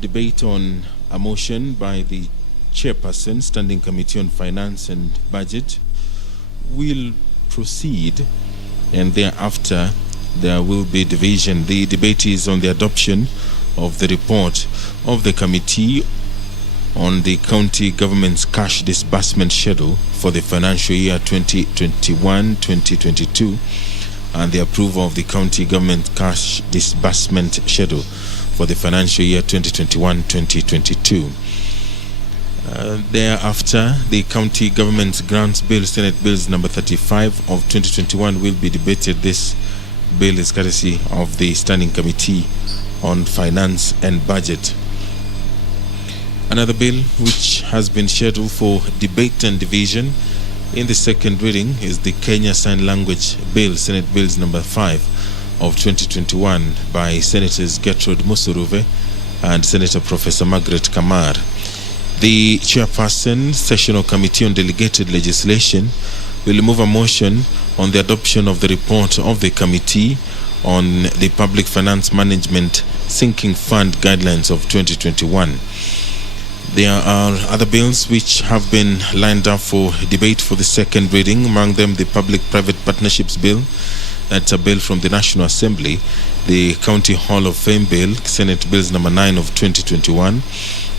debate on a motion by the Chairperson, Standing Committee on Finance and Budget, will proceed, and thereafter there will be division. The debate is on the adoption of the report of the committee on the county government's cash disbursement schedule for the financial year 2021-2022 and the approval of the county government cash disbursement schedule for the financial year 2021-2022. Thereafter, the county government's grants bill, Senate Bills number 35 of 2021, will be debated. This bill is courtesy of the Standing Committee on Finance and Budget. Another bill which has been scheduled for debate and division in the second reading is the Kenya Sign Language Bill, Senate Bills number 5 of 2021 by Senators Gertrude Musuruve and Senator Professor Margaret Kamar. The Chairperson, Sessional Committee on Delegated Legislation, will move a motion on the adoption of the report of the Committee on the Public Finance Management Sinking Fund Guidelines of 2021. There are other bills which have been lined up for debate for the second reading, among them the Public-Private Partnerships Bill, that's a bill from the National Assembly, the County Hall of Fame Bill, Senate Bills number 9 of 2021,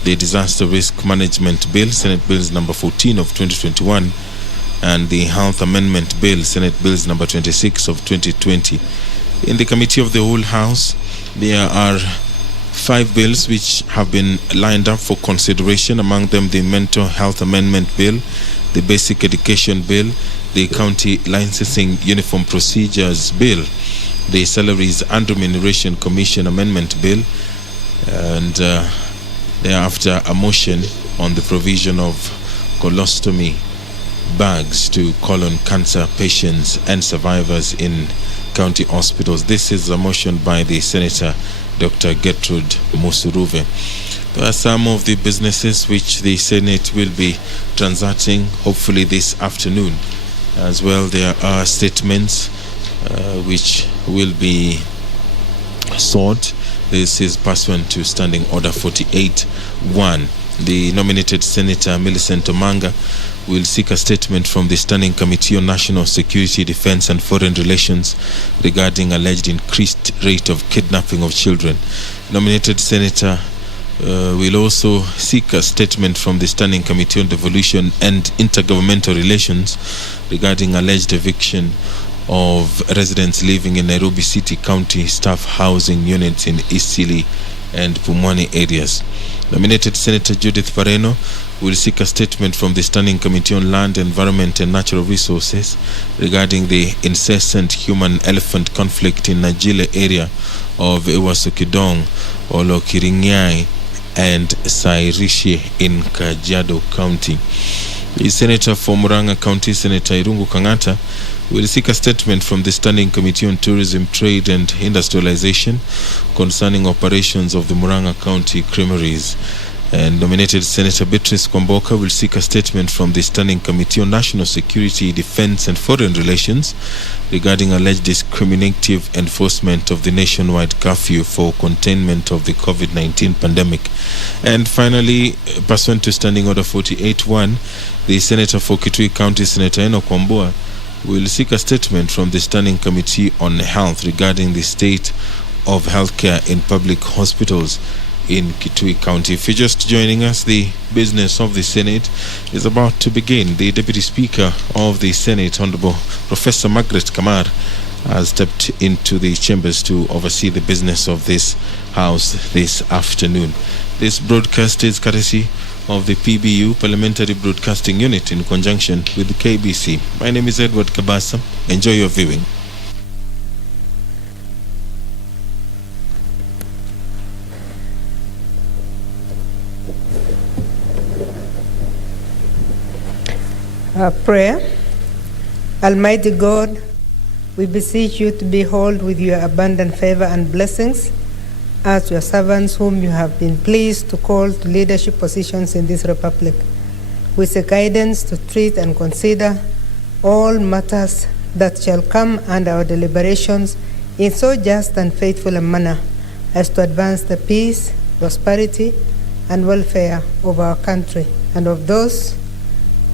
the Disaster Risk Management Bill, Senate Bills number 14 of 2021, and the Health Amendment Bill, Senate Bills number 26 of 2020. In the Committee of the Whole House, there are 5 bills which have been lined up for consideration, among them the Mental Health Amendment Bill, the Basic Education Bill, the County Licensing Uniform Procedures Bill, the Salaries and Remuneration Commission Amendment Bill, and thereafter a motion on the provision of colostomy bags to colon cancer patients and survivors in county hospitals. This is a motion by the Senator Dr. Gertrude Musuruve. There are some of the businesses which the Senate will be transacting hopefully this afternoon. As well, there are statements which will be sought. This is pursuant to Standing Order 48-1. The nominated Senator Millicent Omanga will seek a statement from the Standing Committee on National Security, Defense and Foreign Relations regarding alleged increased rate of kidnapping of children. Nominated Senator will also seek a statement from the Standing Committee on Devolution and Intergovernmental Relations regarding alleged eviction of residents living in Nairobi City County staff housing units in Eastleigh and Pumwani areas. Nominated Senator Judith Pareno will seek a statement from the Standing Committee on Land, Environment and Natural Resources regarding the incessant human-elephant conflict in Najile area of Ewasukidong, Olokiringyai and Sairishi in Kajiado County. The Senator for Murang'a County, Senator Irungu Kang'ata, will seek a statement from the Standing Committee on Tourism, Trade and Industrialization concerning operations of the Murang'a County Creameries. And nominated Senator Beatrice Kwamboka will seek a statement from the Standing Committee on National Security, Defense and Foreign Relations regarding alleged discriminative enforcement of the nationwide curfew for containment of the COVID-19 pandemic. And finally, pursuant to Standing Order 48-1, the Senator for Kitui County, Senator Enoch Wambua, will seek a statement from the Standing Committee on Health regarding the state of healthcare in public hospitals in Kitui County. If you're just joining us, the business of the Senate is about to begin. The Deputy Speaker of the Senate, Honorable Professor Margaret Kamar, has stepped into the chambers to oversee the business of this House this afternoon. This broadcast is courtesy of the PBU, Parliamentary Broadcasting Unit, in conjunction with the KBC. My name is Edward Kabasa. Enjoy your viewing. Prayer. Almighty God, we beseech you to behold with your abundant favor and blessings as your servants whom you have been pleased to call to leadership positions in this republic, with the guidance to treat and consider all matters that shall come under our deliberations in so just and faithful a manner as to advance the peace, prosperity, and welfare of our country and of those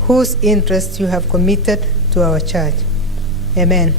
whose interests you have committed to our church. Amen.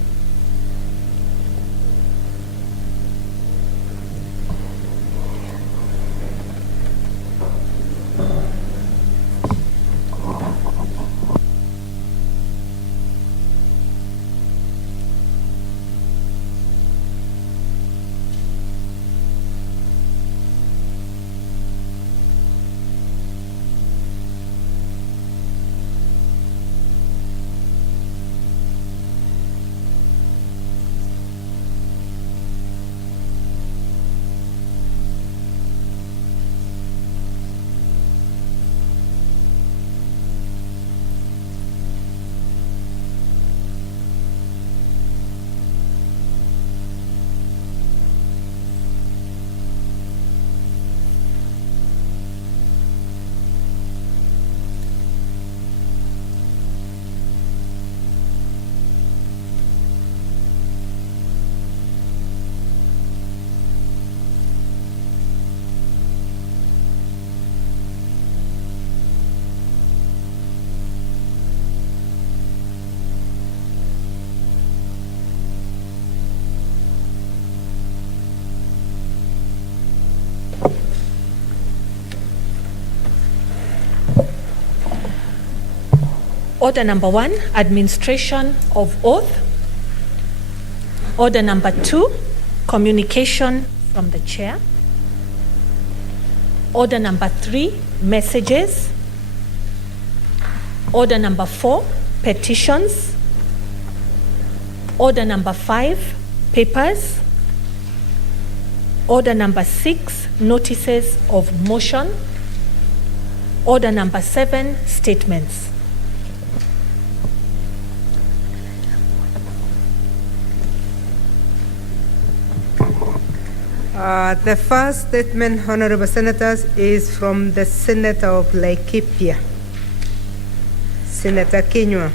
Order number 1, administration of oath. Order number 2, communication from the chair. Order number 3, messages. Order number 4, petitions. Order number 5, papers. Order number 6, notices of motion. Order number 7, statements. The first statement, Honorable Senators, is from the Senator of Laikipia, Senator Kinyua,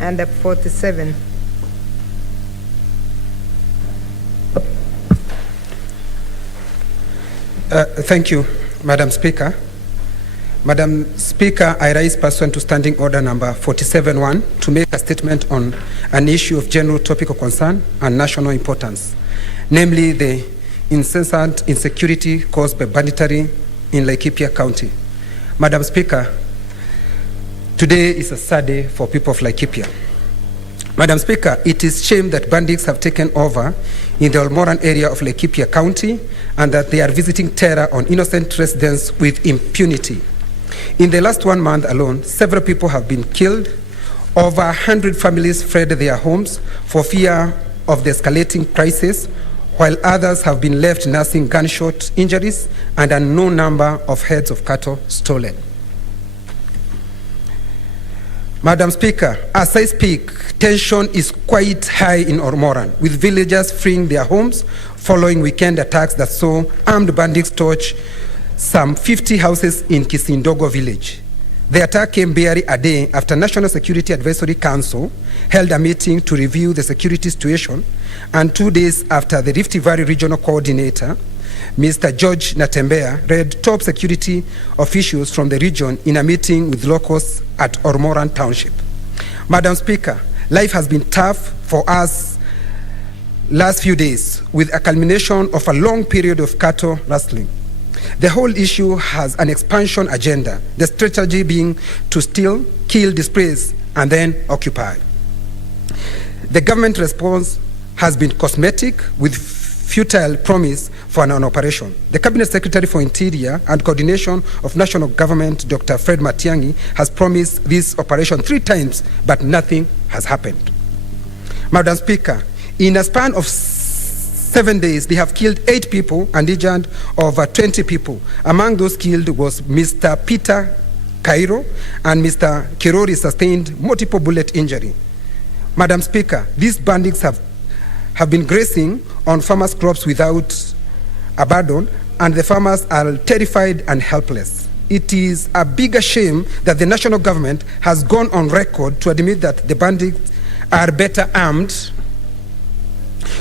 under 47. Thank you, Madam Speaker. Madam Speaker, I rise pursuant to Standing Order number 47-1 to make a statement on an issue of general topical concern and national importance, namely the incessant insecurity caused by banditry in Laikipia County. Madam Speaker, today is a sad day for people of Laikipia. Madam Speaker, it is a shame that bandits have taken over in the Olmoran area of Laikipia County and that they are visiting terror on innocent residents with impunity. In the last 1 month alone, several people have been killed. Over 100 families fled their homes for fear of the escalating crisis, while others have been left nursing gunshot injuries and a unknown number of heads of cattle stolen. Madam Speaker, as I speak, tension is quite high in Olmoran, with villagers fleeing their homes following weekend attacks that saw armed bandits torch some 50 houses in Kisindogo village. The attack came barely a day after National Security Advisory Council held a meeting to review the security situation, and 2 days after the Rift Valley Regional Coordinator, Mr. George Natembea, read top security officials from the region in a meeting with locals at Olmoran Township. Madam Speaker, life has been tough for us last few days, with a culmination of a long period of cattle rustling. The whole issue has an expansion agenda, the strategy being to steal, kill, displace, and then occupy. The government response has been cosmetic, with futile promise for an operation. The Cabinet Secretary for Interior and Coordination of National Government, Dr. Fred Matiang'i, has promised this operation 3 times, but nothing has happened. Madam Speaker, in a span of 7 days, they have killed 8 people and injured over 20 people. Among those killed was Mr. Peter Cairo, and Mr. Kirori sustained multiple bullet injury. Madam Speaker, these bandits have been grazing on farmers' crops without abandon, and the farmers are terrified and helpless. It is a bigger shame that the national government has gone on record to admit that the bandits are better armed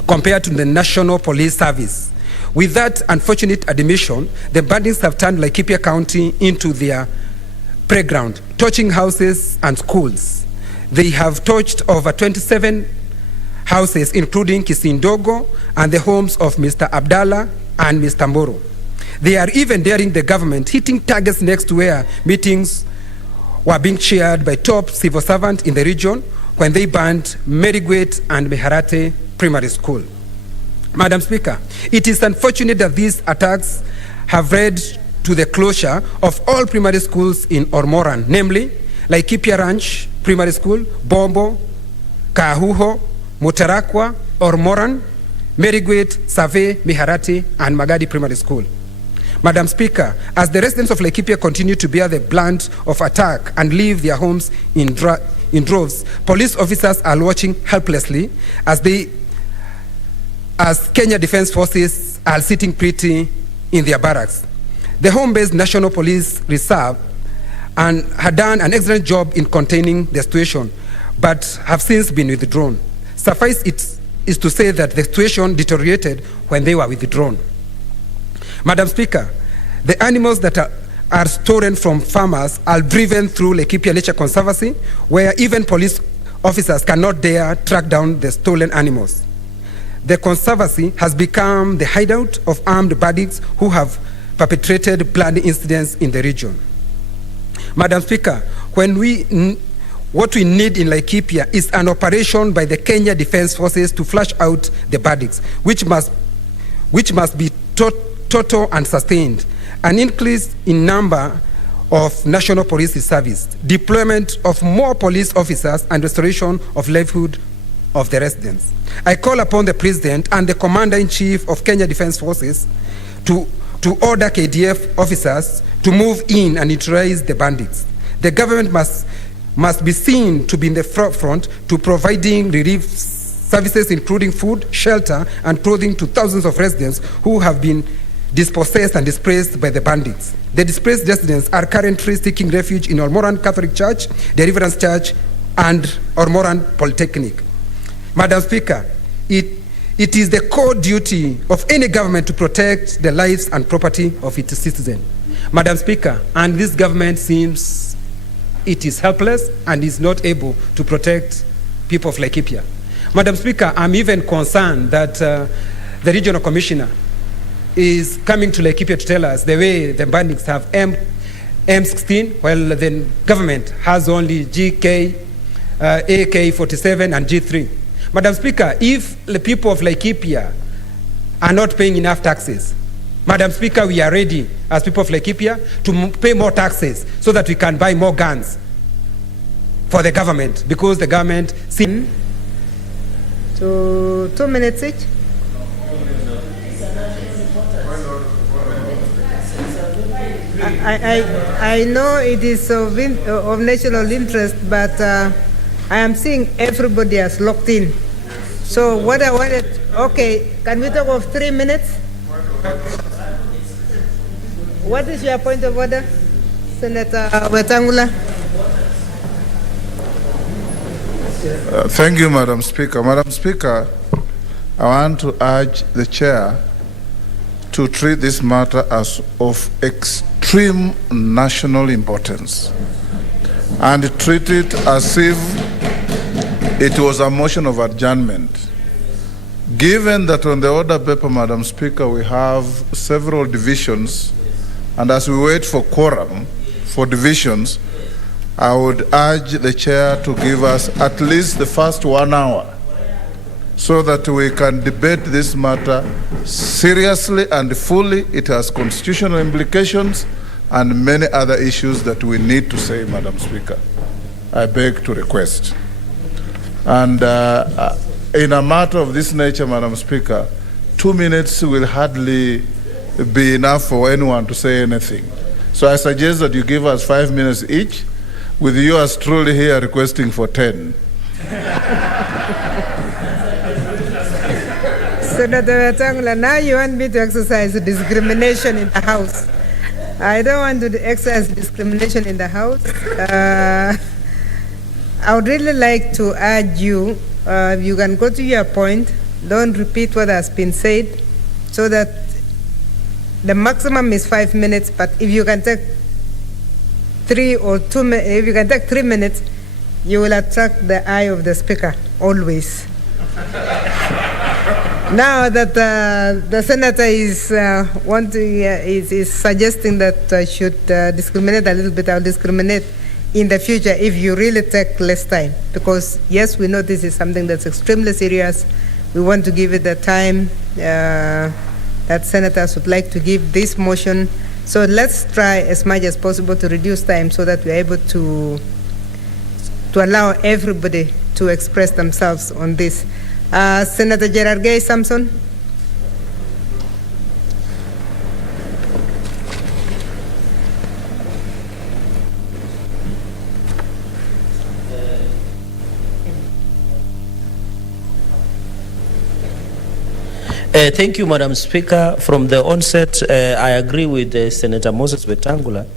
compared to the National Police Service, With that unfortunate admission, the bandits have turned Laikipia County into their playground, torching houses and schools. They have torched over 27 houses, including Kisindogo and the homes of Mr. Abdallah and Mr. Mboro. They are even daring the government, hitting targets next to where meetings were being chaired by top civil servants in the region when they banned Merigwet and Meharate Primary School. Madam Speaker, it is unfortunate that these attacks have led to the closure of all primary schools in Ormoran, namely Laikipia Ranch Primary School, Bombo, Kahuho, Mutarakwa, Ormoran, Merigwet, Save, Meharate, and Magadi Primary School. Madam Speaker, as the residents of Laikipia continue to bear the brunt of attack and leave their homes in droves, police officers are watching helplessly as Kenya Defence Forces are sitting pretty in their barracks. The home-based National Police Reserve had done an excellent job in containing the situation, but have since been withdrawn. Suffice it is to say that the situation deteriorated when they were withdrawn. Madam Speaker, the animals that are stolen from farmers are driven through Laikipia Nature Conservancy, where even police officers cannot dare track down the stolen animals. The Conservancy has become the hideout of armed bandits who have perpetrated bloody incidents in the region. Madam Speaker, what we need in Laikipia is an operation by the Kenya Defence Forces to flush out the bandits, which must be total and sustained, an increase in number of National Police Service, deployment of more police officers, and restoration of livelihood of the residents. I call upon the President and the Commander-in-Chief of Kenya Defence Forces to order KDF officers to move in and neutralize the bandits. The government must be seen to be in the forefront to providing relief services, including food, shelter, and clothing to thousands of residents who have been dispossessed and displaced by the bandits. The displaced residents are currently seeking refuge in Ormoran Catholic Church, Deliverance Church, and Ormoran Polytechnic. Madam Speaker, it is the core duty of any government to protect the lives and property of its citizens. Madam Speaker, and this government seems it is helpless and is not able to protect people of Laikipia. Madam Speaker, I'm even concerned that the regional commissioner is coming to Laikipia to tell us the way the bandits have M16, while the government has only GK, AK-47, and G3. Madam Speaker, if the people of Laikipia are not paying enough taxes, Madam Speaker, we are ready as people of Laikipia to pay more taxes so that we can buy more guns for the government, because the government seems to 2 minutes each. I know it is of national interest, but I am seeing everybody has locked in. So what I wanted, okay, can we talk of 3 minutes? What is your point of order, Senator Wetangula? Thank you, Madam Speaker. Madam Speaker, I want to urge the chair to treat this matter as of extreme national importance and treat it as if it was a motion of adjournment. Given that on the order paper, Madam Speaker, we have several divisions, and as we wait for quorum for divisions, I would urge the chair to give us at least the first 1 hour so that we can debate this matter seriously and fully. It has constitutional implications and many other issues that we need to say, Madam Speaker. I beg to request. And in a matter of this nature, Madam Speaker, 2 minutes will hardly be enough for anyone to say anything. So I suggest that you give us 5 minutes each, with yours truly here requesting for 10. Senator Wetangula, now you want me to exercise discrimination in the House. I don't want to exercise discrimination in the House. I would really like to urge you, you can go to your point, don't repeat what has been said, so that The maximum is 5 minutes, but if you can take 3 or 2 minutes, if you can take 3 minutes, you will attract the eye of the speaker always. Now that the senator is suggesting that I should discriminate a little bit, I'll discriminate in the future if you really take less time. Because yes, we know this is something that's extremely serious. We want to give it the time that senators would like to give this motion. So let's try as much as possible to reduce time so that we're able to allow everybody to express themselves on this. Senator Gerard Gay Samson. Thank you, Madam Speaker. From the onset, I agree with Senator Moses Wetangula.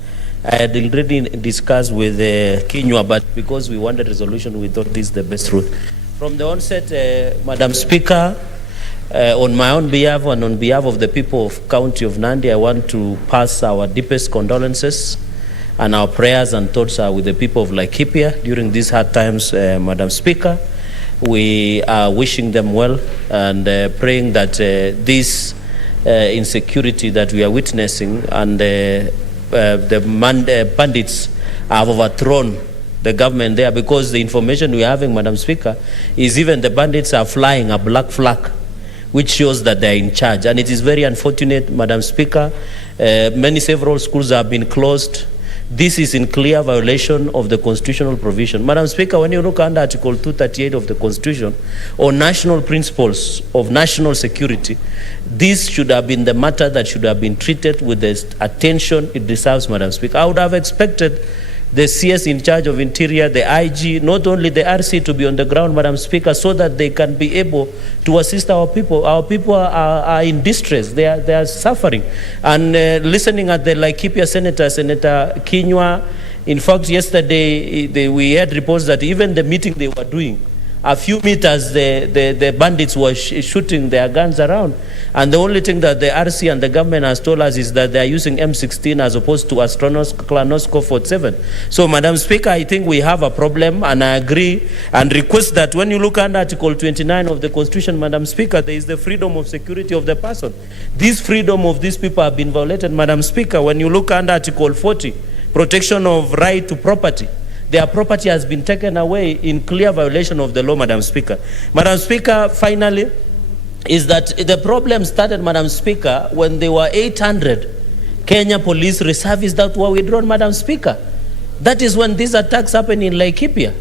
I had already discussed with Kinyua, but because we wanted resolution, we thought this is the best route. From the onset, Madam Speaker, on my own behalf and on behalf of the people of County of Nandi, I want to pass our deepest condolences and our prayers and thoughts are with the people of Laikipia during these hard times, Madam Speaker. We are wishing them well and praying that this insecurity that we are witnessing and the bandits have overthrown the government there, because the information we are having, Madam Speaker, is even the bandits are flying a black flag, which shows that they are in charge. And it is very unfortunate, Madam Speaker. Several schools have been closed. This is in clear violation of the constitutional provision. Madam Speaker, when you look under Article 238 of the Constitution on national principles of national security, this should have been the matter that should have been treated with the attention it deserves, Madam Speaker. I would have expected the CS in charge of Interior, the IG, not only the RC to be on the ground, Madam Speaker, so that they can be able to assist our people. Our people are in distress. They are suffering. And listening at the Laikipia Senator Kinyua, in fact, yesterday we had reports that even the meeting they were doing, a few meters, the bandits were shooting their guns around. And the only thing that the RC and the government has told us is that they are using M16 as opposed to Klanosco 47. So, Madam Speaker, I think we have a problem, and I agree and request that when you look under Article 29 of the Constitution, Madam Speaker, there is the freedom of security of the person. This freedom of these people have been violated, Madam Speaker. When you look under Article 40, protection of right to property, their property has been taken away in clear violation of the law, Madam Speaker. Madam Speaker, finally, is that the problem started, Madam Speaker, when there were 800 Kenya police reservists that were withdrawn, Madam Speaker. That is when these attacks happened in Laikipia.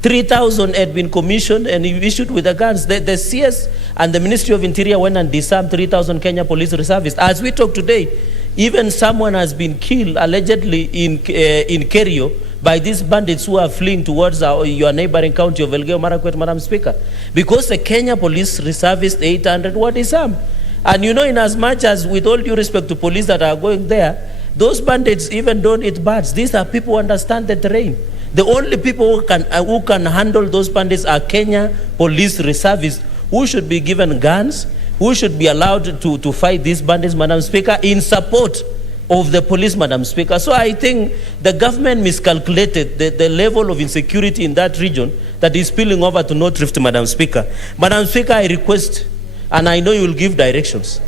3,000 had been commissioned and issued with the guns. The CS and the Ministry of Interior went and disarmed 3,000 Kenya police reservists. As we talk today, even someone has been killed allegedly in Kerio by these bandits who are fleeing towards your neighboring county of Elgeyo Marakwet, Madam Speaker, because the Kenya police reservists 800 were disarmed. And you know, in as much as, with all due respect to police that are going there, those bandits even don't eat bats. These are people who understand the terrain. The only people who can handle those bandits are Kenya police reservists, who should be given guns, who should be allowed to fight these bandits, Madam Speaker, in support of the police, Madam Speaker. So I think the government miscalculated the level of insecurity in that region that is spilling over to North Rift, Madam Speaker. Madam Speaker, I request, and I know you will give directions,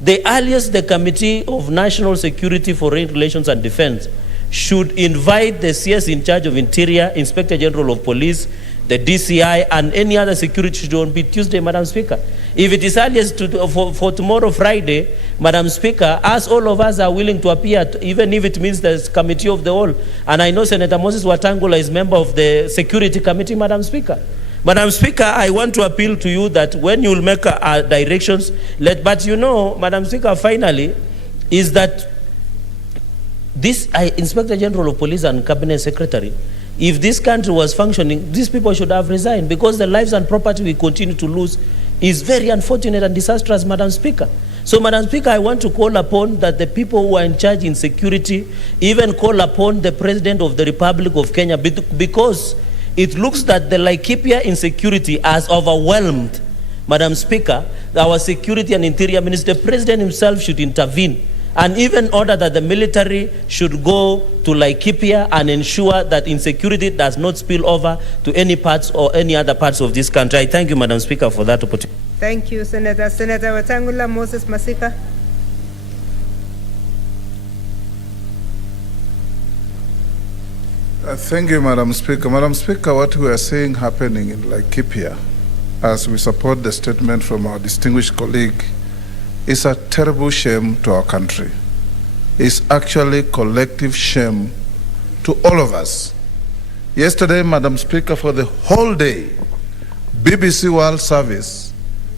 the earliest the Committee of National Security, Foreign Relations and Defense should invite the CS in charge of Interior, Inspector General of Police, the DCI, and any other security should on be Tuesday, Madam Speaker. If it is earliest for tomorrow, Friday, Madam Speaker, as all of us are willing to appear, even if it means the Committee of the Whole, and I know Senator Moses Wetangula is member of the Security Committee, Madam Speaker. Madam Speaker, I want to appeal to you that when you will make directions, but you know, Madam Speaker, finally, is that this Inspector General of Police and Cabinet Secretary, if this country was functioning, these people should have resigned, because the lives and property we continue to lose is very unfortunate and disastrous, Madam Speaker. So, Madam Speaker, I want to call upon that the people who are in charge in security even call upon the President of the Republic of Kenya, because it looks that the Laikipia insecurity has overwhelmed Madam Speaker, our Security and Interior Minister, the President himself should intervene and even order that the military should go to Laikipia and ensure that insecurity does not spill over to any parts or any other parts of this country. I thank you, Madam Speaker, for that opportunity. Thank you, Senator. Senator Wetangula Moses Masika. Thank you, Madam Speaker. Madam Speaker, what we are seeing happening in Laikipia, as we support the statement from our distinguished colleague, is a terrible shame to our country. It's actually collective shame to all of us. Yesterday, Madam Speaker, for the whole day, BBC World Service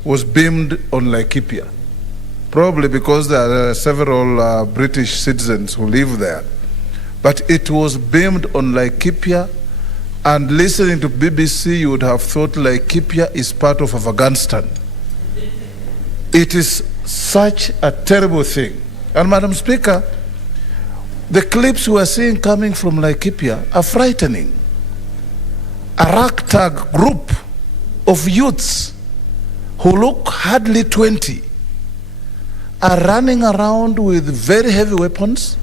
was beamed on Laikipia, probably because there are several British citizens who live there. But it was beamed on Laikipia, and listening to BBC, you would have thought Laikipia is part of Afghanistan. It is such a terrible thing. And Madam Speaker, the clips we are seeing coming from Laikipia are frightening. A ragtag group of youths who look hardly 20 are running around with very heavy weapons.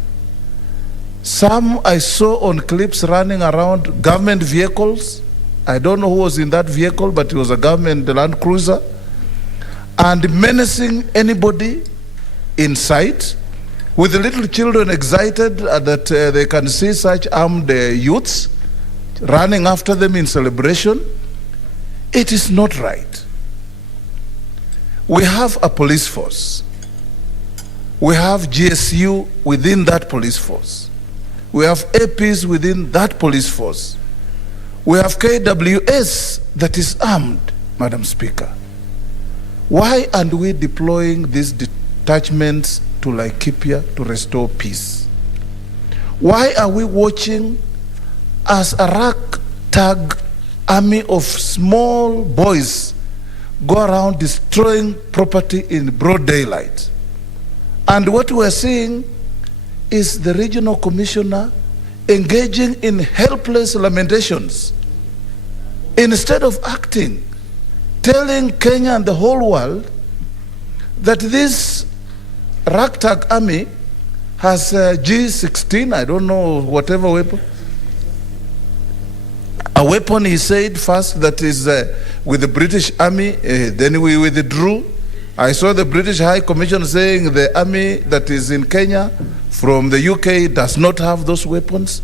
Some I saw on clips running around government vehicles. I don't know who was in that vehicle, but it was a government Land Cruiser, and menacing anybody in sight, with the little children excited that they can see such armed youths running after them in celebration. It is not right. We have a police force. We have GSU within that police force. We have APs within that police force. We have KWS that is armed, Madam Speaker. Why aren't we deploying these detachments to Laikipia to restore peace? Why are we watching as a ragtag army of small boys go around destroying property in broad daylight? And what we're seeing is the regional commissioner engaging in helpless lamentations instead of acting, telling Kenya and the whole world that this ragtag army has G16, I don't know, whatever weapon. A weapon, he said first, that is with the British army, then we withdrew. I saw the British High Commission saying the army that is in Kenya from the UK does not have those weapons.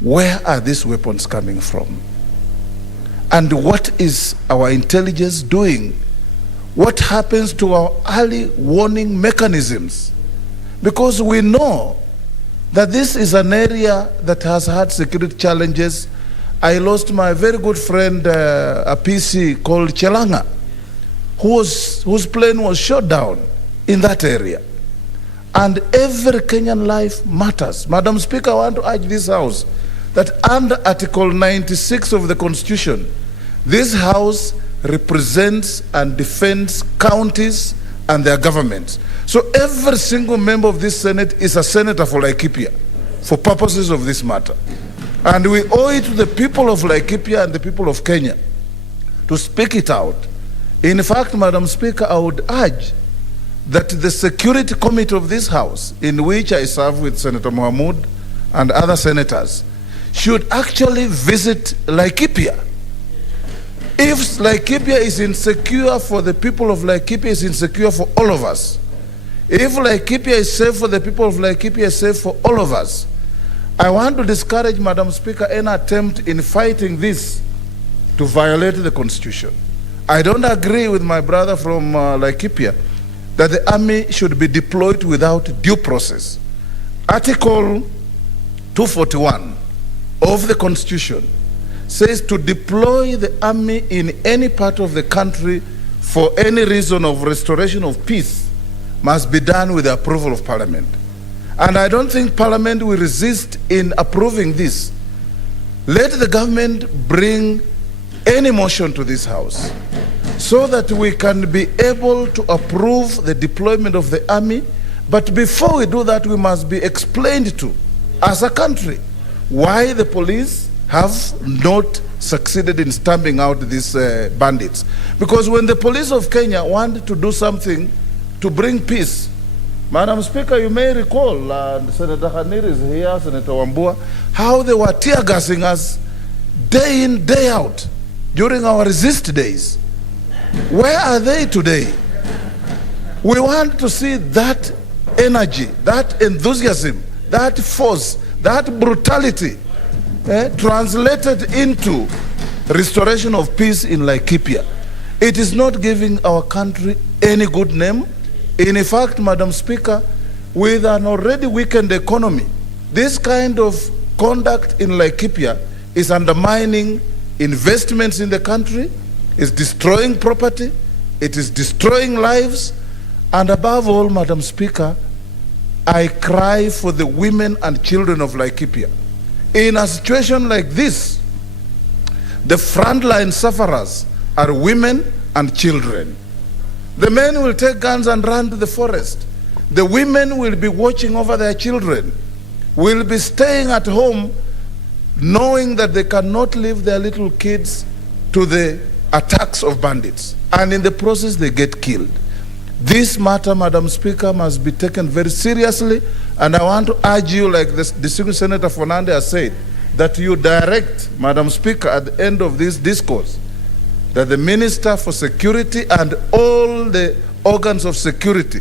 Where are these weapons coming from? And what is our intelligence doing? What happens to our early warning mechanisms? Because we know that this is an area that has had security challenges. I lost my very good friend, a PC called Chelanga, whose plane was shot down in that area. And every Kenyan life matters. Madam Speaker, I want to urge this House that under Article 96 of the Constitution, this House represents and defends counties and their governments. So every single member of this Senate is a senator for Laikipia for purposes of this matter. And we owe it to the people of Laikipia and the people of Kenya to speak it out. In fact, Madam Speaker, I would urge that the Security Committee of this House, in which I serve with Senator Mohamud and other senators, should actually visit Laikipia. If Laikipia is insecure for the people of Laikipia, it's insecure for all of us. If Laikipia is safe for the people of Laikipia, it's safe for all of us. I want to discourage, Madam Speaker, any attempt in fighting this to violate the Constitution. I don't agree with my brother from Laikipia that the army should be deployed without due process. Article 241 of the Constitution says to deploy the army in any part of the country for any reason of restoration of peace must be done with the approval of Parliament. And I don't think Parliament will resist in approving this. Let the government bring any motion to this House so that we can be able to approve the deployment of the army. But before we do that, we must be explained to, as a country, why the police have not succeeded in stamping out these bandits. Because when the police of Kenya want to do something to bring peace, Madam Speaker, you may recall, and Senator Hanir is here, Senator Wambua, how they were tear gassing us day in, day out during our resist days. Where are they today? We want to see that energy, that enthusiasm, that force, that brutality translated into restoration of peace in Laikipia. It is not giving our country any good name. In fact, Madam Speaker, with an already weakened economy, this kind of conduct in Laikipia is undermining investments in the country, is destroying property, it is destroying lives, and above all, Madam Speaker, I cry for the women and children of Laikipia. In a situation like this, the frontline sufferers are women and children. The men will take guns and run to the forest. The women will be watching over their children, will be staying at home knowing that they cannot leave their little kids to the attacks of bandits. And in the process, they get killed. This matter, Madam Speaker, must be taken very seriously, and I want to urge you, like the distinguished Senator Fernandez has said, that you direct, Madam Speaker, at the end of this discourse, that the Minister for Security and all the organs of security,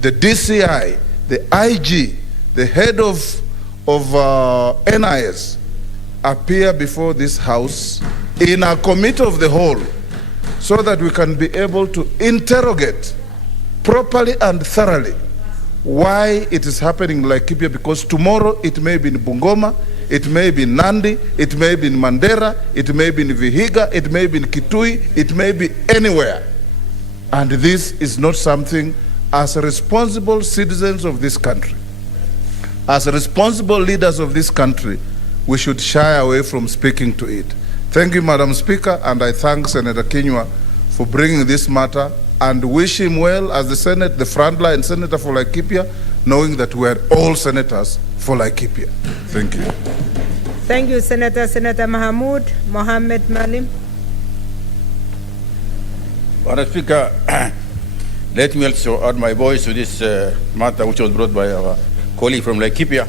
the DCI, the IG, the head of NIS, appear before this House in a committee of the whole, so that we can be able to interrogate properly and thoroughly why it is happening in Laikipia, because tomorrow it may be in Bungoma, it may be in Nandi, it may be in Mandera, it may be in Vihiga, it may be in Kitui, it may be anywhere. And this is not something, as responsible citizens of this country, as responsible leaders of this country, we should shy away from speaking to it. Thank you, Madam Speaker, and I thank Senator Kinyua for bringing this matter, and wish him well as the Senate, the frontline senator for Laikipia, knowing that we are all senators for Laikipia. Thank you. Thank you, Senator. Senator Mahmoud Mohammed Malim. Madam Speaker, let me also add my voice to this matter which was brought by our colleague from Laikipia.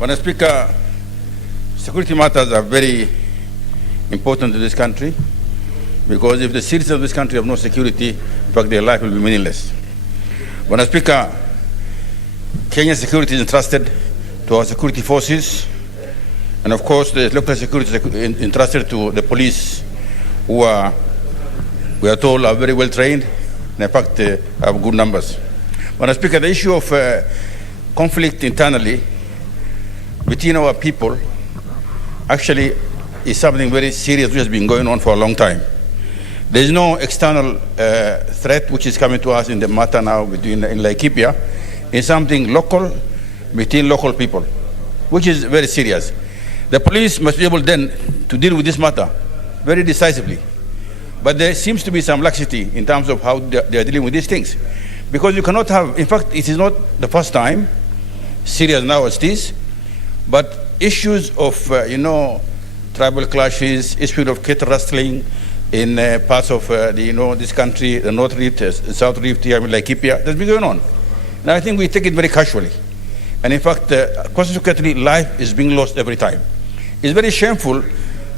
Madam Speaker, security matters are very important to this country, because if the citizens of this country have no security, in fact, their life will be meaningless. Madam Speaker, Kenyan security is entrusted to our security forces, and of course, the local security is entrusted to the police, who are, we are told, are very well trained, and in fact, have good numbers. Madam Speaker, the issue of conflict internally between our people actually is something very serious which has been going on for a long time. There is no external threat which is coming to us in the matter now in Laikipia. It's something local, between local people, which is very serious. The police must be able then to deal with this matter very decisively. But there seems to be some laxity in terms of how they are dealing with these things. Because you cannot have, in fact, it is not the first time, serious now as this, but issues of, tribal clashes, issue of cattle rustling in parts of, this country, the North Rift, South Rift, here in Laikipia, that's been going on. And I think we take it very casually. And in fact, consequently, life is being lost every time. It's very shameful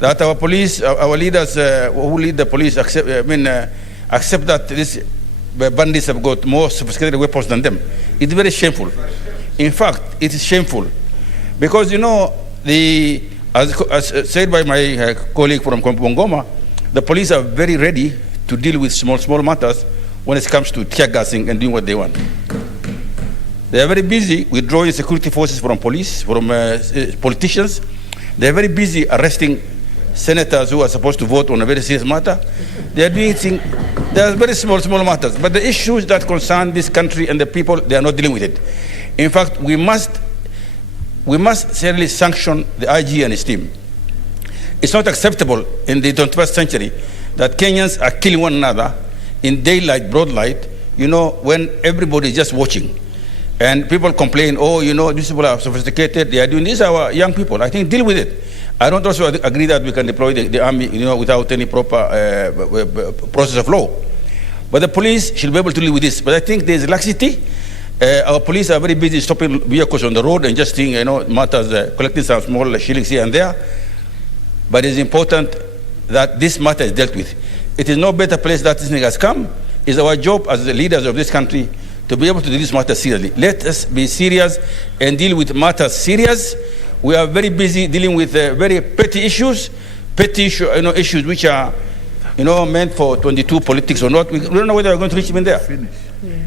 that our police, our leaders who lead the police accept that these bandits have got more sophisticated weapons than them. It's very shameful. In fact, it is shameful. Because, as said by my colleague from Bungoma, the police are very ready to deal with small matters when it comes to tear gassing and doing what they want. They are very busy withdrawing security forces from police, from politicians. They are very busy arresting senators who are supposed to vote on a very serious matter. They are doing things, they are very small matters. But the issues that concern this country and the people, they are not dealing with it. In fact, we must certainly sanction the IG and his team. It's not acceptable in the 21st century that Kenyans are killing one another in daylight, broad light, when everybody is just watching. And people complain, these people are sophisticated, they are doing this, our young people. I think deal with it. I don't also agree that we can deploy the army, without any proper process of law. But the police should be able to live with this. But I think there's laxity. Our police are very busy stopping vehicles on the road and just seeing, matters, collecting some small shillings here and there. But it's important that this matter is dealt with. It is no better place that this thing has come. It's our job as the leaders of this country to be able to do this matter seriously. Let us be serious and deal with matters serious. We are very busy dealing with very petty issues, issues which are, meant for 22 politics or not. We don't know whether we're going to reach even there.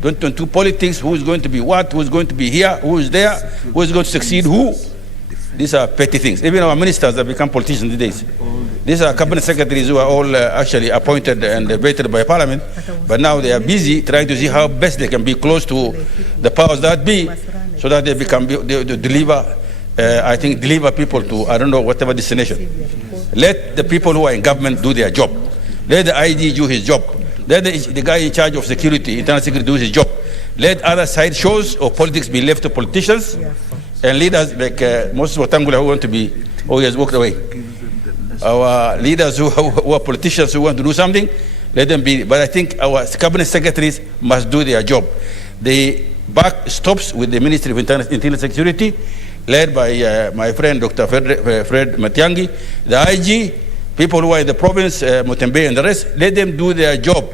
22 politics, who is going to be what, who is going to be here, who is there, who is going to succeed who. These are petty things. Even our ministers have become politicians these days. These are cabinet secretaries who are all actually appointed and vetted by Parliament, but now they are busy trying to see how best they can be close to the powers that be, so that they deliver people to, I don't know, whatever destination. Let the people who are in government do their job. Let the IG do his job. Let the guy in charge of security, internal security, do his job. Let other side shows of politics be left to politicians and leaders like Moses Watangula, who want to be, he has walked away. Our leaders who are politicians who want to do something, let them be. But I think our cabinet secretaries must do their job. The buck stops with the Ministry of Internal Security, led by my friend Dr. Fred Matiang'i, the IG, people who are in the province, Motembe and the rest. Let them do their job.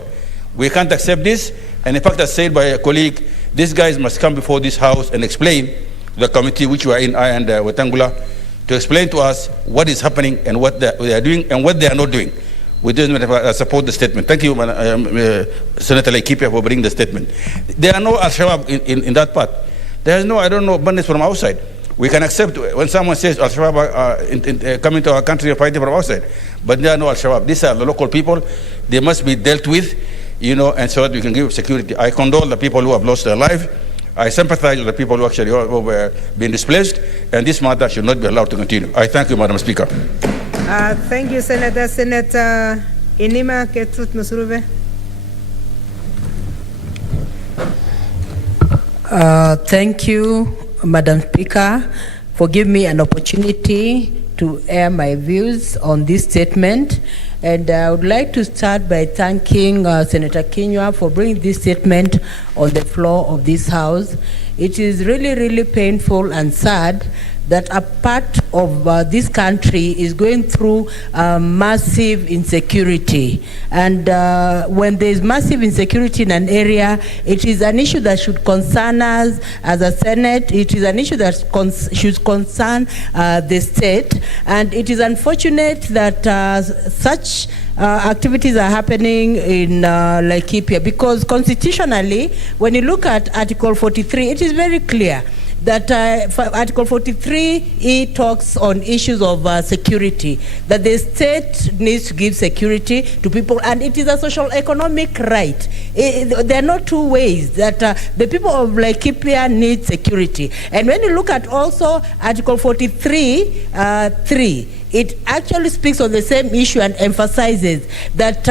We can't accept this. And in fact, as said by a colleague, these guys must come before this house and explain to the committee which we are in, I and Watangula, to explain to us what is happening and what they are doing and what they are not doing. We do support the statement. Thank you, Senator Laikipia, for bringing the statement. There are no Al-Shabaab in that part. There is no, bandits from outside. We can accept when someone says Al-Shabaab are coming to our country and fighting from outside, but there are no Al-Shabaab. These are the local people. They must be dealt with, and so that we can give security. I condole the people who have lost their life. I sympathize with the people who actually were being displaced, and this matter should not be allowed to continue. I thank you, Madam Speaker. Thank you, Senator. Senator Inima Ketrut Musuruve. Thank you, Madam Speaker, for giving me an opportunity to air my views on this statement. And I would like to start by thanking Senator Kinyua for bringing this statement on the floor of this House. It is really, really painful and sad that a part of this country is going through massive insecurity. And when there is massive insecurity in an area, it is an issue that should concern us as a Senate. It is an issue that should concern the state. And it is unfortunate that such activities are happening in Laikipia, because constitutionally, when you look at Article 43, it is very clear that Article 43 talks on issues of security, that the state needs to give security to people, and it is a social economic right. There are not two ways that the people of Laikipia need security. And when you look at also Article 43(3), it actually speaks on the same issue and emphasizes that,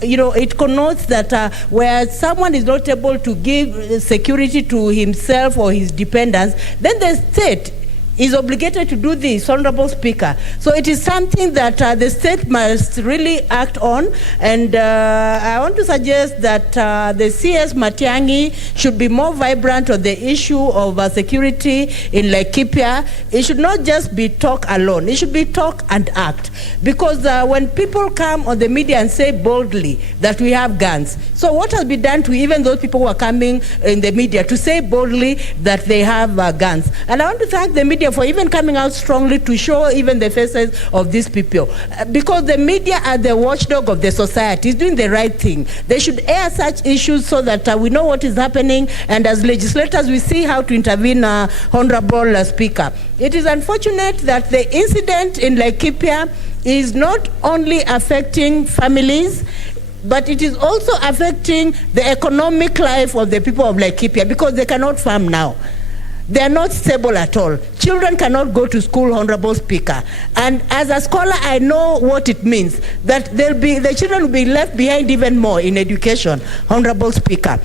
it connotes that where someone is not able to give security to himself or his dependents, then the state is obligated to do this, Honorable Speaker. So it is something that the state must really act on, and I want to suggest that the CS Matiang'i should be more vibrant on the issue of security in Laikipia. It should not just be talk alone. It should be talk and act, because when people come on the media and say boldly that we have guns, so what has been done to even those people who are coming in the media to say boldly that they have guns? And I want to thank the media for even coming out strongly to show even the faces of these people, because the media are the watchdog of the society. Is doing the right thing. They should air such issues so that we know what is happening, and as legislators we see how to intervene, Honorable Speaker. It is unfortunate that the incident in Laikipia is not only affecting families, but it is also affecting the economic life of the people of Laikipia, because they cannot farm now. They are not stable at all. Children cannot go to school, Honorable Speaker. And as a scholar, I know what it means, that the children will be left behind even more in education, Honorable Speaker.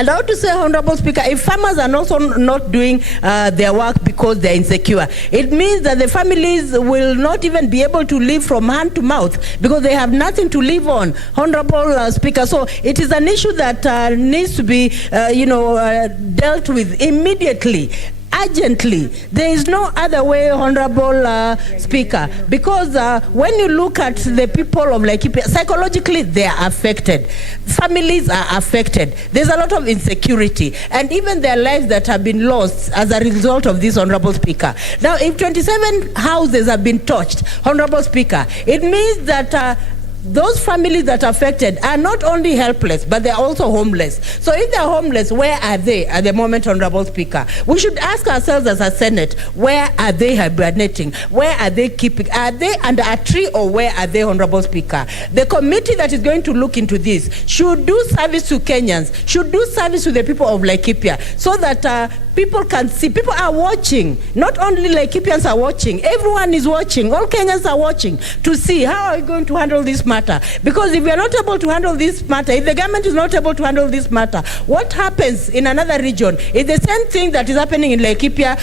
And I want to say, Honorable Speaker, if farmers are also not doing their work because they're insecure, it means that the families will not even be able to live from hand to mouth because they have nothing to live on, Honorable Speaker. So it is an issue that needs to be, dealt with immediately. Urgently. There is no other way, Honorable Speaker, because when you look at the people of Laikipia, psychologically they are affected. Families are affected. There's a lot of insecurity, and even their lives that have been lost as a result of this, Honorable Speaker. Now, if 27 houses have been touched, Honorable Speaker, it means that those families that are affected are not only helpless, but they're also homeless. So if they're homeless, where are they at the moment, Honorable Speaker? We should ask ourselves as a Senate, where are they hibernating? Where are they keeping? Are they under a tree or where are they, Honorable Speaker? The committee that is going to look into this should do service to Kenyans, should do service to the people of Laikipia, so that people can see. People are watching. Not only Laikipians are watching, everyone is watching. All Kenyans are watching to see how are we going to handle this matter. Because if we are not able to handle this matter, if the government is not able to handle this matter, what happens in another region? If the same thing that is happening in Laikipia,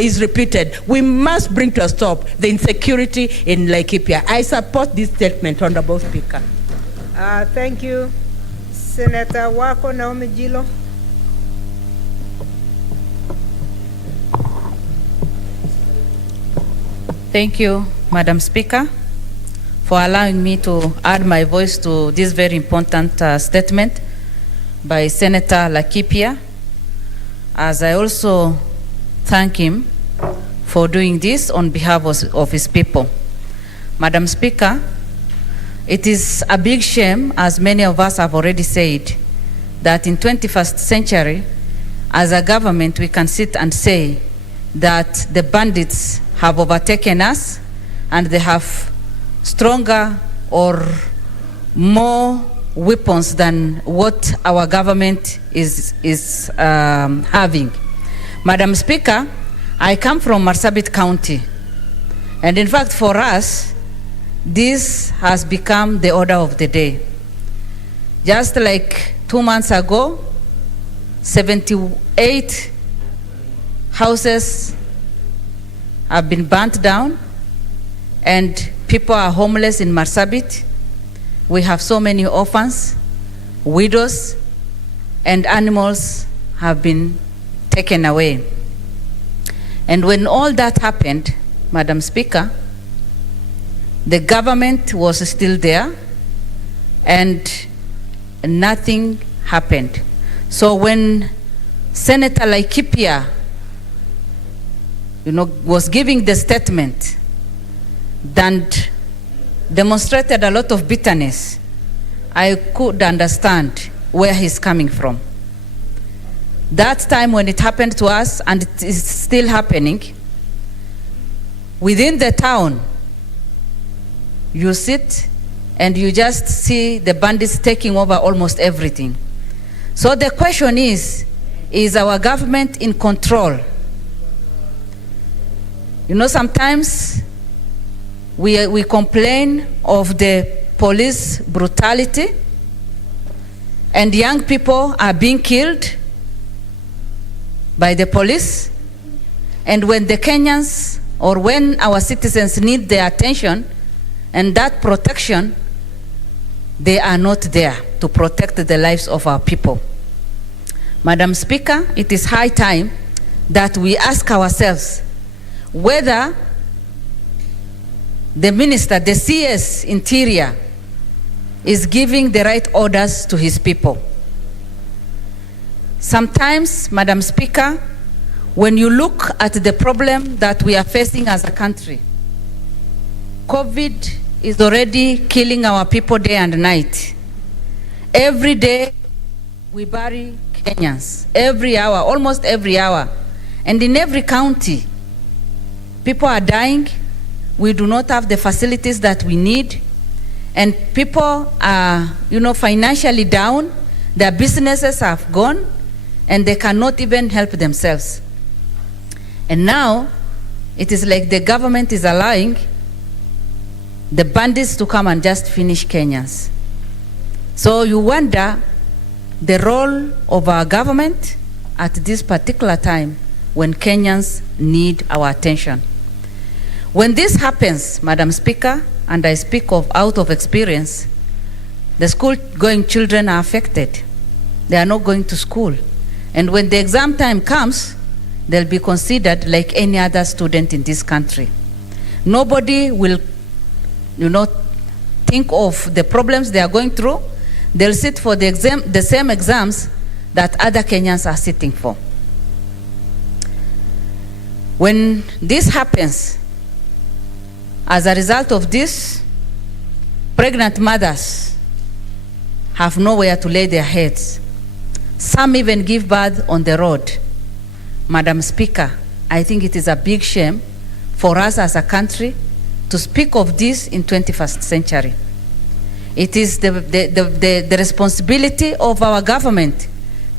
is repeated, we must bring to a stop the insecurity in Laikipia. I support this statement, Honorable Speaker. Thank you, Senator Wako Naomi Jilo. Thank you, Madam Speaker, for allowing me to add my voice to this very important statement by Senator Laikipia, as I also thank him for doing this on behalf of his people. Madam Speaker, it is a big shame, as many of us have already said, that in 21st century, as a government, we can sit and say that the bandits have overtaken us and they have stronger or more weapons than what our government is having. Madam Speaker, I come from Marsabit County, and in fact for us, this has become the order of the day. Just like 2 months ago, 78 houses have been burnt down and people are homeless in Marsabit. We have so many orphans, widows, and animals have been taken away. And when all that happened, Madam Speaker, the government was still there and nothing happened. So when Senator Laikipia was giving the statement that demonstrated a lot of bitterness, I could understand where he's coming from. That time when it happened to us, and it is still happening, within the town, you sit and you just see the bandits taking over almost everything. So the question is our government in control? Sometimes we complain of the police brutality, and young people are being killed by the police. And when the Kenyans or when our citizens need their attention and that protection, they are not there to protect the lives of our people. Madam Speaker, it is high time that we ask ourselves whether the minister, the CS Interior, is giving the right orders to his people. Sometimes, Madam Speaker, when you look at the problem that we are facing as a country, COVID is already killing our people day and night. Every day, we bury Kenyans. Every hour, almost every hour. And in every county, people are dying. We do not have the facilities that we need. And people are, financially down. Their businesses have gone, and they cannot even help themselves. And now, it is like the government is allowing the bandits to come and just finish Kenyans. So you wonder the role of our government at this particular time when Kenyans need our attention. When this happens, Madam Speaker, and I speak out of experience, the school-going children are affected. They are not going to school. And when the exam time comes, they'll be considered like any other student in this country. Nobody will, think of the problems they are going through. They'll sit for the same exams that other Kenyans are sitting for. When this happens, as a result of this, pregnant mothers have nowhere to lay their heads. Some even give birth on the road. Madam Speaker, I think it is a big shame for us as a country to speak of this in 21st century. It is the responsibility of our government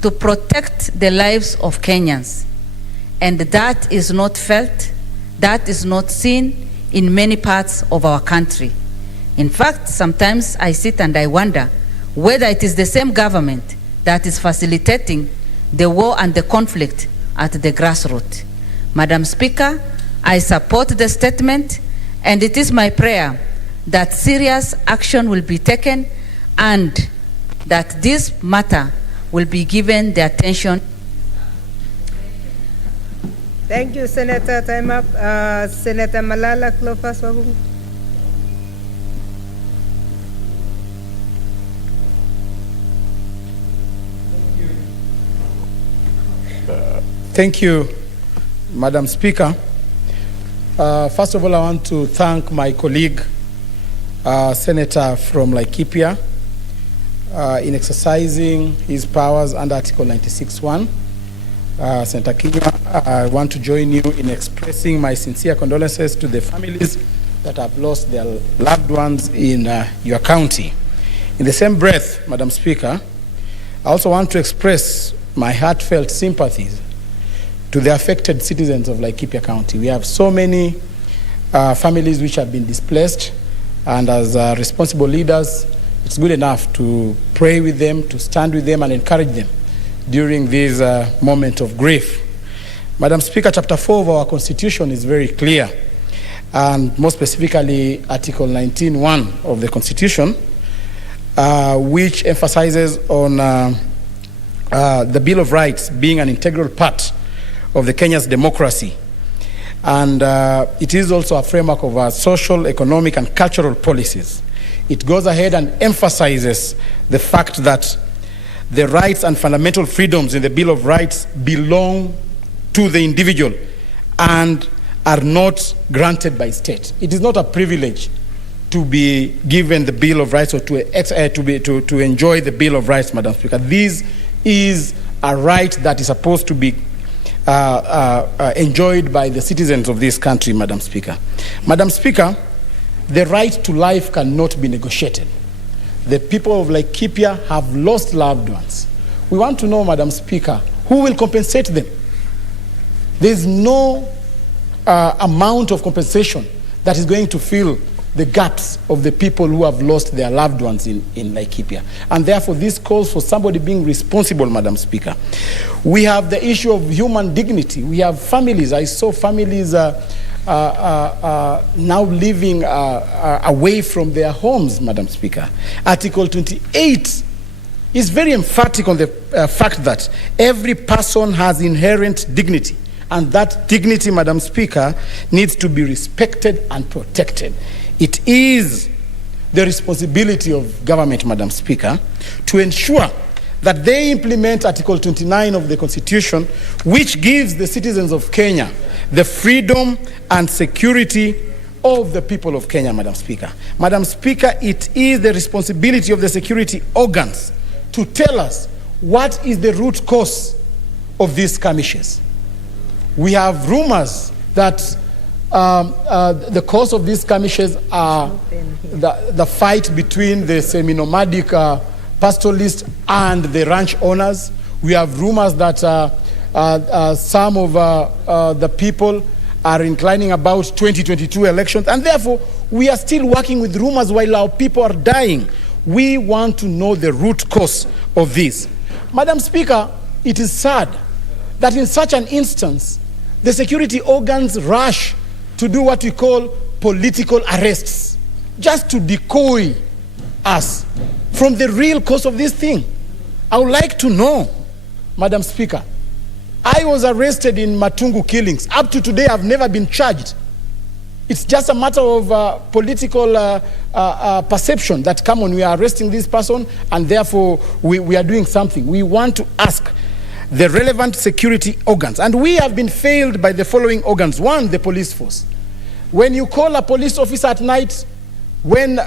to protect the lives of Kenyans. And that is not felt, that is not seen in many parts of our country. In fact, sometimes I sit and I wonder whether it is the same government that is facilitating the war and the conflict at the grassroots. Madam Speaker, I support the statement, and it is my prayer that serious action will be taken and that this matter will be given the attention. Thank you, Senator. Time up. Senator Malala Cleophas Wahungu. Thank you, Madam Speaker. First of all, I want to thank my colleague, Senator from Laikipia, in exercising his powers under Article 96(1). Senator Kinyua, I want to join you in expressing my sincere condolences to the families that have lost their loved ones in your county. In the same breath, Madam Speaker, I also want to express my heartfelt sympathies to the affected citizens of Laikipia County. We have so many families which have been displaced, and as responsible leaders, it's good enough to pray with them, to stand with them and encourage them during this moment of grief. Madam Speaker, Chapter 4 of our Constitution is very clear, and more specifically Article 19(1) of the Constitution, which emphasizes on the Bill of Rights being an integral part of the Kenya's democracy. And it is also a framework of our social, economic, and cultural policies. It goes ahead and emphasizes the fact that the rights and fundamental freedoms in the Bill of Rights belong to the individual and are not granted by state. It is not a privilege to be given the Bill of Rights or to enjoy the Bill of Rights, Madam Speaker. This is a right that is supposed to be enjoyed by the citizens of this country, Madam Speaker. Madam Speaker, the right to life cannot be negotiated. The people of Laikipia have lost loved ones. We want to know, Madam Speaker, who will compensate them? There's no amount of compensation that is going to fill the gaps of the people who have lost their loved ones in Laikipia. And therefore, this calls for somebody being responsible, Madam Speaker. We have the issue of human dignity. We have families. I saw families now living away from their homes, Madam Speaker. Article 28 is very emphatic on the fact that every person has inherent dignity, and that dignity, Madam Speaker, needs to be respected and protected. It is the responsibility of government, Madam Speaker, to ensure that they implement Article 29 of the Constitution, which gives the citizens of Kenya the freedom and security of the people of Kenya, Madam Speaker. Madam Speaker, it is the responsibility of the security organs to tell us what is the root cause of these skirmishes. We have rumors that the cause of these skirmishes are the fight between the semi-nomadic pastoralists and the ranch owners. We have rumors that some of the people are inclining about 2022 elections, and therefore we are still working with rumors while our people are dying. We want to know the root cause of this. Madam Speaker, it is sad that in such an instance, the security organs rush to do what we call political arrests, just to decoy us from the real cause of this thing. I would like to know, Madam Speaker, I was arrested in Matungu killings. Up to today, I've never been charged. It's just a matter of political perception that, come on, we are arresting this person, and therefore we are doing something. We want to ask the relevant security organs, and we have been failed by the following organs. One, the police force. When you call a police officer at night, when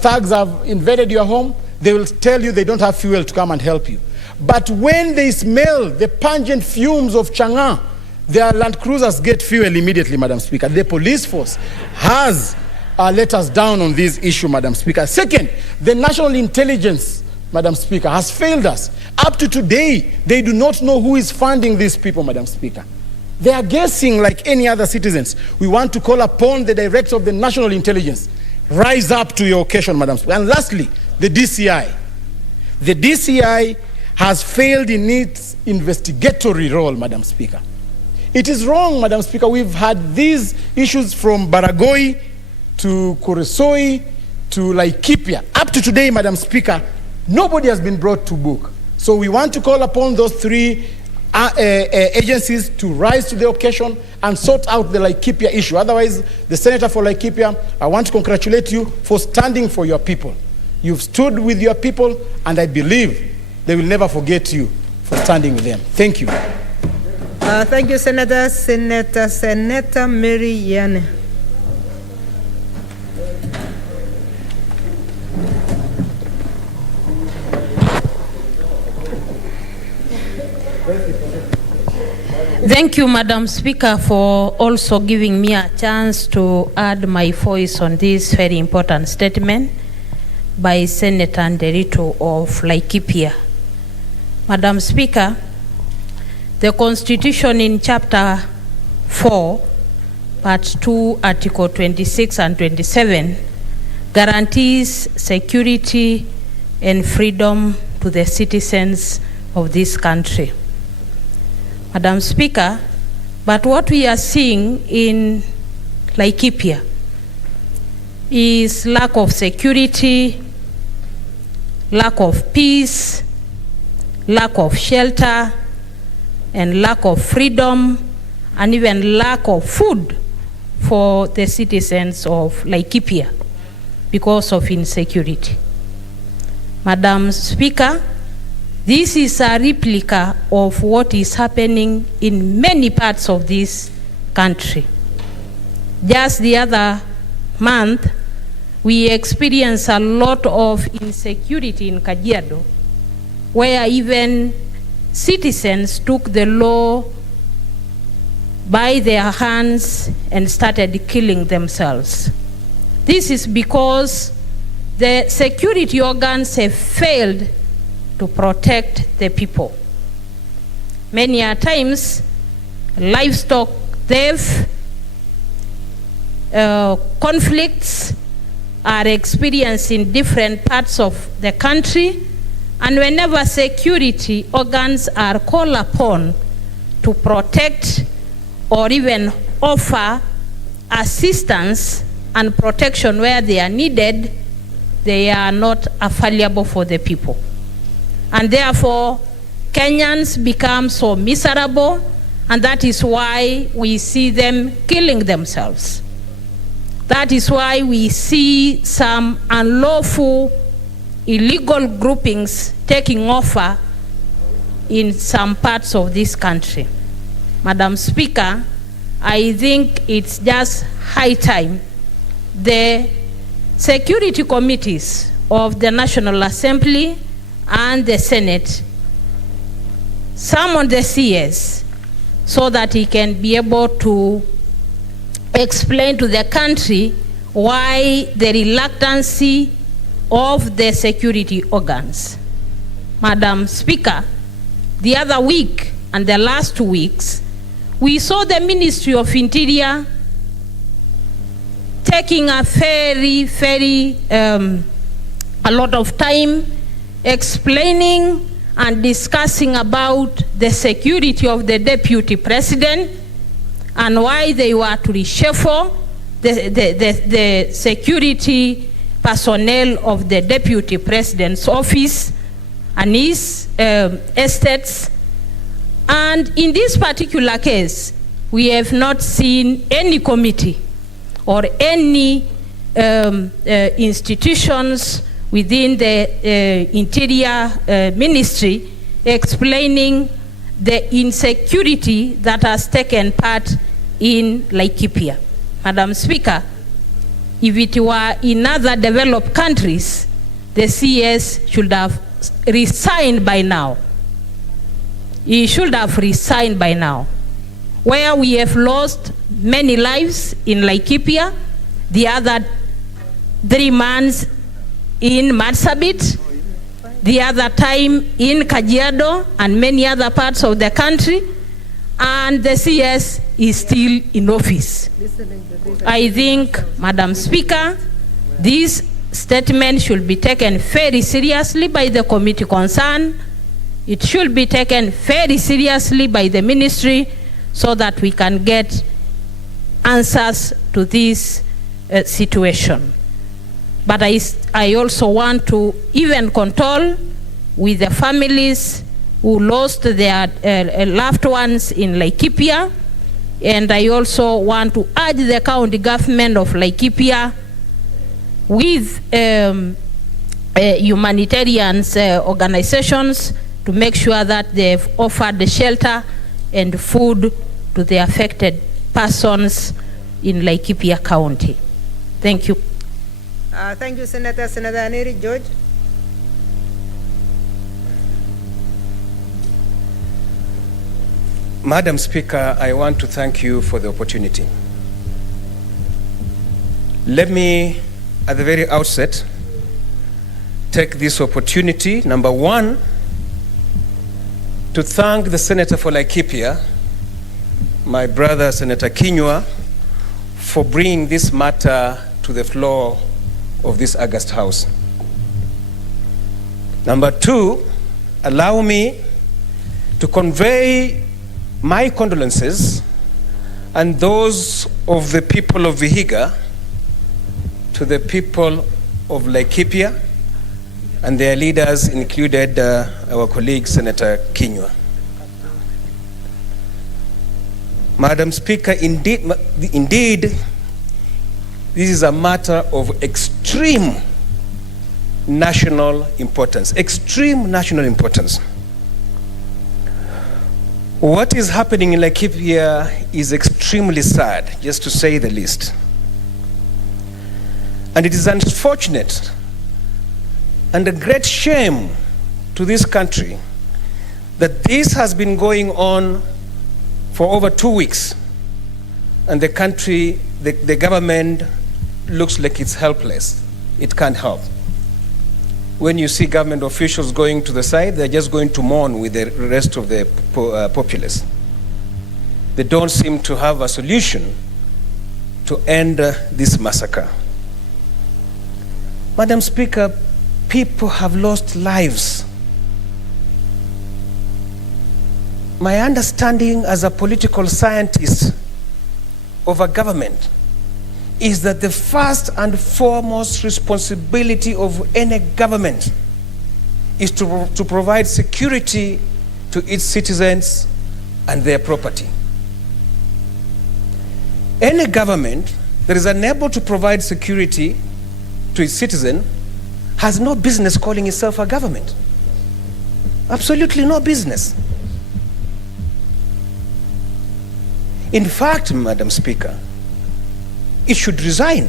thugs have invaded your home, they will tell you they don't have fuel to come and help you. But when they smell the pungent fumes of Chang'an, their Land Cruisers get fuel immediately, Madam Speaker. The police force has let us down on this issue, Madam Speaker. Second, the national intelligence, Madam Speaker, has failed us. Up to today, they do not know who is funding these people, Madam Speaker. They are guessing like any other citizens. We want to call upon the director of the national intelligence. Rise up to your occasion, Madam Speaker. And lastly, the DCI. The DCI has failed in its investigatory role, Madam Speaker. It is wrong, Madam Speaker. We've had these issues from Baragoi to Kuresoi to Laikipia. Up to today, Madam Speaker, nobody has been brought to book. So we want to call upon those three agencies to rise to the occasion and sort out the Laikipia issue. Otherwise, the Senator for Laikipia, I want to congratulate you for standing for your people. You've stood with your people, and I believe they will never forget you for standing with them. Thank you. Thank you, Senator. Senator Mary Yane. Thank you, Madam Speaker, for also giving me a chance to add my voice on this very important statement by Senator Nderito of Laikipia. Madam Speaker, the Constitution in Chapter 4, Part 2, Article 26 and 27 guarantees security and freedom to the citizens of this country. Madam Speaker, but what we are seeing in Laikipia is lack of security, lack of peace, lack of shelter, and lack of freedom, and even lack of food for the citizens of Laikipia because of insecurity. Madam Speaker, this is a replica of what is happening in many parts of this country. Just the other month, we experienced a lot of insecurity in Kajiado, where even citizens took the law by their hands and started killing themselves. This is because the security organs have failed to protect the people. Many a times, livestock theft, conflicts are experienced in different parts of the country, and whenever security organs are called upon to protect or even offer assistance and protection where they are needed, they are not available for the people. And therefore, Kenyans become so miserable, and that is why we see them killing themselves. That is why we see some unlawful, illegal groupings taking over in some parts of this country. Madam Speaker, I think it's just high time the security committees of the National Assembly and the Senate summon the CS so that he can be able to explain to the country why the reluctancy of the security organs. Madam Speaker, the other week and the last 2 weeks, we saw the Ministry of Interior taking a a lot of time explaining and discussing about the security of the deputy president and why they were to reshuffle the security personnel of the deputy president's office and his estates. And in this particular case, we have not seen any committee or any institutions within the Interior Ministry explaining the insecurity that has taken part in Laikipia. Madam Speaker, if it were in other developed countries, the CS should have resigned by now. He should have resigned by now. Where we have lost many lives in Laikipia, the other 3 months in Marsabit, the other time in Kajiado and many other parts of the country, and the CS is still in office. I think, Madam Speaker, this statement should be taken very seriously by the committee concerned. It should be taken very seriously by the ministry so that we can get answers to this situation. But I also want to even condole with the families who lost their loved ones in Laikipia. And I also want to urge the county government of Laikipia with humanitarian organizations to make sure that they've offered the shelter and food to the affected persons in Laikipia County. Thank you. Thank you, Senator. Senator Aneri, George. Madam Speaker, I want to thank you for the opportunity. Let me, at the very outset, take this opportunity, number one, to thank the Senator for Laikipia, my brother Senator Kinyua, for bringing this matter to the floor of this august house. Number two, allow me to convey my condolences and those of the people of Vihiga to the people of Laikipia and their leaders, included our colleague Senator Kinyua. Madam Speaker, indeed, this is a matter of extreme national importance. Extreme national importance. What is happening in Laikipia is extremely sad, just to say the least. And it is unfortunate and a great shame to this country that this has been going on for over 2 weeks, and the country, the government looks like it's helpless. It can't help. When you see government officials going to the side, they're just going to mourn with the rest of the populace. They don't seem to have a solution to end this massacre. Madam Speaker, people have lost lives. My understanding as a political scientist of a government is that the first and foremost responsibility of any government is to provide security to its citizens and their property. Any government that is unable to provide security to its citizen has no business calling itself a government. Absolutely no business. In fact, Madam Speaker, it should resign.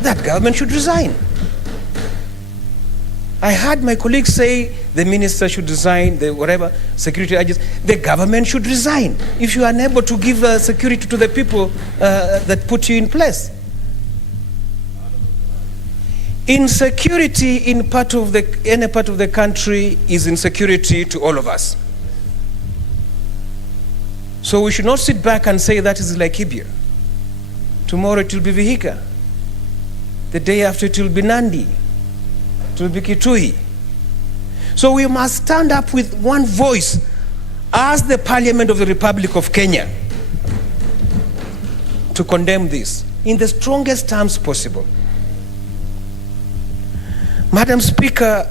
That government should resign. I heard my colleagues say the minister should resign, the whatever, security agents, the government should resign if you are unable to give security to the people that put you in place. Insecurity in any part of the country is insecurity to all of us. So we should not sit back and say that is Laikipia. Tomorrow it will be Vihiga. The day after it will be Nandi. to be Kitui. So we must stand up with one voice as the Parliament of the Republic of Kenya to condemn this in the strongest terms possible. Madam Speaker,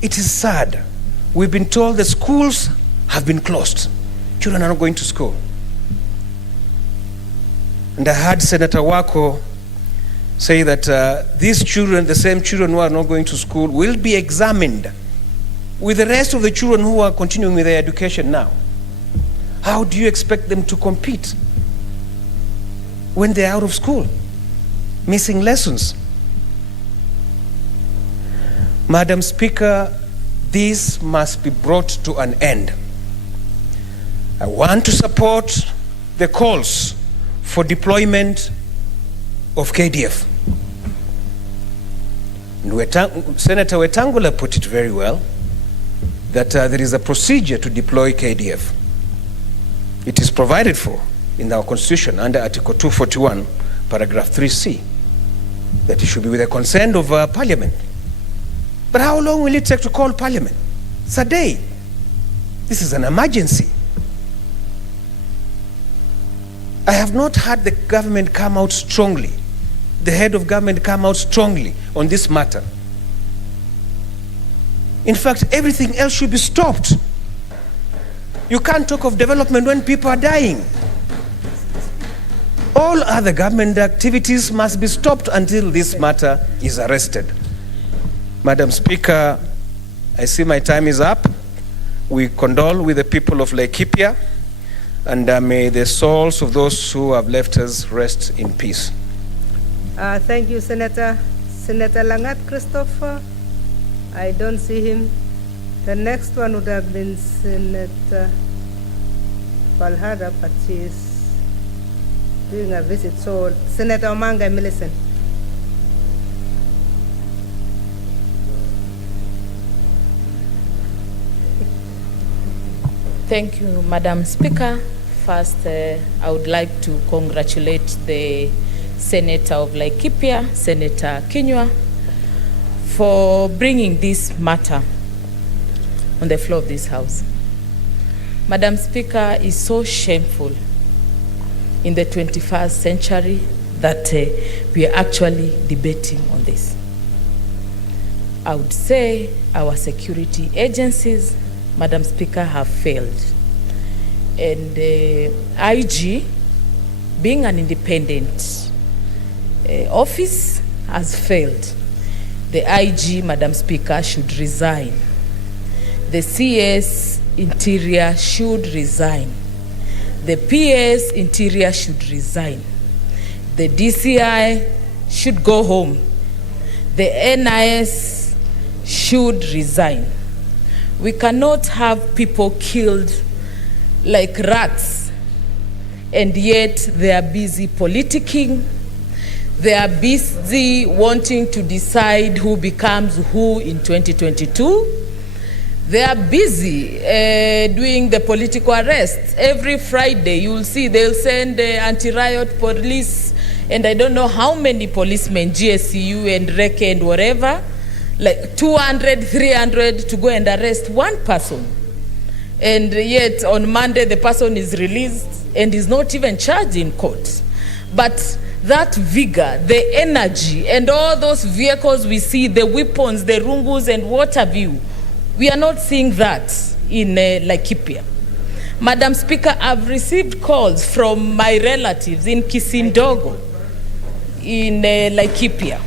it is sad. We've been told the schools have been closed. Children are not going to school. And I heard Senator Wako say that these children, the same children who are not going to school, will be examined with the rest of the children who are continuing with their education now. How do you expect them to compete when they're out of school, missing lessons? Madam Speaker, this must be brought to an end. I want to support the calls for deployment of KDF. And Senator Wetangula put it very well, that there is a procedure to deploy KDF. It is provided for in our Constitution under Article 241, paragraph 3C, that it should be with the consent of Parliament. But how long will it take to call Parliament? It's a day. This is an emergency. I have not heard the government come out strongly, the head of government come out strongly on this matter. In fact, everything else should be stopped. You can't talk of development when people are dying. All other government activities must be stopped until this matter is arrested. Madam Speaker, I see my time is up. We condole with the people of Laikipia, and may the souls of those who have left us rest in peace. Thank you, Senator. Senator Langat Christopher, I don't see him. The next one would have been Senator Palhada, but she is doing a visit. So, Senator Omanga Millicent. Thank you, Madam Speaker. First, I would like to congratulate the Senator of Laikipia, Senator Kinyua, for bringing this matter on the floor of this House. Madam Speaker, it's so shameful in the 21st century that we are actually debating on this. I would say our security agencies, Madam Speaker, have failed. And IG, being an independent office, has failed. The IG, Madam Speaker, should resign. The CS Interior should resign. The PS Interior should resign. The DCI should go home. The NIS should resign. We cannot have people killed like rats, and yet they are busy politicking. They are busy wanting to decide who becomes who in 2022. They are busy doing the political arrests. Every Friday, you will see they'll send anti-riot police, and I don't know how many policemen, GSU and REC and whatever, like 200, 300 to go and arrest one person. And yet on Monday, the person is released and is not even charged in court. But that vigor, the energy, and all those vehicles we see, the weapons, the rungus and what have you, we are not seeing that in Laikipia. Madam Speaker, I've received calls from my relatives in Kisindogo, in Laikipia.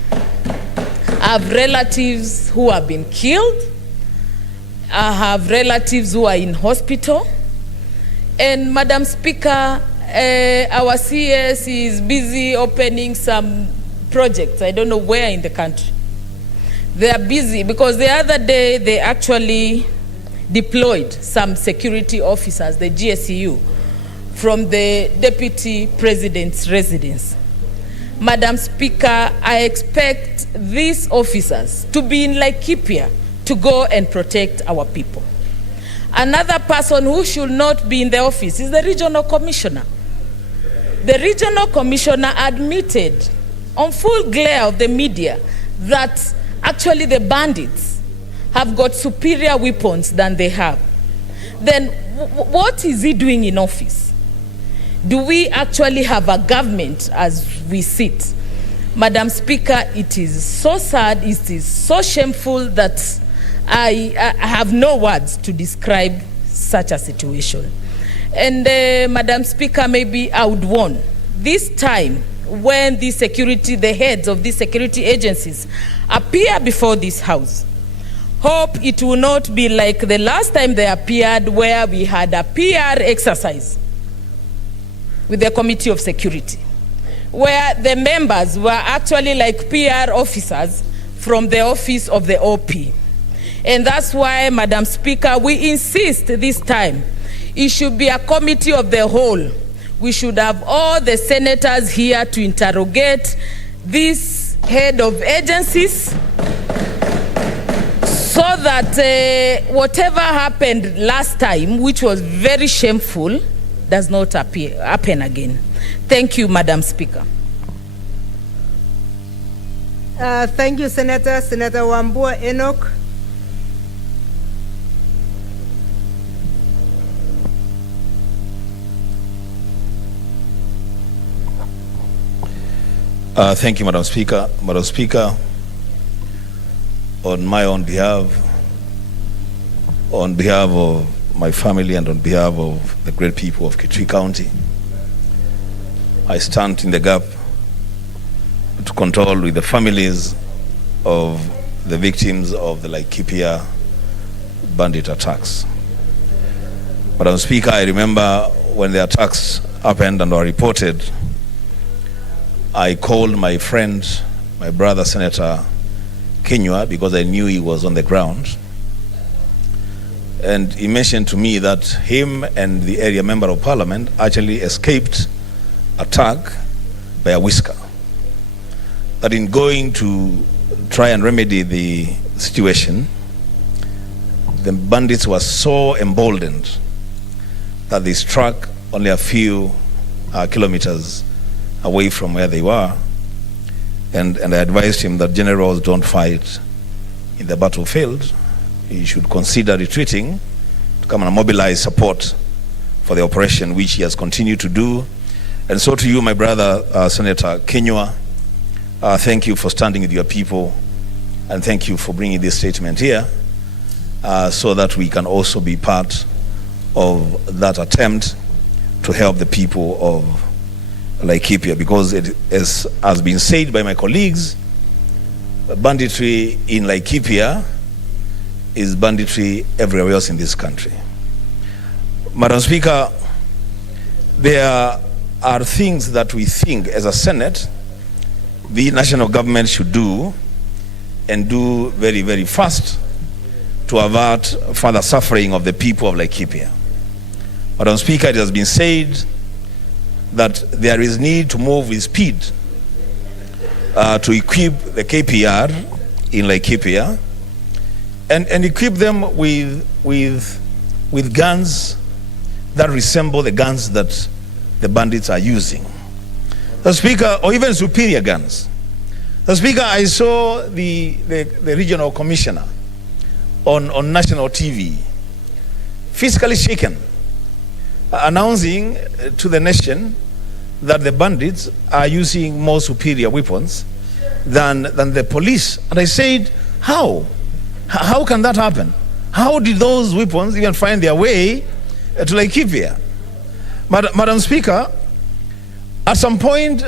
I have relatives who have been killed. I have relatives who are in hospital. And Madam Speaker, our CS is busy opening some projects. I don't know where in the country. They are busy because the other day they actually deployed some security officers, the GSU, from the Deputy President's residence. Madam Speaker, I expect these officers to be in Laikipia to go and protect our people. Another person who should not be in the office is the regional commissioner. The regional commissioner admitted on full glare of the media that actually the bandits have got superior weapons than they have, then what is he doing in office? Do we actually have a government as we sit? Madam Speaker, it is so sad, it is so shameful that I have no words to describe such a situation. And Madam Speaker, maybe I would warn, this time when the heads of these security agencies appear before this House, hope it will not be like the last time they appeared, where we had a PR exercise with the Committee of Security, where the members were actually like PR officers from the office of the OP. And that's why, Madam Speaker, we insist this time it should be a committee of the whole. We should have all the senators here to interrogate this head of agencies, so that whatever happened last time, which was very shameful, does not happen again. Thank you, Madam Speaker. Thank you, Senator. Senator Wambua Enoch. Thank you, Madam Speaker. Madam Speaker, on my own behalf, on behalf of my family and on behalf of the great people of Kitui County, I stand in the gap to condole with the families of the victims of the Laikipia bandit attacks. Madam Speaker, I remember when the attacks happened and were reported, I called my friend, my brother, Senator Kenywa, because I knew he was on the ground. And he mentioned to me that him and the area member of parliament actually escaped attack by a whisker. That in going to try and remedy the situation, the bandits were so emboldened that they struck only a few kilometers away from where they were, and I advised him that generals don't fight in the battlefield. He should consider retreating to come and mobilize support for the operation, which he has continued to do. And so to you, my brother, Senator Kenywa, thank you for standing with your people, and thank you for bringing this statement here, so that we can also be part of that attempt to help the people of Laikipia, because it has been said by my colleagues, banditry in Laikipia is banditry everywhere else in this country. Madam Speaker, there are things that we think as a Senate the national government should do, and do very, very fast, to avert further suffering of the people of Laikipia. Madam Speaker, it has been said that there is need to move with speed to equip the KPR in Laikipia and equip them with guns that resemble the guns that the bandits are using. The Speaker, or even superior guns. The Speaker, I saw the regional commissioner on national TV, physically shaken, announcing to the nation that the bandits are using more superior weapons than the police. And I said, how? How can that happen? How did those weapons even find their way to Laikipia? Madam Speaker, at some point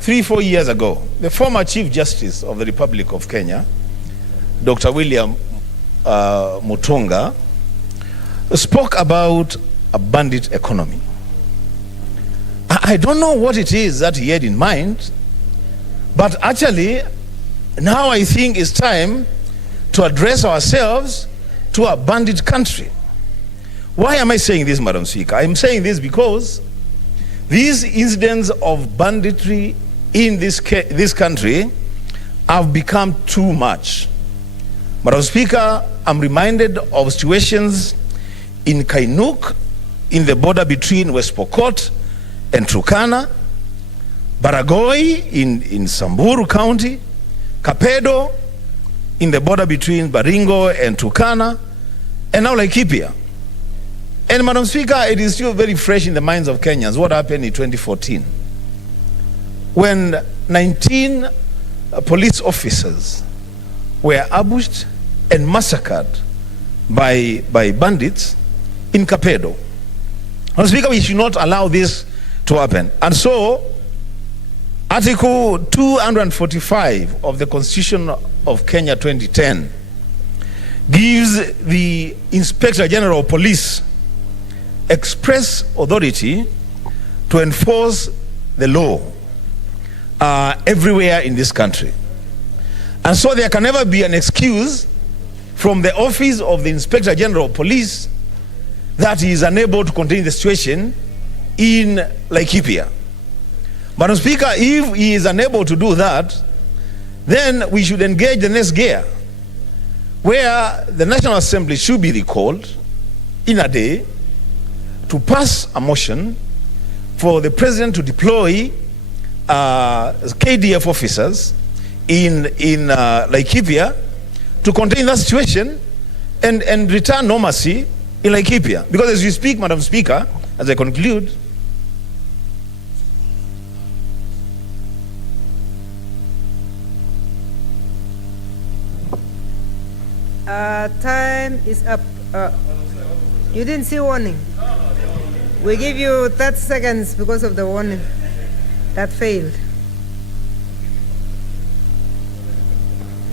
3-4 years ago, the former Chief Justice of the Republic of Kenya, Dr. William Mutunga, spoke about a bandit economy. I don't know what it is that he had in mind, but actually now I think it's time to address ourselves to a bandit country. Why am I saying this, Madam Speaker? I'm saying this because these incidents of banditry in this country have become too much. Madam Speaker, I'm reminded of situations in Kainuk, in the border between West Pokot and Turkana, Baragoi in Samburu County, Kapedo, in the border between Baringo and Turkana, and now Laikipia. And Madam Speaker, it is still very fresh in the minds of Kenyans what happened in 2014 when 19 police officers were ambushed and massacred by bandits in Kapedo. Madam Speaker, we should not allow this to happen. And so, Article 245 of the Constitution of Kenya 2010 gives the Inspector General of Police express authority to enforce the law everywhere in this country. And so there can never be an excuse from the office of the Inspector General of Police that he is unable to contain the situation in Laikipia. Madam Speaker, if he is unable to do that, then we should engage the next gear, where the National Assembly should be recalled in a day to pass a motion for the President to deploy KDF officers in Laikipia to contain that situation and return normalcy in Laikipia. Because as you speak, Madam Speaker, as I conclude, time is up. You didn't see warning. We give you 30 seconds because of the warning. That failed.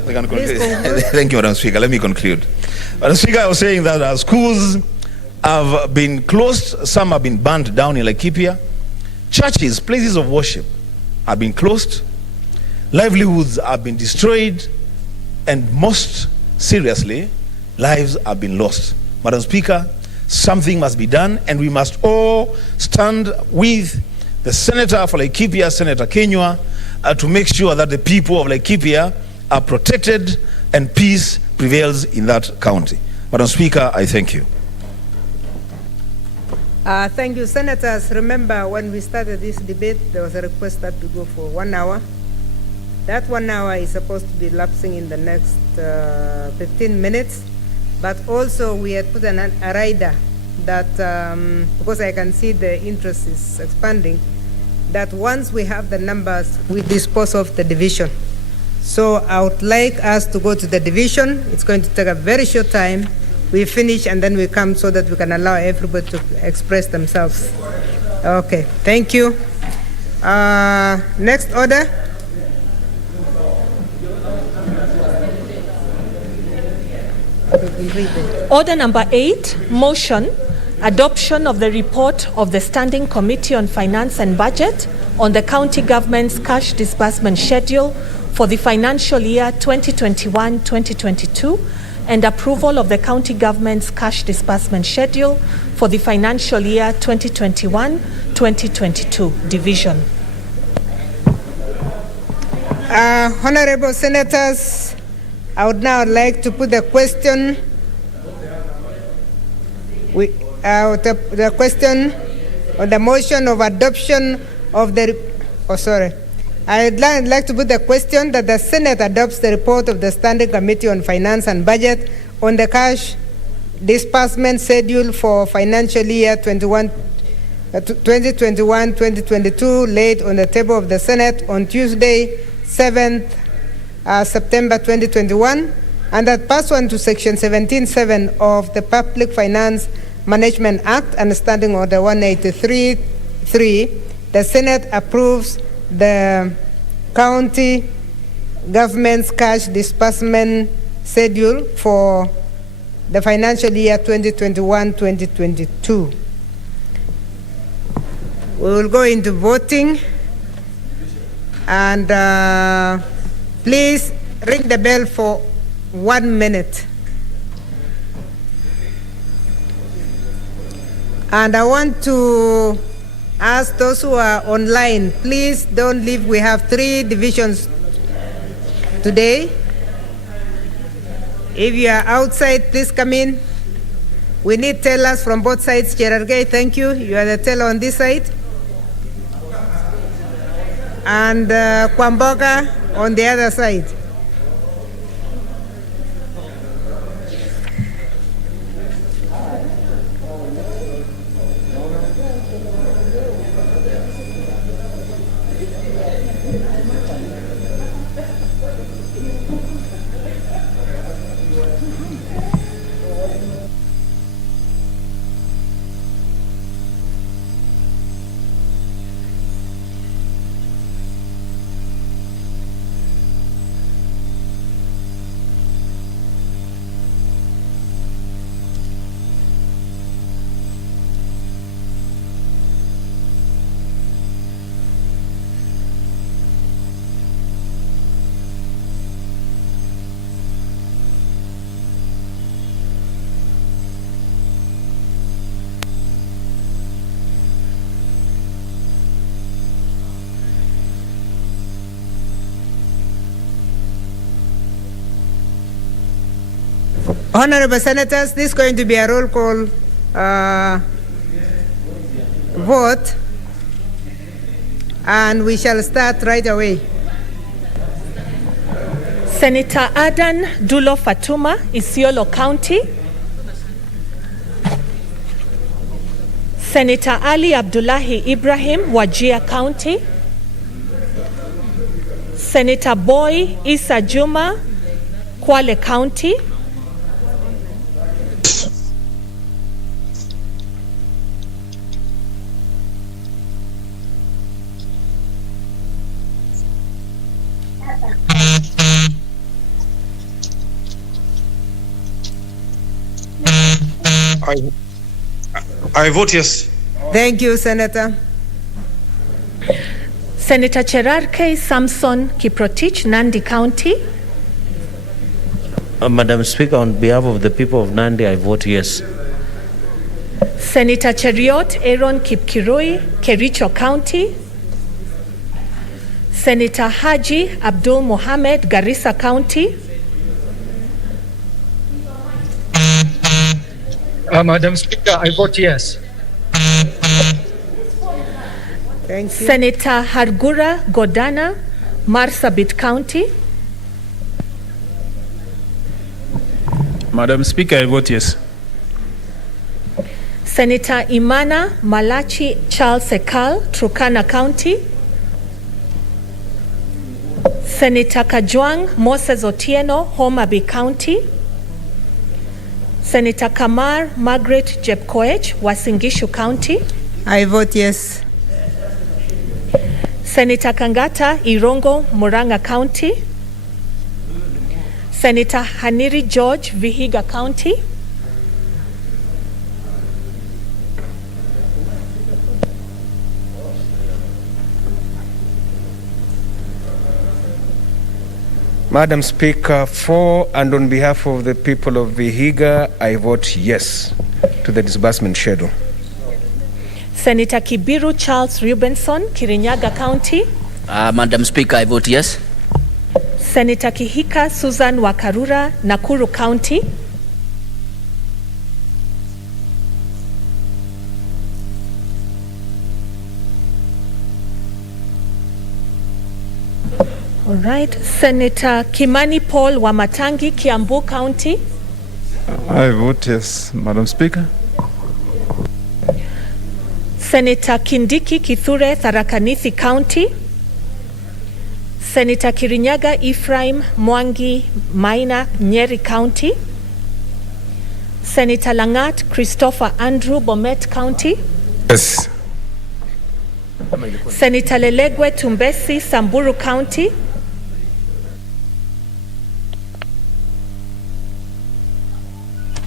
Thank you, Madam Speaker. Let me conclude. Madam Speaker, I was saying that schools have been closed. Some have been burned down in Laikipia. Churches, places of worship, have been closed. Livelihoods have been destroyed. And most seriously, lives have been lost. Madam Speaker, something must be done, and we must all stand with the Senator for Laikipia, Senator Kenywa, to make sure that the people of Laikipia are protected and peace prevails in that county. Madam Speaker, I thank you. Thank you, Senators. Remember, when we started this debate, there was a request that we go for 1 hour. That 1 hour is supposed to be lapsing in the next 15 minutes. But also, we had put a rider that, because I can see the interest is expanding, that once we have the numbers, we dispose of the division. So I would like us to go to the division. It's going to take a very short time. We finish and then we come so that we can allow everybody to express themselves. Okay, thank you. Next order. Order number 8, motion, adoption of the report of the Standing Committee on Finance and Budget on the county government's cash disbursement schedule for the financial year 2021-2022 and approval of the county government's cash disbursement schedule for the financial year 2021-2022 division. Honorable Senators, I would now like to put the question. The question on the motion of adoption of the. I'd like to put the question that the Senate adopts the report of the Standing Committee on Finance and Budget on the cash disbursement schedule for financial year 2021-2022 laid on the table of the Senate on Tuesday, 7th September 2021, and that pursuant to Section 17(7) of the Public Finance Management Act and Standing Order 183.3, the Senate approves the county government's cash disbursement schedule for the financial year 2021-2022. We will go into voting, and please ring the bell for 1 minute. And I want to ask those who are online, please don't leave. We have 3 divisions today. If you are outside, please come in. We need tellers from both sides. Cherargei, thank you. You are the teller on this side. And Kwamboga on the other side. Honorable Senators, this is going to be a roll call vote, and we shall start right away. Senator Adan Dulo Fatuma, Isiolo County. Senator Ali Abdullahi Ibrahim, Wajir County. Senator Boy Issa Juma, Kwale County. I vote yes. Thank you, Senator. Senator Cherarke Samson Kiprotich, Nandi County. Madam Speaker, on behalf of the people of Nandi, I vote yes. Senator Cheriot Aaron Kipkirui, Kericho County. Senator Haji Abdul Mohammed, Garissa County. Madam Speaker, I vote yes. Thank you. Senator Hargura Godana, Marsabit County. Madam Speaker, I vote yes. Senator Imana Malachi Charles Ekal, Turkana County. Senator Kajwang Moses Otieno, Homa Bay County. Senator Kamar Margaret Jepkoech, Wasingishu County. I vote yes. Senator Kangata Irongo, Muranga County. Senator Haniri George, Vihiga County. Madam Speaker, for and on behalf of the people of Vihiga, I vote yes to the disbursement schedule. Senator Kibiru Charles Rubenson, Kirinyaga County. Madam Speaker, I vote yes. Senator Kihika Susan Wakarura, Nakuru County. All right. Senator Kimani Paul Wamatangi, Kiambu County. I vote yes, Madam Speaker. Senator Kindiki Kithure, Tharaka-Nithi County. Senator Kirinyaga Ephraim Mwangi Maina, Nyeri County. Senator Langat Christopher Andrew, Bomet County. Yes. Senator Lelegwe Tumbesi, Samburu County.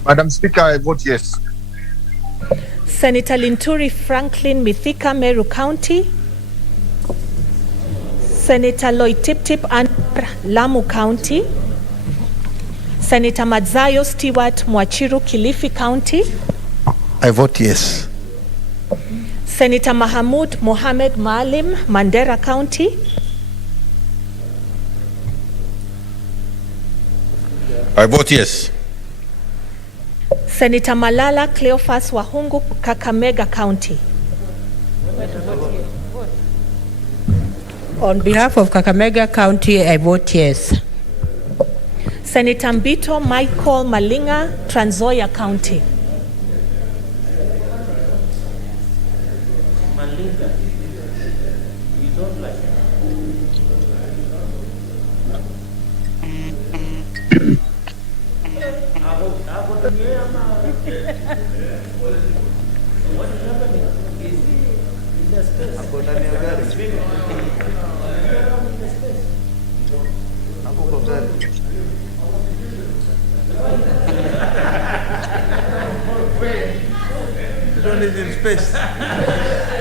Madam Speaker, I vote yes. Senator Linturi Franklin Mithika, Meru County. Senator Loitiptip Anwar, Lamu County. Senator Madzayo Stewart Mwachiru, Kilifi County. I vote yes. Senator Mahamud Mohamed Maalim, Mandera County. I vote yes. Senator Malala Cleophas Wahungu, Kakamega County. On behalf of Kakamega County, I vote yes. Senator Mbito Michael Malinga, Trans Nzoia County.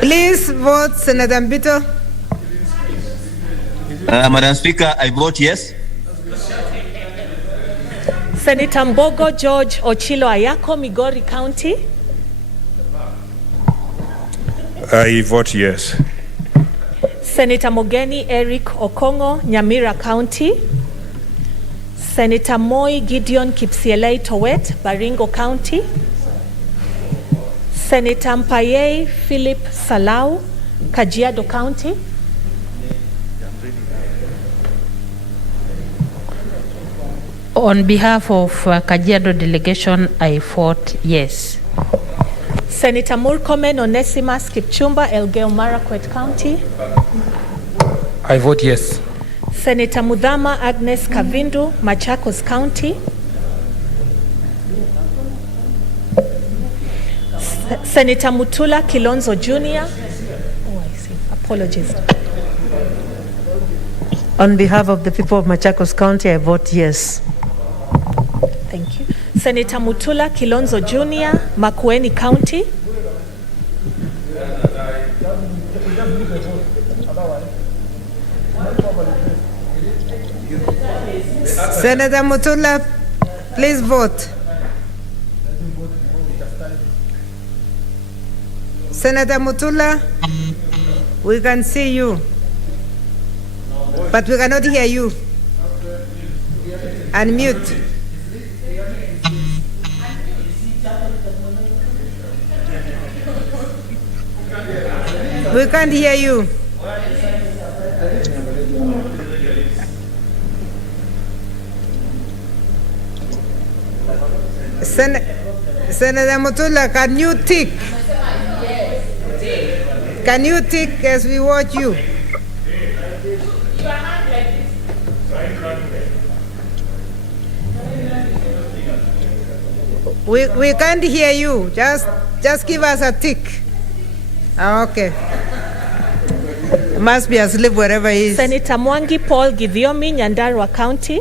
Please vote, Senator Mbito. Madam Speaker, I vote yes. Senator Mbogo George Ochilo Ayako, Migori County. I vote yes. Senator Mogeni Eric Okongo, Nyamira County. Senator Moi Gideon Kipsielei Towet, Baringo County. Senator Mpaye Philip Salau, Kajiado County. On behalf of Kajiado delegation, I vote yes. Senator Murkomen Onesimus Kipchumba, Elgeyo Marakwet County. I vote yes. Senator Mudhama Agnes Kavindu, Machakos County. Senator Mutula Kilonzo Jr. Oh, I see. Apologies. On behalf of the people of Machakos County, I vote yes. Thank you. Senator Mutula Kilonzo Jr., Makueni County. Senator Mutula, please vote. Senator Mutula, we can see you, but we cannot hear you. Unmute. We can't hear you. Senator Mutula, can you tick? Can you tick as we watch you? We can't hear you. Just give us a tick. Okay. Must be asleep wherever he is. Senator Mwangi Paul Githiomi, Nyandarua County.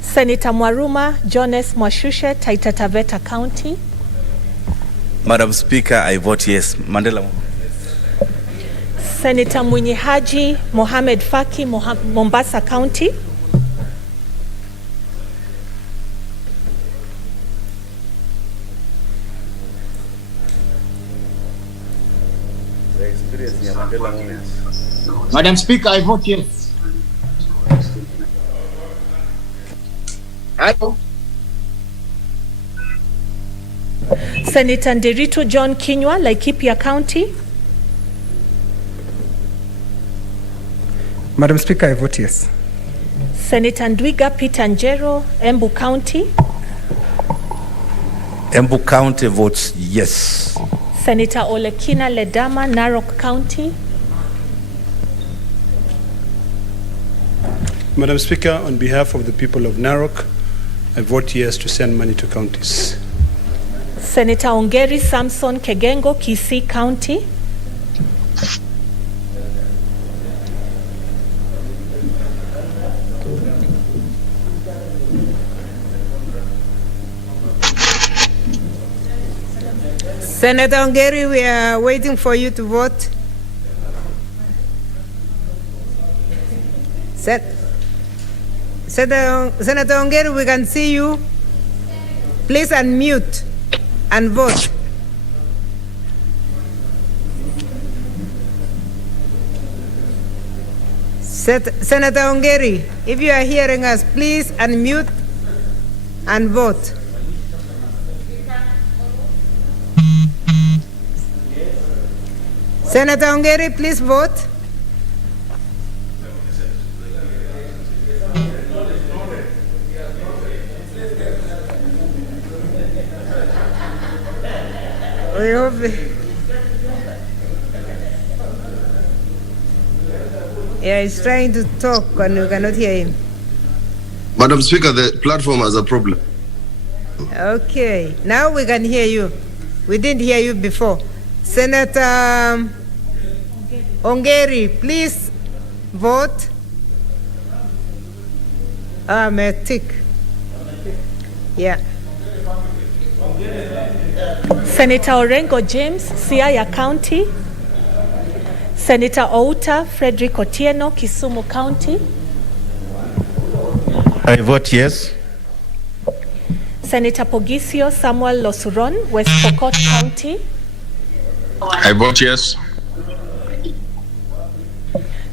Senator Mwaruma Jones Mwashushe, Taita Taveta County. Madam Speaker, I vote yes. Mandela. Senator Mwinyi Haji Mohamed Faki, Mombasa County. Madam Speaker, I vote yes. Hello. Senator Nderitu John Kinyua, Laikipia County. Madam Speaker, I vote yes. Senator Ndwiga Peter Njero, Embu County. Embu County votes yes. Senator Olekina Ledama, Narok County. Madam Speaker, on behalf of the people of Narok, I vote yes to send money to counties. Senator Ongeri Samson Kegengo, Kisii County. Senator Ongeri, we are waiting for you to vote. Senator Ongeri, we can see you. Please unmute and vote. Senator Ongeri, if you are hearing us, please unmute and vote. Senator Ongeri, please vote. We hope. Yeah, he's trying to talk and we cannot hear him. Madam Speaker, the platform has a problem. Okay, now we can hear you. We didn't hear you before. Senator Ongeri, please vote. Tick. Yeah. Senator Orengo James, Siaya County. Senator Outa Frederick Otieno, Kisumu County. I vote yes. Senator Pogisio Samuel Losuron, West Pokot County. I vote yes.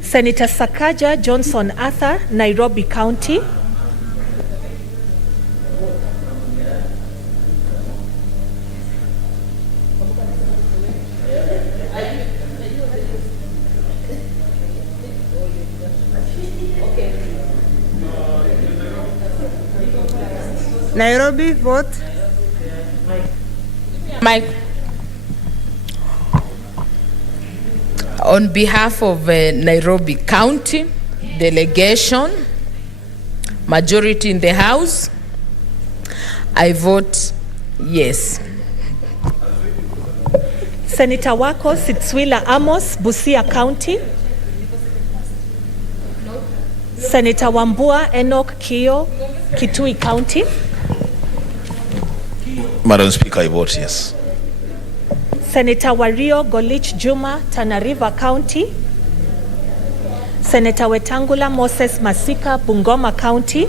Senator Sakaja Johnson Arthur, Nairobi County. Nairobi, vote. Mike. On behalf of Nairobi County delegation, majority in the House, I vote yes. Senator Wako Sitswila Amos, Busia County. Senator Wambua Enoch Kio, Kitui County. Madam Speaker, I vote yes. Senator Wario Golich Juma, Tana River County. Senator Wetangula Moses Masika, Bungoma County.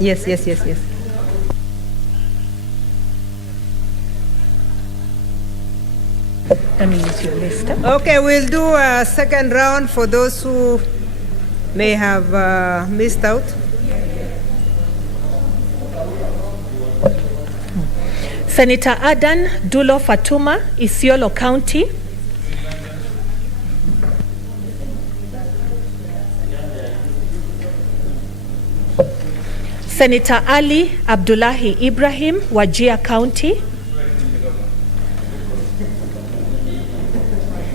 Yes. Let me use your list. Okay, we'll do a second round for those who may have missed out. Senator Adan Dulo Fatuma, Isiolo County. Senator Ali Abdullahi Ibrahim, Wajir County.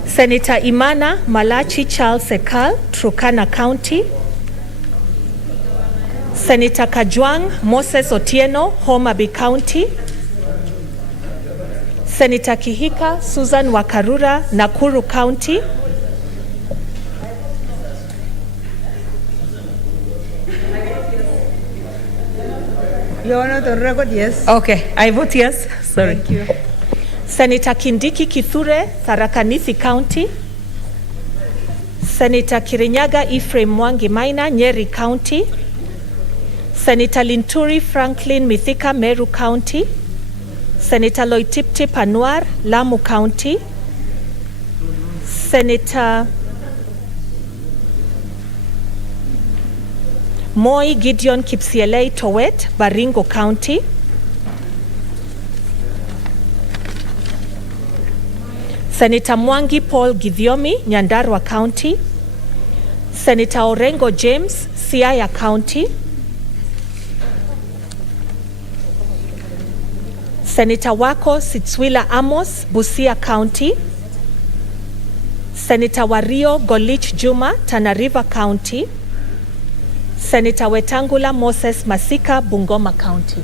Senator Imana Malachi Charles Ekal, Turkana County. Senator Kajwang Moses Otieno, Homa Bay County. Senator Kihika Susan Wakarura, Nakuru County. You're not on record, yes? Okay, I vote yes. Sorry. Thank you. Senator Kindiki Kithure, Tharaka Nithi County. Senator Kirinyaga Ephraim Mwangi Maina, Nyeri County. Senator Linturi Franklin Mithika, Meru County. Senator Loitiptip Anwar, Lamu County. Senator Moi Gideon Kipsielei Towet, Baringo County. Senator Mwangi Paul Githiomi, Nyandarua County. Senator Orengo James, Siaya County. Senator Wako Sitswila Amos, Busia County. Senator Wario Golich Juma, Tana River County. Senator Wetangula Moses Masika, Bungoma County.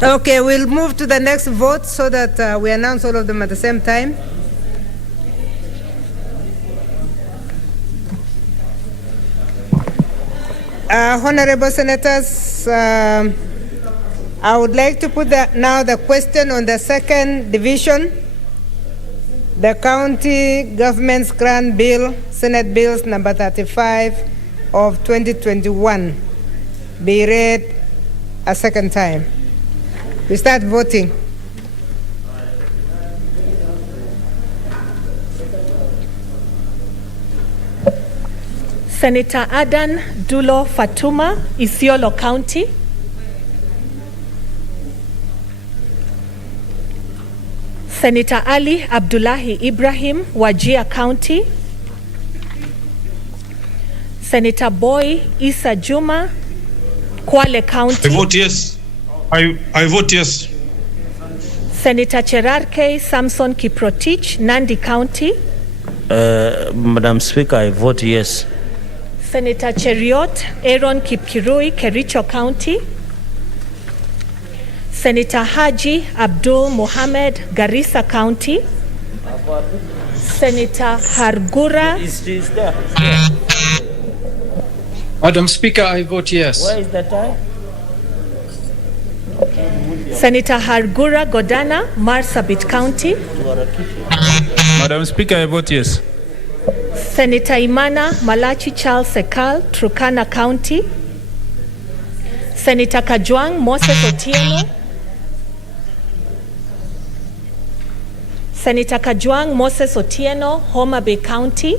Okay, we'll move to the next vote so that we announce all of them at the same time. Honorable Senators, I would like to put now the question on the second division, the County Government's Grant Bill, Senate Bills number 35 of 2021, be read a second time. We start voting. Senator Adan Dulo Fatuma, Isiolo County. Senator Ali Abdullahi Ibrahim, Wajir County. Senator Boy Isa Juma, Kwale County. I vote yes. I vote yes. Senator Cherarke Samson Kiprotich, Nandi County. Madam Speaker, I vote yes. Senator Cheriot Aaron Kipkirui, Kericho County. Senator Haji Abdul Mohammed, Garissa County. Senator Hargura. Madam Speaker, I vote yes. Where is the tie? Senator Hargura Godana, Marsabit County. Madam Speaker, I vote yes. Senator Imana Malachi Charles Sekal, Turkana County. Senator Kajwang Moses Otieno. Senator Kajwang Moses Otieno, Homa Bay County.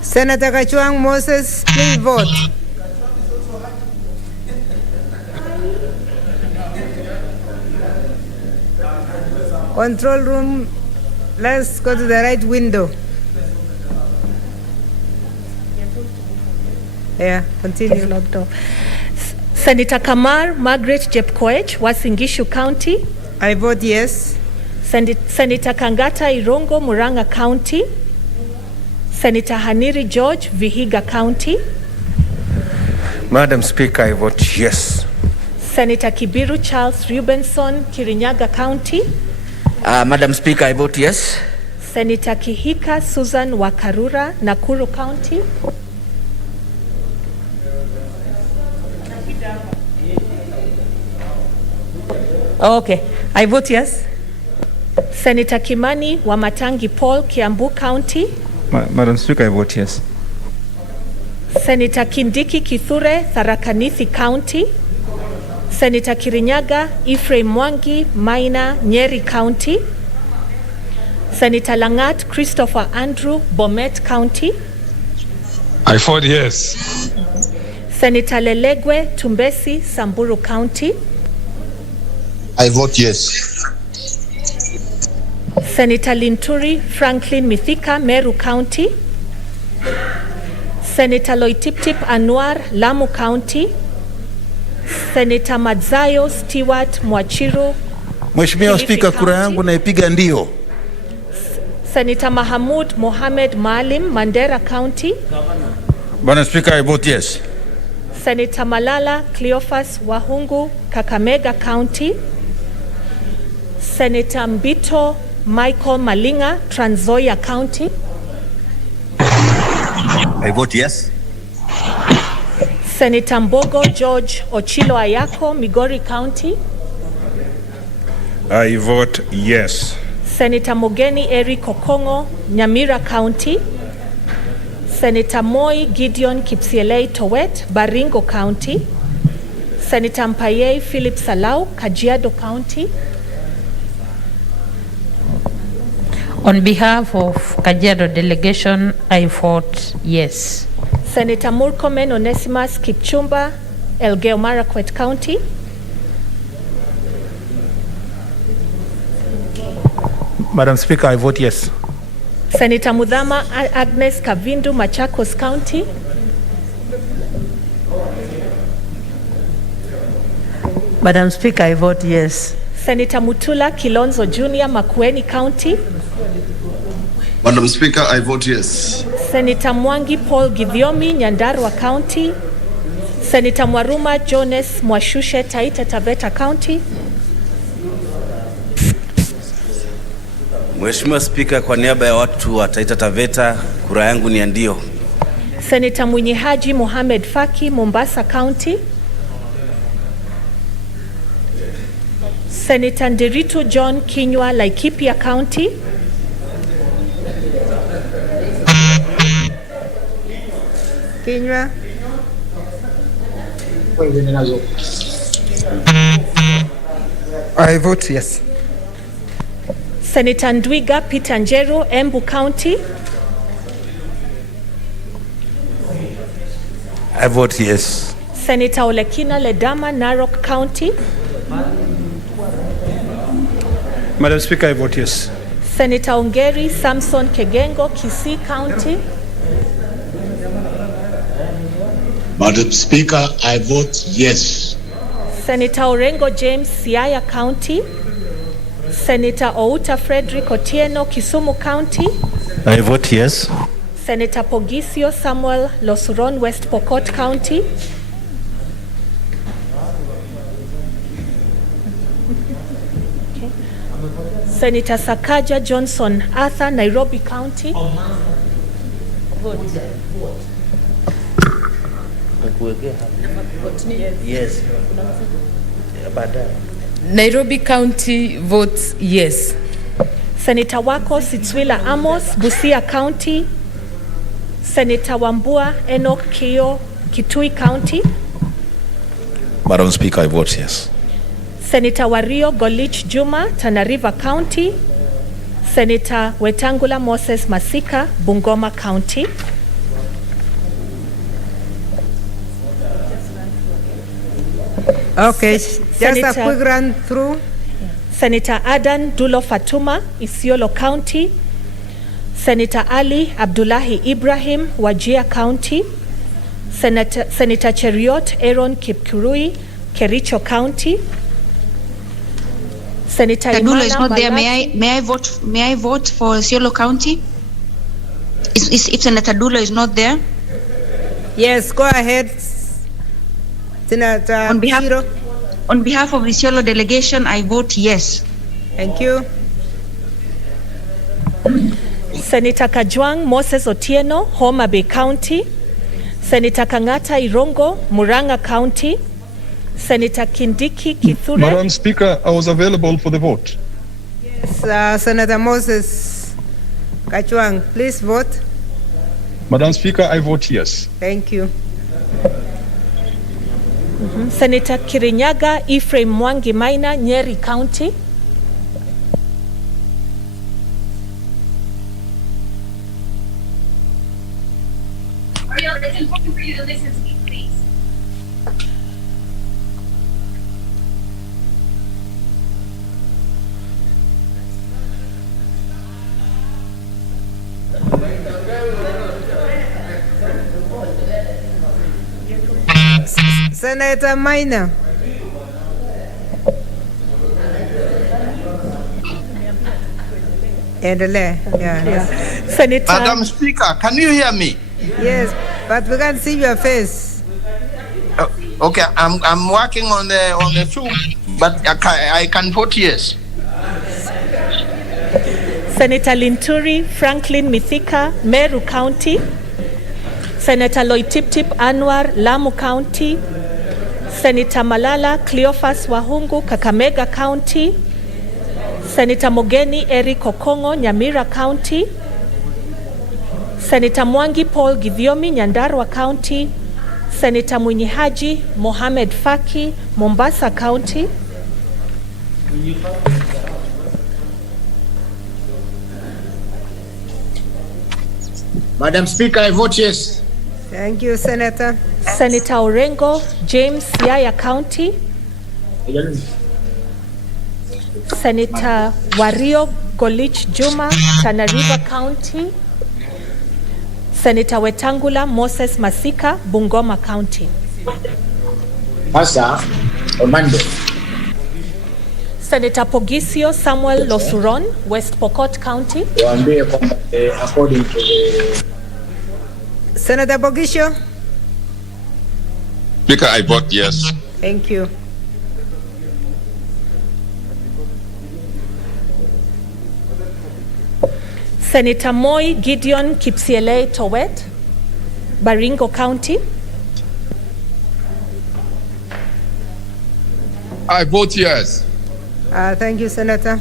Senator Kachwang Moses, please vote. Control room, let's go to the right window. Yeah, continue. Senator Kamar Margaret Jepkoech, Wasingishu County. I vote yes. Senator Kangata Irongo, Muranga County. Senator Haniri George, Vihiga County. Madam Speaker, I vote yes. Senator Kibiru Charles Rubenson, Kirinyaga County. Madam Speaker, I vote yes. Senator Kihika Susan Wakarura, Nakuru County. Okay, I vote yes. Senator Kimani Wamatangi Paul, Kiambu County. Madam Speaker, I vote yes. Senator Kindiki Kithure, Tharaka Nithi County. Senator Kirinyaga Ephraim Mwangi, Maina, Nyeri County. Senator Langat Christopher Andrew, Bomet County. I vote yes. Senator Lelegwe Tumbesi, Samburu County. I vote yes. Senator Linturi Franklin Mithika, Meru County. Senator Loitiptip Anwar, Lamu County. Senator Madzayo Stewart Mwachiro. Mheshimiwa Spika, kura yangu naipiga ndio. Senator Mahamud Mohamed Maalim, Mandera County. Madam Speaker, I vote yes. Senator Malala Cleophas Wahungu, Kakamega County. Senator Mbito Michael Malinga, Trans Nzoia County. I vote yes. Senator Mbogo George Ochilo Ayako, Migori County. I vote yes. Senator Mogeni Eric Okongo, Nyamira County. Senator Moi Gideon Kipsielei Towet, Baringo County. Senator Mpaye Philip Salau, Kajiado County. On behalf of Kajiado delegation, I vote yes. Senator Murkomen Onesimus Kipchumba, Elgeyo Marakwet County. Madam Speaker, I vote yes. Senator Mudhama Agnes Kavindu, Machakos County. Madam Speaker, I vote yes. Senator Mutula Kilonzo Jr., Makueni County. Madam Speaker, I vote yes. Senator Mwangi Paul Githiomi, Nyandarua County. Senator Mwaruma Jones Mwashushe, Taita Taveta County. Mheshimiwa Spika, kwa niaba ya watu wa Taita Taveta, kura yangu ni ndio. Senator Mwinyi Haji Mohamed Faki, Mombasa County. Senator Nderitu John Kinywa, Laikipia County. Kinywa. I vote yes. Senator Ndwiga Peter Njeru, Embu County. I vote yes. Senator Olekina Ledama, Narok County. Madam Speaker, I vote yes. Senator Ongeri Samson Kegengo, Kisii County. Madam Speaker, I vote yes. Senator Orengo James, Siaya County. Senator Outa Frederick Otieno, Kisumu County. I vote yes. Senator Pogisio Samuel Losuron, West Pokot County. Okay. Senator Sakaja Johnson Arthur, Nairobi County. Yes. Nairobi County votes yes. Senator Wako Sitswila Amos, Busia County. Senator Wambua Enoch Kio, Kitui County. Madam Speaker, I vote yes. Senator Wario Golich Juma, Tana River County. Senator Wetangula Moses Masika, Bungoma County. Okay, just a quick run through. Senator Adan Dulo Fatuma, Isiolo County. Senator Ali Abdullahi Ibrahim, Wajir County. Senator Cheriot Aaron Kipkurui, Kericho County. Senator Dulo Imana is not there. Malati. May I vote for Isiolo County? If Senator Dulo is not there? Yes, go ahead. Senator On behalf of the Isiolo delegation, I vote yes. Thank you. Senator Kajwang Moses Otieno, Homa Bay County. Senator Kangata Irongo, Muranga County. Senator Kindiki Kithure. Madam Speaker, I was available for the vote. Yes, Senator Moses Kachwang, please vote. Madam Speaker, I vote yes. Thank you. Senator Kirinyaga Ephraim Mwangi Maina, Nyeri County. Ariel, it's important for you to listen to me, please. Senator Maina. Endelea. Yeah. Senator. Madam Speaker, can you hear me? Yes, but we can't see your face. Okay, I'm working on the Zoom, but I can vote yes. Senator Linturi Franklin Mithika, Meru County. Senator Loitiptip Anwar, Lamu County. Senator Malala Cleophas Wahungu, Kakamega County. Senator Mogeni Eric Okongo, Nyamira County. Senator Mwangi Paul Githiomi, Nyandarua County. Senator Munyihaji Mohamed Faki, Mombasa County. Madam Speaker, I vote yes. Thank you, Senator. Senator Orengo James, Siaya County. Senator Wario Golich Juma, Tana River County. Senator Wetangula Moses Masika, Bungoma County. Sasa, on Monday. Senator Pogisio Samuel Losuron, West Pokot County. Waambie kwamba according to the Senator Bogisho. Speaker, I vote yes. Thank you. Senator Moi Gideon Kipsiele Towet, Baringo County. I vote yes. Thank you, Senator.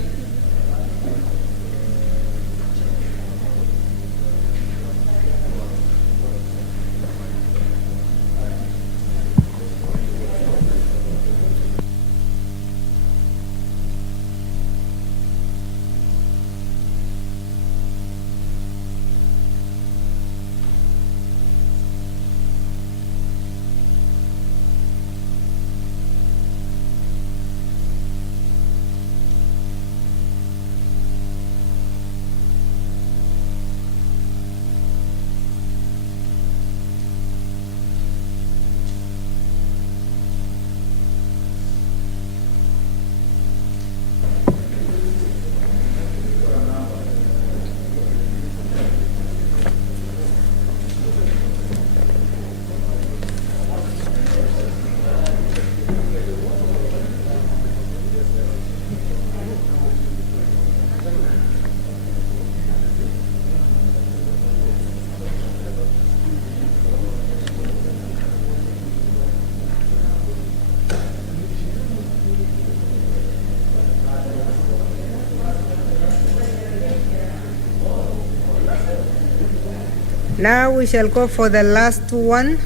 Now we shall go for the last one.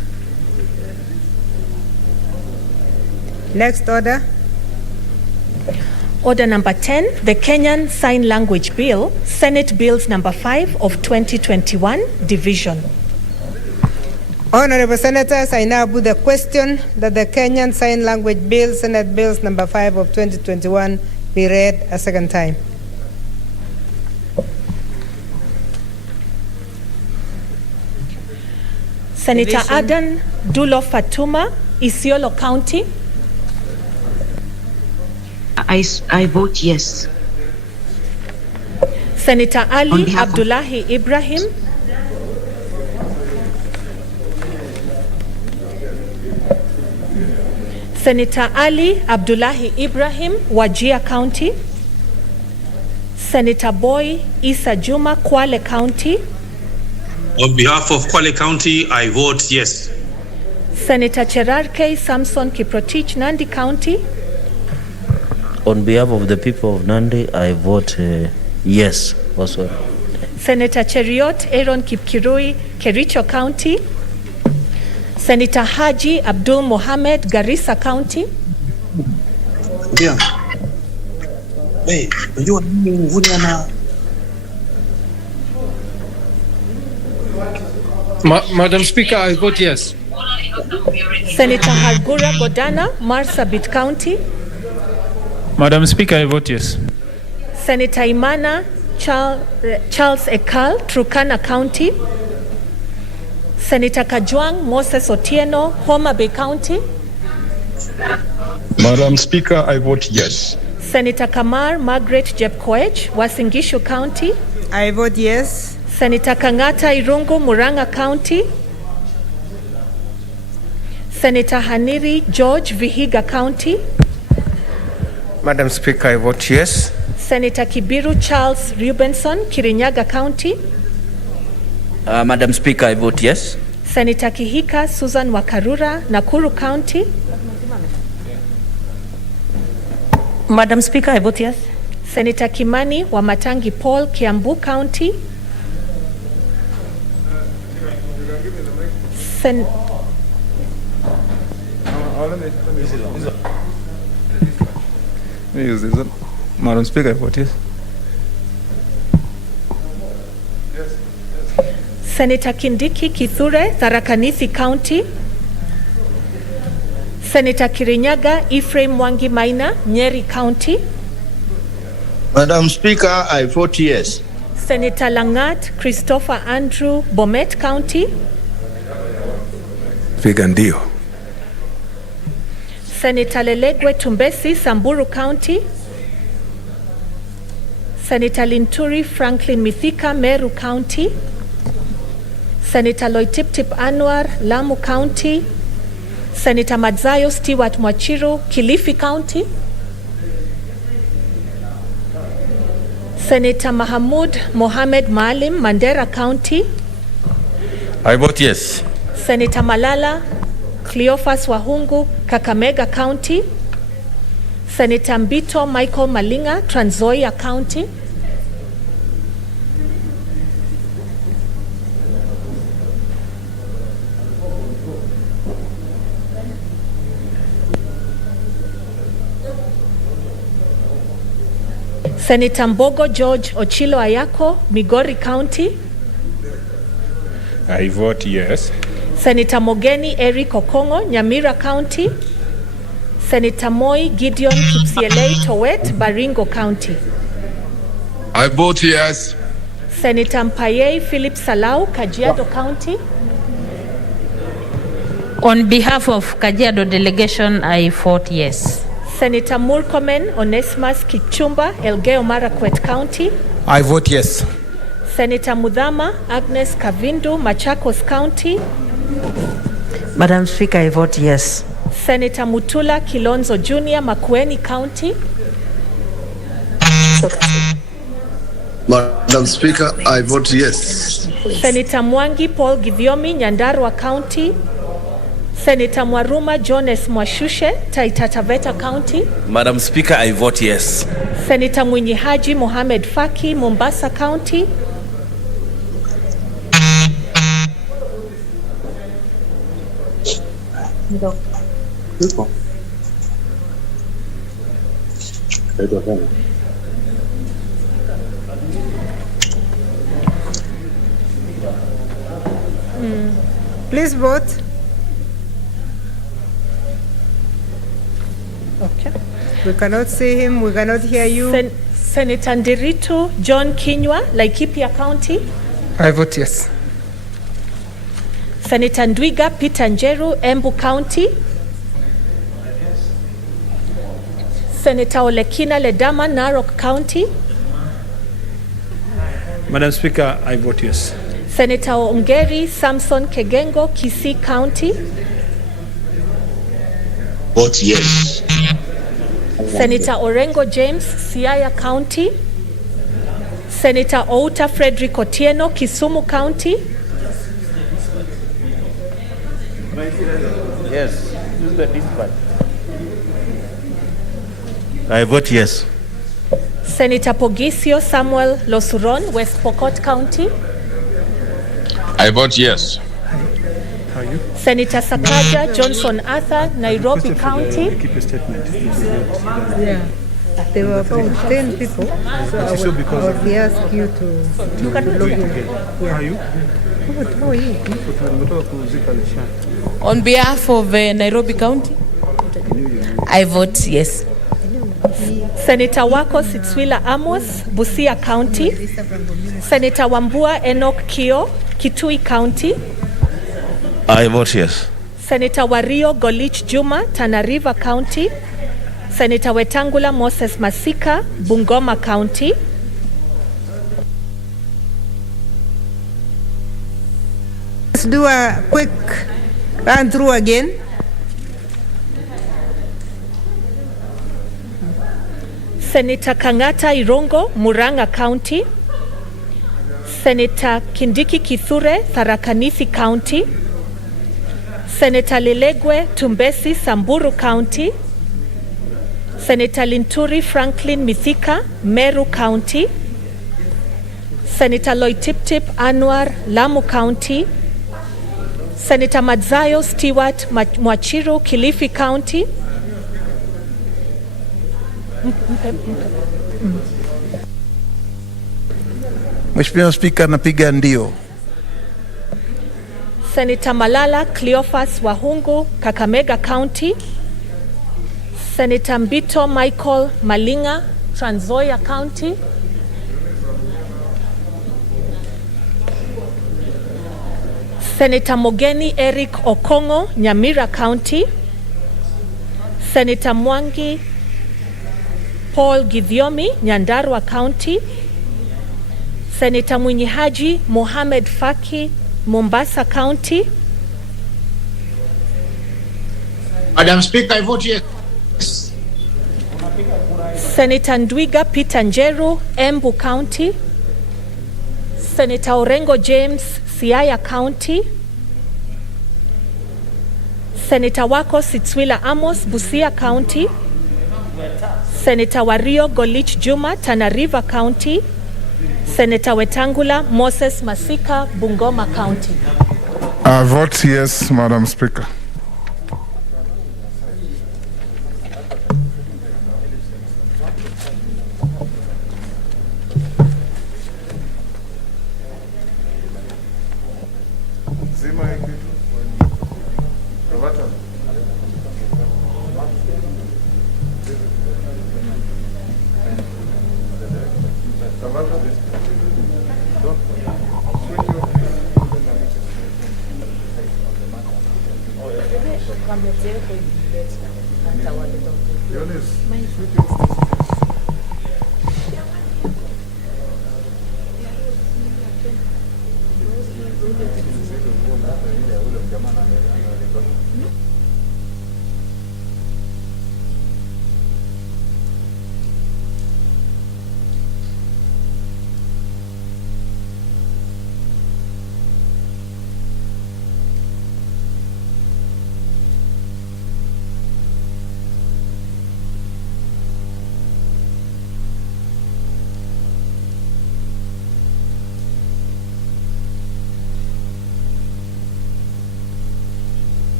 Next order. Order number 10, the Kenyan Sign Language Bill, Senate Bills number 5 of 2021, division. Honorable Senators, I now put the question that the Kenyan Sign Language Bill, Senate Bills number 5 of 2021, be read a second time. Senator Division. Adan Dulo Fatuma, Isiolo County. I vote yes. Senator On Ali behalf of- Abdullahi Ibrahim. Senator Ali Abdullahi Ibrahim, Wajir County. Senator Boy Isa Juma, Kwale County. On behalf of Kwale County, I vote yes. Senator Cherarke Samson Kiprotich, Nandi County. On behalf of the people of Nandi, I vote yes also. Senator Cheriot Aaron Kipkirui, Kericho County. Senator Haji Abdul Mohammed, Garissa County. Yeah. Hey, unajua nini nguni ana Madam Speaker, I vote yes. Senator Hargura Godana, Marsabit County. Madam Speaker, I vote yes. Senator Imana Charles Ekal, Turkana County. Senator Kajwang Moses Otieno, Homa Bay County. Madam Speaker, I vote yes. Senator Kamar Margaret Jepkoech, Wasingishu County. I vote yes. Senator Kangata Irungu, Muranga County. Senator Haniri George, Vihiga County. Madam Speaker, I vote yes. Senator Kibiru Charles Rubenson, Kirinyaga County. Madam Speaker, I vote yes. Senator Kihika Susan Wakarura, Nakuru County. Madam Speaker, I vote yes. Senator Kimani Wamatangi Paul, Kiambu County. Madam Speaker, I vote yes. Senator Kindiki Kithure, Tharaka Nithi County. Senator Kirinyaga Ephraim Mwangi Maina, Nyeri County. Madam Speaker, I vote yes. Senator Langat Christopher Andrew, Bomet County. Speaker, ndio. Senator Lelegwe Tumbesi, Samburu County. Senator Linturi Franklin Mithika, Meru County. Senator Loitiptip Anwar, Lamu County. Senator Madzayo Stewart Mwachiru, Kilifi County. Senator Mahamud Mohamed Maalim, Mandera County. I vote yes. Senator Malala Cleophas Wahungu, Kakamega County. Senator Mbito Michael Malinga, Trans Nzoia County. Senator Mbogo George Ochilo Ayako, Migori County. I vote yes. Senator Mogeni Eric Okongo, Nyamira County. Senator Moi Gideon Kipsielei Towet, Baringo County. I vote yes. Senator Mpaye Philip Salau, Kajiado County. On behalf of Kajiado delegation, I vote yes. Senator Murkomen Onesimus Kichumba, Elgeyo Marakwet County. I vote yes. Senator Mudhama Agnes Kavindu, Machakos County. Madam Speaker, I vote yes. Senator Mutula Kilonzo Jr., Makueni County. Madam Speaker, I vote yes. Senator Mwangi Paul Githiomi, Nyandarua County. Senator Mwaruma Jones Mwashushe, Taita Taveta County. Madam Speaker, I vote yes. Senator Mwinyi Haji Mohamed Faki, Mombasa County. Please vote. Okay. We cannot see him. We cannot hear you. Senator Nderitu John Kinyua, Laikipia County. I vote yes. Senator Ndwiga Peter Njeru, Embu County. Senator Olekina Ledama, Narok County. Madam Speaker, I vote yes. Senator Ongeri Samson Kegengo, Kisii County. Vote yes. Senator Orengo James, Siaya County. Senator Outa Frederick Otieno, Kisumu County. Yes. Use the dispatch. I vote yes. Senator Pogisio Samuel Losuron, West Pokot County. I vote yes. How are you? Senator Sakaja Johnson Arthur, Nairobi County. Keep your statement. Yeah. There were about 10 people, so I would be asked you to log in. How are you? How are you? On behalf of Nairobi County, I vote yes. Senator Wako Sitswila Amos, Busia County. Senator Wambua Enoch Kio, Kitui County. I vote yes. Senator Wario Golich Juma, Tana River County. Senator Wetangula Moses Masika, Bungoma County. Let's do a quick run through again. Senator Kangata Irongo, Muranga County. Senator Kindiki Kithure, Tharaka Nithi County. Senator Lilegwe Tumbesi, Samburu County. Senator Linturi Franklin Mithika, Meru County. Senator Loitiptip Anwar, Lamu County. Senator Madzayo Stewart Mwachiru, Kilifi County. Mheshimiwa Spika, napiga ndio. Senator Malala Cleophas Wahungu, Kakamega County. Senator Mbito Michael Malinga, Trans Nzoia County. Senator Mogeni Eric Okongo, Nyamira County. Senator Mwangi Paul Githiomi, Nyandarua County. Senator Mwinyi Haji Mohamed Faki, Mombasa County. Madam Speaker, I vote yes. Senator Ndwiga Peter Njeru, Embu County. Senator Orengo James, Siaya County. Senator Wako Sitswila Amos, Busia County. Senator Wario Golich Juma, Tana River County. Senator Wetangula Moses Masika, Bungoma County. I vote yes, Madam Speaker.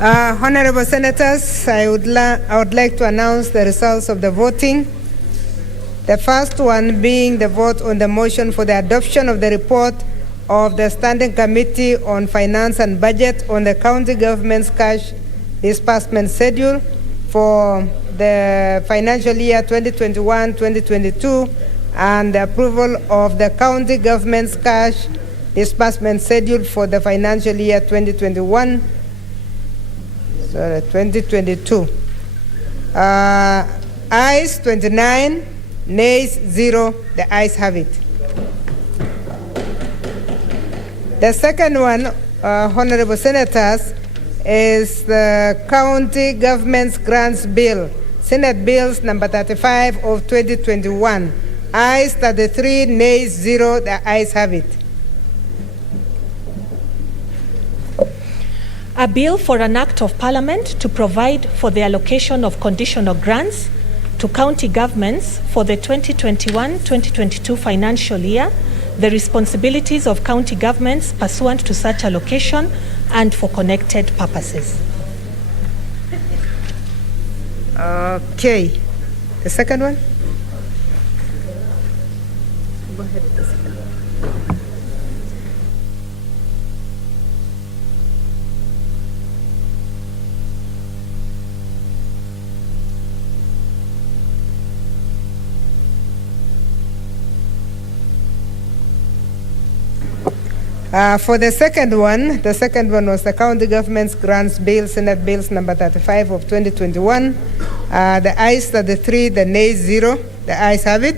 Honorable Senators, I would like to announce the results of the voting. The first one being the vote on the motion for the adoption of the report of the Standing Committee on Finance and Budget on the county government's cash disbursement schedule for the financial year 2021-2022 and the approval of the county government's cash disbursement schedule for the financial year 2022. Ayes 29, nays 0. The ayes have it. The second one, Honorable Senators, is the County Government's Grants Bill, Senate Bills number 35 of 2021. Ayes 33, nays 0. The ayes have it. A bill for an act of parliament to provide for the allocation of conditional grants to county governments for the 2021-2022 financial year, the responsibilities of county governments pursuant to such allocation and for connected purposes. Okay. The second one? Go ahead with the second one. For the second one was the County Government's Grants Bill, Senate Bills number 35 of 2021. The ayes 33, the nays 0. The ayes have it.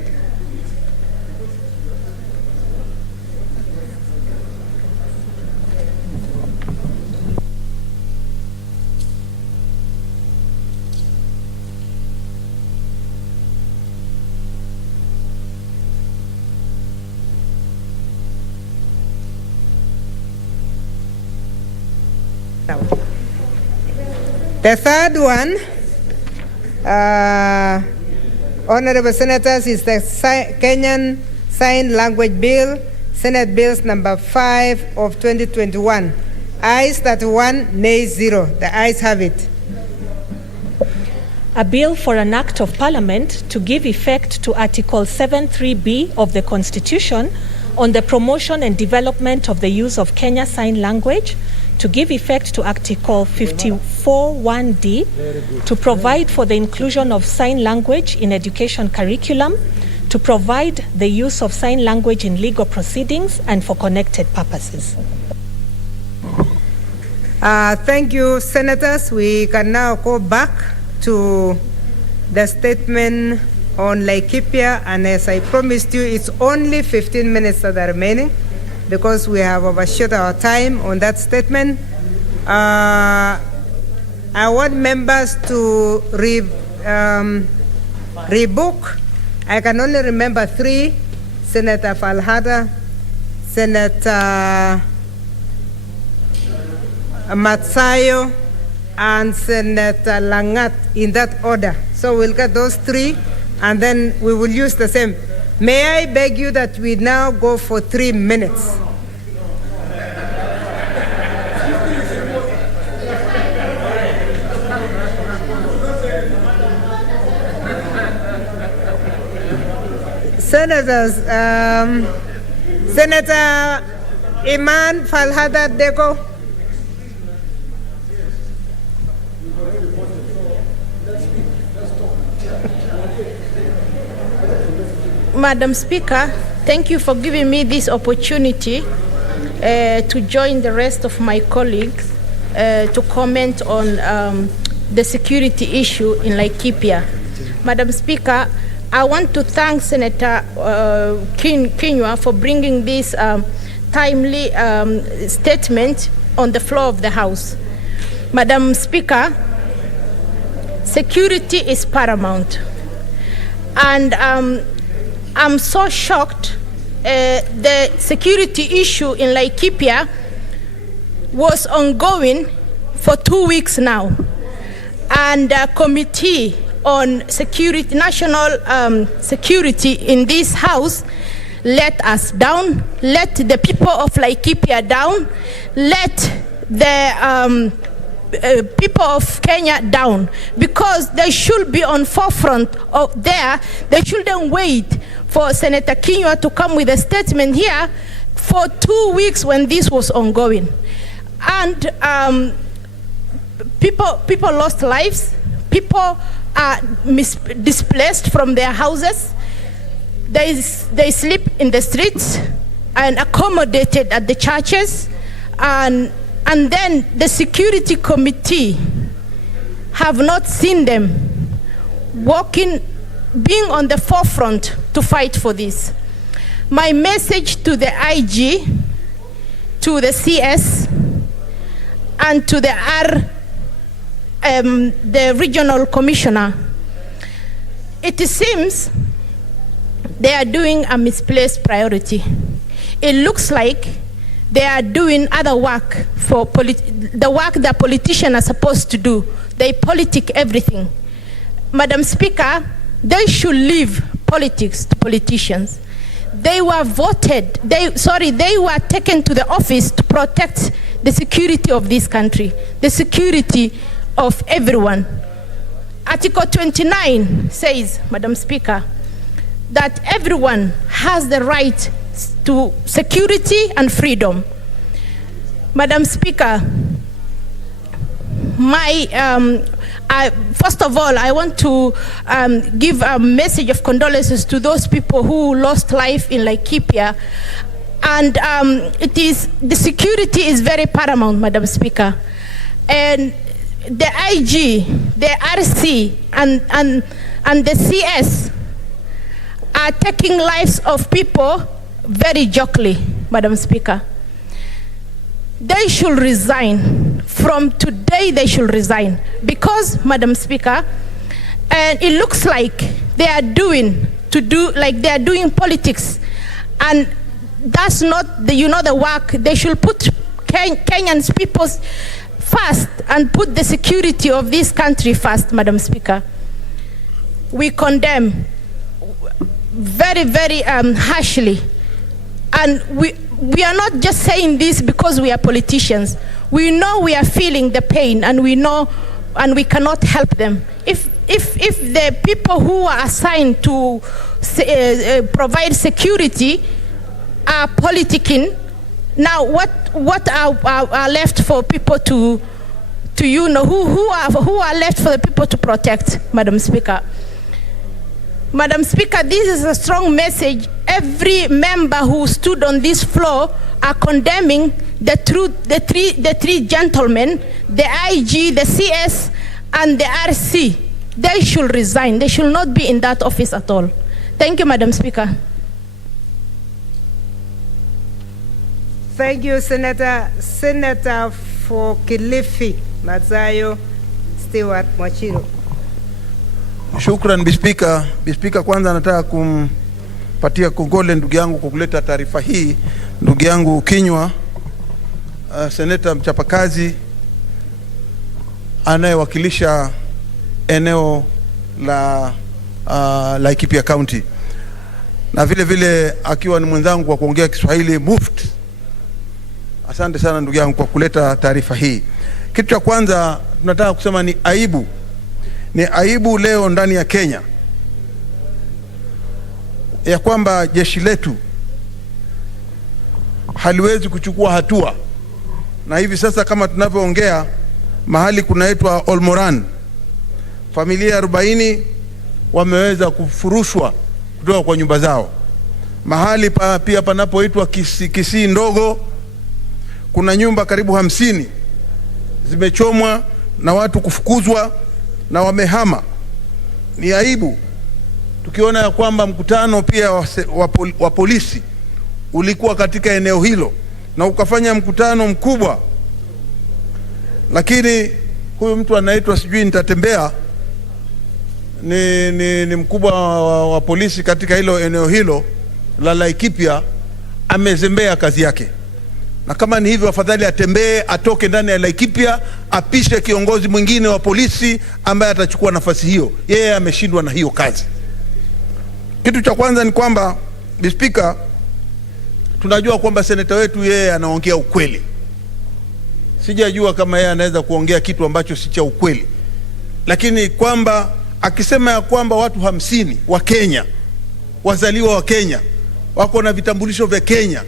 The third one, Honorable Senators, is the Kenyan Sign Language Bill, Senate Bills number 5 of 2021. Ayes 31, nays 0. The ayes have it. A bill for an act of parliament to give effect to Article 7.3b of the Constitution on the promotion and development of the use of Kenya Sign Language, to give effect to Article 54(1)(d), to provide for the inclusion of sign language in education curriculum, to provide the use of sign language in legal proceedings and for connected purposes. Thank you, Senators. We can now go back to the statement on Laikipia, and as I promised you, it's only 15 minutes that are remaining, because we have overshot our time on that statement. I want members to rebook. I can only remember 3, Senator Falhada, Senator Matsayo, and Senator Langat, in that order. So we'll get those 3, and then we will use the same. May I beg you that we now go for 3 minutes? Senators, Senator Iman Falhada Deko. Madam Speaker, thank you for giving me this opportunity to join the rest of my colleagues to comment on the security issue in Laikipia. Madam Speaker, I want to thank Senator Kinyua for bringing this timely statement on the floor of the House. Madam Speaker, security is paramount. And I'm so shocked. The security issue in Laikipia was ongoing for 2 weeks now. And the Committee on Security, National Security in this House let us down, let the people of Laikipia down, let the people of Kenya down, because they should be on forefront of there. They shouldn't wait for Senator Kinyua to come with a statement here for 2 weeks when this was ongoing. And people lost lives. People are displaced from their houses. They sleep in the streets and accommodated at the churches. And then the security committee have not seen them being on the forefront to fight for this. My message to the IG, to the CS, and to the regional commissioner, it seems they are doing a misplaced priority. It looks like they are doing other work for the work that politicians are supposed to do. They politic everything. Madam Speaker, they should leave politics to politicians. They were voted, they were taken to the office to protect the security of this country, the security of everyone. Article 29 says, Madam Speaker, that everyone has the right to security and freedom. Madam Speaker, first of all, I want to give a message of condolences to those people who lost life in Laikipia. And the security is very paramount, Madam Speaker. And the IG, the RC, and the CS are taking lives of people very jokingly, Madam Speaker. They should resign. From today, they should resign. Because, Madam Speaker, and it looks like they are doing politics. And that's not the work. They should put Kenyans people first and put the security of this country first, Madam Speaker. We condemn very, very harshly. And we are not just saying this because we are politicians. We know we are feeling the pain, and we know, and we cannot help them. If the people who are assigned to provide security are politicking, now what are left for people who are left for the people to protect, Madam Speaker? Madam Speaker, this is a strong message. Every member who stood on this floor are condemning the three gentlemen, the IG, the CS, and the RC. They should resign. They should not be in that office at all. Thank you, Madam Speaker. Thank you, Senator. Senator for Kilifi, Mazayo Stewart Mwachiro. Shukran, Bispika. Bispika, kwanza nataka kumpatia kongole ndugu yangu kwa kuleta taarifa hii. Ndugu yangu Kinyua, seneta mchapakazi anayewakilisha eneo la Laikipia County, na vile vile akiwa ni mwenzangu kwa kuongea Kiswahili muft. Asante sana ndugu yangu kwa kuleta taarifa hii. Kitu cha kwanza tunataka kusema ni aibu. Ni aibu leo ndani ya Kenya ya kwamba jeshi letu haliwezi kuchukua hatua. Na hivi sasa kama tunavyoongea, mahali kunaitwa Olmoran, familia 40 wameweza kufurushwa kutoka kwa nyumba zao. Mahali pia panapoitwa Kisii ndogo, kuna nyumba karibu 50 zimechomwa na watu kufukuzwa na wamehama. Ni aibu tukiona ya kwamba mkutano pia wa polisi ulikuwa katika eneo hilo na ukafanya mkutano mkubwa, lakini huyu mtu anaitwa sijui nitatembea ni mkubwa wa polisi katika eneo hilo la Laikipia, amezembea kazi yake. Na kama ni hivyo, afadhali atembee, atoke ndani ya Laikipia, apishe kiongozi mwingine wa polisi ambaye atachukua nafasi hiyo. Yeye ameshindwa na hiyo kazi. Kitu cha kwanza ni kwamba, Speaker, tunajua kwamba seneta wetu yeye anaongea ukweli. sijajua kama yeye anaweza kuongea kitu ambacho si cha ukweli, lakini kwamba akisema ya kwamba watu 50 wa Kenya, wazaliwa wa Kenya, wako na vitambulisho vya Kenya,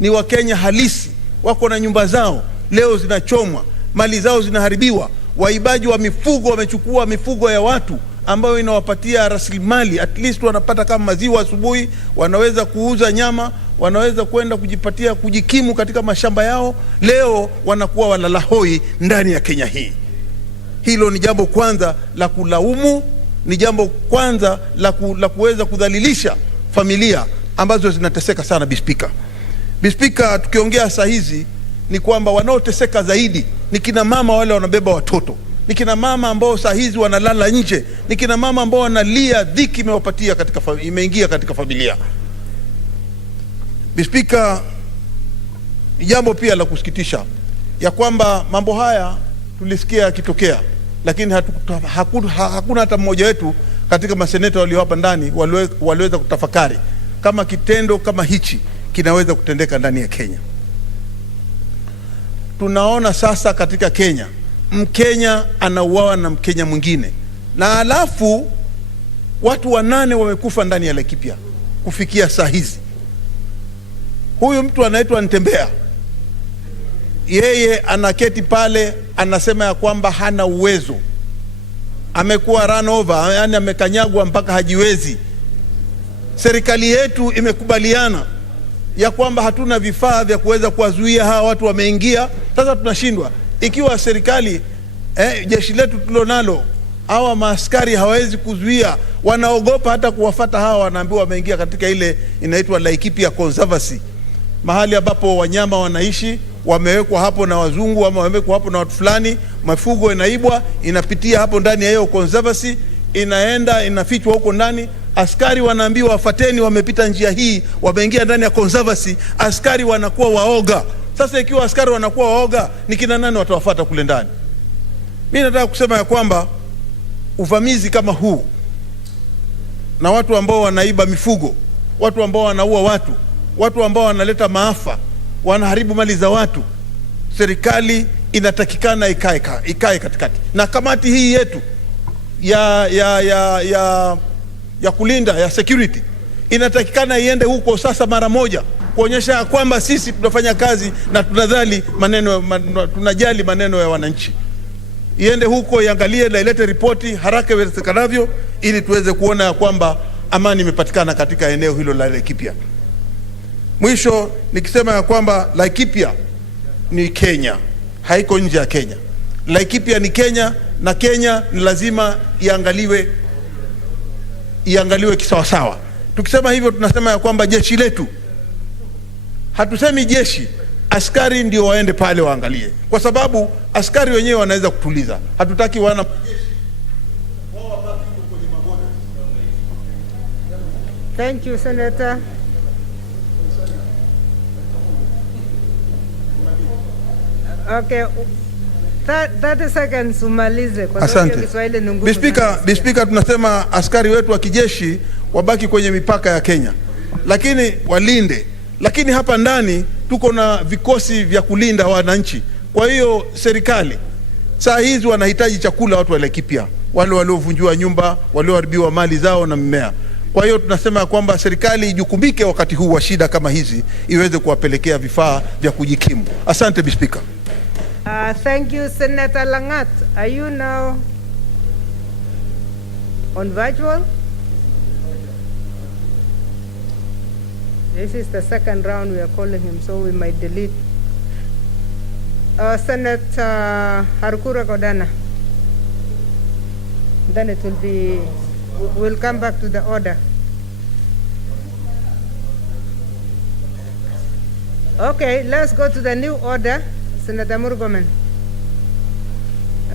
ni wa Kenya halisi, wako na nyumba zao, leo zinachomwa, mali zao zinaharibiwa, waibaji wa mifugo wamechukua mifugo ya watu ambayo inawapatia rasilimali, at least wanapata kama maziwa asubuhi, wanaweza kuuza nyama, wanaweza kwenda kujipatia kujikimu katika mashamba yao, leo wanakuwa walalahoi ndani ya Kenya hii. Hilo ni jambo kwanza la kulaumu, ni jambo kwanza la kuweza kudhalilisha familia ambazo zinateseka sana. Bispika, tukiongea saa hizi ni kwamba wanaoteseka zaidi ni kina mama wale wanabeba watoto, ni kina mama ambao saa hizi wanalala nje, ni kina mama ambao wanalia dhiki imeingia katika familia. Bispika, ni jambo pia la kusikitisha ya kwamba mambo haya tulisikia yakitokea, lakini hakuna hata mmoja wetu katika maseneta walio hapa ndani waliweza kutafakari kama kitendo kama hichi kinaweza kutendeka ndani ya Kenya. Tunaona sasa katika Kenya, Mkenya anauawa na Mkenya mwingine, na alafu watu 8 wamekufa ndani ya Laikipia kufikia saa hizi. Huyu mtu anaitwa Ntembea, yeye anaketi pale anasema ya kwamba hana uwezo, amekuwa run over, yani amekanyagwa mpaka hajiwezi. Serikali yetu imekubaliana ya kwamba hatuna vifaa vya kuweza kuwazuia hawa watu wameingia. Sasa tunashindwa, ikiwa serikali jeshi letu tulionalo, hawa maaskari hawezi kuzuia, wanaogopa hata kuwafata hawa, wanaambiwa wameingia katika ile inaitwa Laikipia Conservancy, mahali ambapo wanyama wanaishi, wamewekwa hapo na wazungu ama wamewekwa hapo na watu fulani, mafugo inaibwa, inapitia hapo ndani ya hiyo conservancy, inaenda inafichwa huko ndani. Askari wanaambiwa wafateni, wamepita njia hii, wameingia ndani ya conservancy, askari wanakuwa waoga. Sasa ikiwa askari wanakuwa waoga, ni kina nani watawafuata kule ndani? Mimi nataka kusema ya kwamba uvamizi kama huu na watu ambao wanaiba mifugo, watu ambao wanaua watu ambao wanaleta maafa, wanaharibu mali za watu, serikali inatakikana ikae katikati. Na kamati hii yetu ya kulinda, ya security, inatakikana iende huko sasa mara moja, kuonyesha kwamba sisi tunafanya kazi na tunajali maneno ya wananchi. Iende huko, iangalie na ilete ripoti haraka iwezekanavyo, ili tuweze kuona ya kwamba amani imepatikana katika eneo hilo la Laikipia. Mwisho nikisema ya kwamba Laikipia ni Kenya, haiko nje ya Kenya. Laikipia ni Kenya, na Kenya ni lazima iangaliwe kisawasawa. Tukisema hivyo tunasema ya kwamba jeshi letu, hatusemi jeshi, askari ndio waende pale waangalie, kwa sababu askari wenyewe wanaweza kutuliza. Hatutaki wana majeshi wao wabaki kwenye maboda. Thank you, Senator. Okay, 30 seconds umalize kwa sababu Kiswahili ni ngumu. Bispika, tunasema askari wetu wa kijeshi wabaki kwenye mipaka ya Kenya, lakini walinde. Lakini hapa ndani tuko na vikosi vya kulinda wananchi. Kwa hiyo serikali saa hizi wanahitaji chakula watu wa Laikipia, wale waliovunjwa nyumba, walioharibiwa mali zao na mimea. Kwa hiyo tunasema kwamba serikali ijukumike wakati huu wa shida kama hizi, iweze kuwapelekea vifaa vya kujikimu. Asante Bispika. Thank you, Senator Langat. Are you now on virtual? This is the second round we are calling him, so we might delete. Senator Harukura Godana. Then it will be, we'll come back to the order. Okay, let's go to the new order. Senator Murgomen.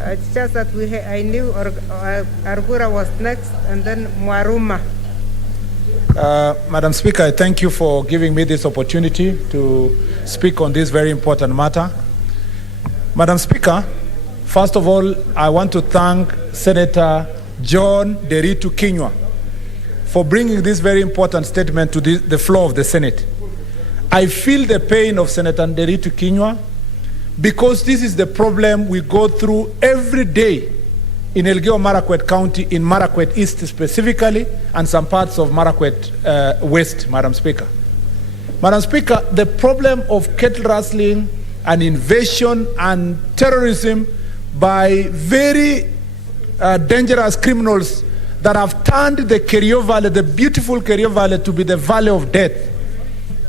It's just that I knew Harukura was next, and then Mwaruma. Madam Speaker, I thank you for giving me this opportunity to speak on this very important matter. Madam Speaker, first of all, I want to thank Senator John Deritu Kinyua for bringing this very important statement to the floor of the Senate. I feel the pain of Senator Deritu Kinyua because this is the problem we go through every day in Elgeyo-Marakwet County, in Marakwet East specifically, and some parts of Marakwet West, Madam Speaker. Madam Speaker, the problem of cattle rustling and invasion and terrorism by very dangerous criminals that have turned the Kerio Valley, the beautiful Kerio Valley, to be the valley of death,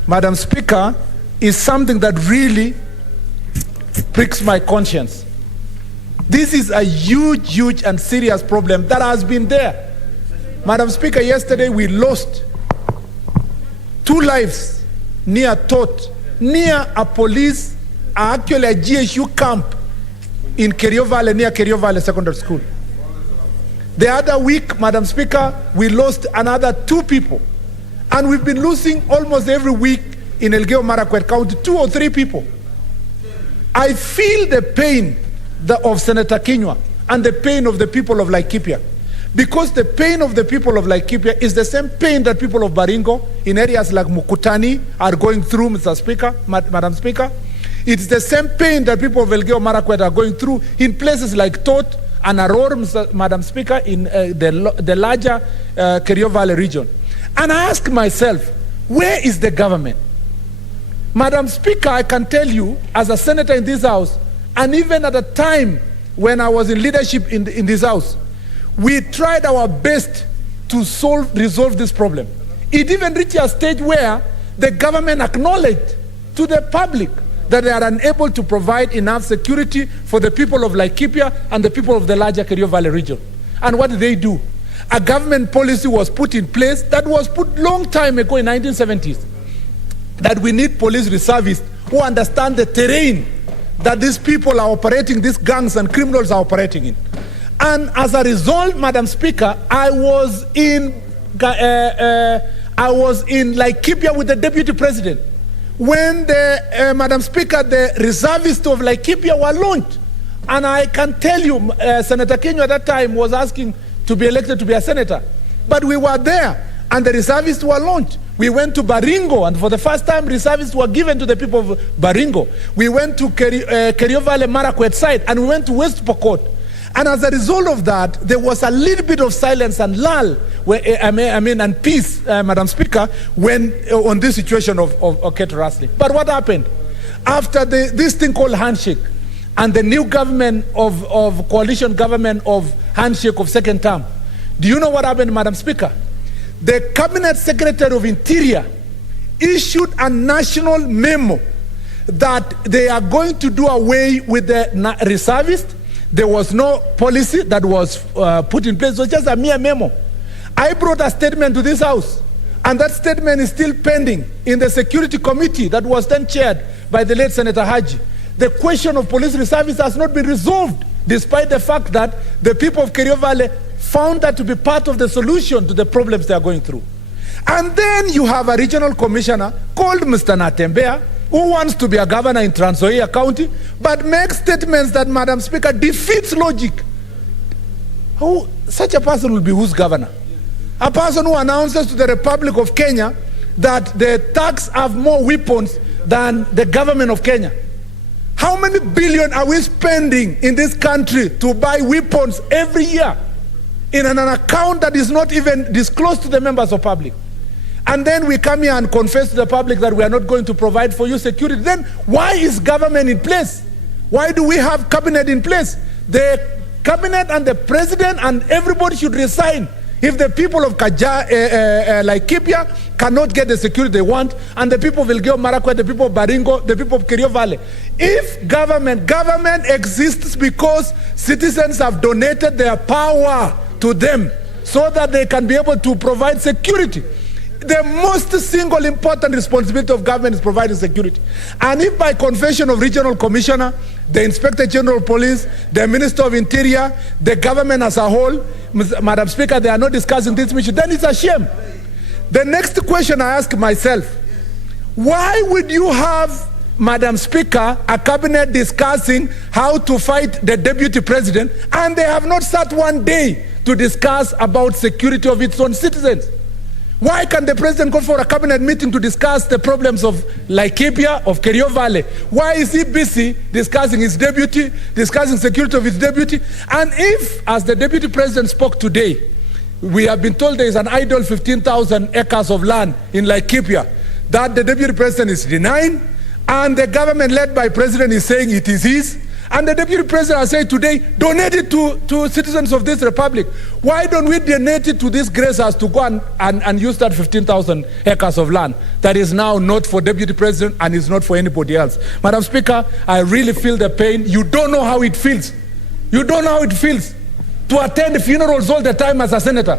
Madam Speaker, is something that really pricks my conscience. This is a huge, huge and serious problem that has been there. Madam Speaker, yesterday we lost 2 lives near Tot, near a police, actually a GSU camp in Kerio Valley, near Kerio Valley Secondary School. The other week, Madam Speaker, we lost another 2 people. And we've been losing almost every week in Elgeyo-Marakwet County, 2 or 3 people. I feel the pain of Senator Kinyua and the pain of the people of Laikipia. Because the pain of the people of Laikipia is the same pain that people of Baringo in areas like Mukutani are going through, Mr. Speaker, Madam Speaker. It's the same pain that people of Elgeyo-Marakwet are going through in places like Tot and Aror, Madam Speaker, in the larger Kerio Valley region. And I ask myself, where is the government? Madam Speaker, I can tell you, as a senator in this house, and even at a time when I was in leadership in this house, we tried our best to resolve this problem. It even reached a stage where the government acknowledged to the public that they are unable to provide enough security for the people of Laikipia and the people of the larger Kerio Valley region. And what did they do? A government policy was put in place that was put long time ago in 1970s, that we need police reservists who understand the terrain that these people are operating, these gangs and criminals are operating in. And as a result, Madam Speaker, I was in Laikipia with the Deputy President when the, Madam Speaker, the reservists of Laikipia were launched. And I can tell you, Senator Kinyua at that time was asking to be elected to be a senator. But we were there, and the reservists were launched. We went to Baringo, and for the first time, reservists were given to the people of Baringo. We went to Kerio Valley Marakwet side, and we went to West Pokot. And as a result of that, there was a little bit of silence and lull, and peace, Madam Speaker, when on this situation of cattle rustling. But what happened? After this thing called handshake, and the new government of coalition government of handshake of second term, do you know what happened, Madam Speaker? The Cabinet Secretary of Interior issued a national memo that they are going to do away with the reservists. There was no policy that was put in place. It was just a mere memo. I brought a statement to this house, and that statement is still pending in the Security Committee that was then chaired by the late Senator Haji. The question of police reservists has not been resolved, despite the fact that the people of Kerio Valley found that to be part of the solution to the problems they are going through. And then you have a regional commissioner called Mr. Natembea, who wants to be a governor in Trans Nzoia County, but makes statements that, Madam Speaker, defeats logic. Who, such a person will be whose governor? A person who announces to the Republic of Kenya that the thugs have more weapons than the government of Kenya. How many billion are we spending in this country to buy weapons every year in an account that is not even disclosed to the members of public? And then we come here and confess to the public that we are not going to provide for you security. Then why is government in place? Why do we have cabinet in place? The cabinet and the president and everybody should resign if the people of Laikipia cannot get the security they want, and the people of Elgeyo-Marakwet, the people of Baringo, the people of Kerio Valley. If government exists because citizens have donated their power to them so that they can be able to provide security. The most single important responsibility of government is providing security. And if by confession of regional commissioner, the Inspector General of Police, the Minister of Interior, the government as a whole, Madam Speaker, they are not discussing this issue, then it's a shame. The next question I ask myself, why would you have, Madam Speaker, a cabinet discussing how to fight the deputy president, and they have not sat one day to discuss about security of its own citizens? Why can the president go for a cabinet meeting to discuss the problems of Laikipia, of Kerio Valley? Why is he busy discussing his deputy, discussing security of his deputy? And if, as the deputy president spoke today, we have been told there is an idle 15,000 acres of land in Laikipia that the deputy president is denying, and the government led by president is saying it is his, and the deputy president has said today, donate it to citizens of this republic. Why don't we donate it to these grazers to go and use that 15,000 acres of land that is now not for deputy president and is not for anybody else? Madam Speaker, I really feel the pain. You don't know how it feels. You don't know how it feels to attend funerals all the time as a senator.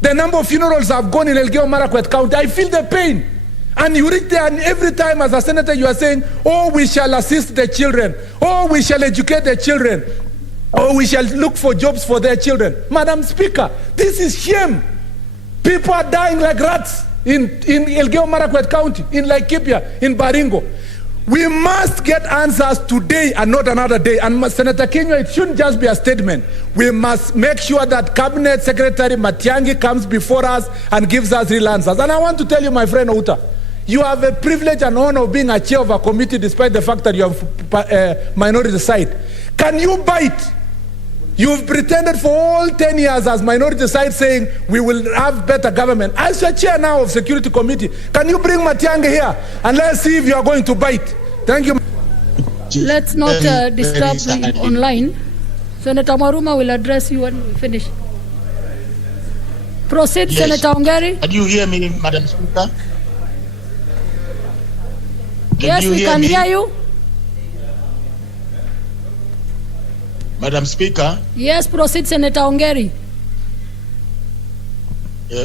The number of funerals I've gone in Elgeyo Marakwet County, I feel the pain. And you reach there, and every time as a senator you are saying, oh, we shall assist the children, oh, we shall educate the children, oh, we shall look for jobs for their children. Madam Speaker, this is shame. People are dying like rats in Elgeyo Marakwet County, in Laikipia, in Baringo. We must get answers today and not another day. And Senator Kenya, it shouldn't just be a statement. We must make sure that Cabinet Secretary Matiang'i comes before us and gives us real answers. And I want to tell you, my friend Outa, you have a privilege and honor of being a chair of a committee despite the fact that you have minority side. Can you bite? You've pretended for all 10 years as minority side saying we will have better government. As your chair now of security committee, can you bring Matiang'i here and let's see if you are going to bite? Thank you. Let's not disturb the online. Senator Maruma will address you when we finish. Proceed, yes. Senator Ongeri. Can you hear me, Madam Speaker? Yes, we can hear you. Madam Speaker. Yes, proceed, Senator Ongeri.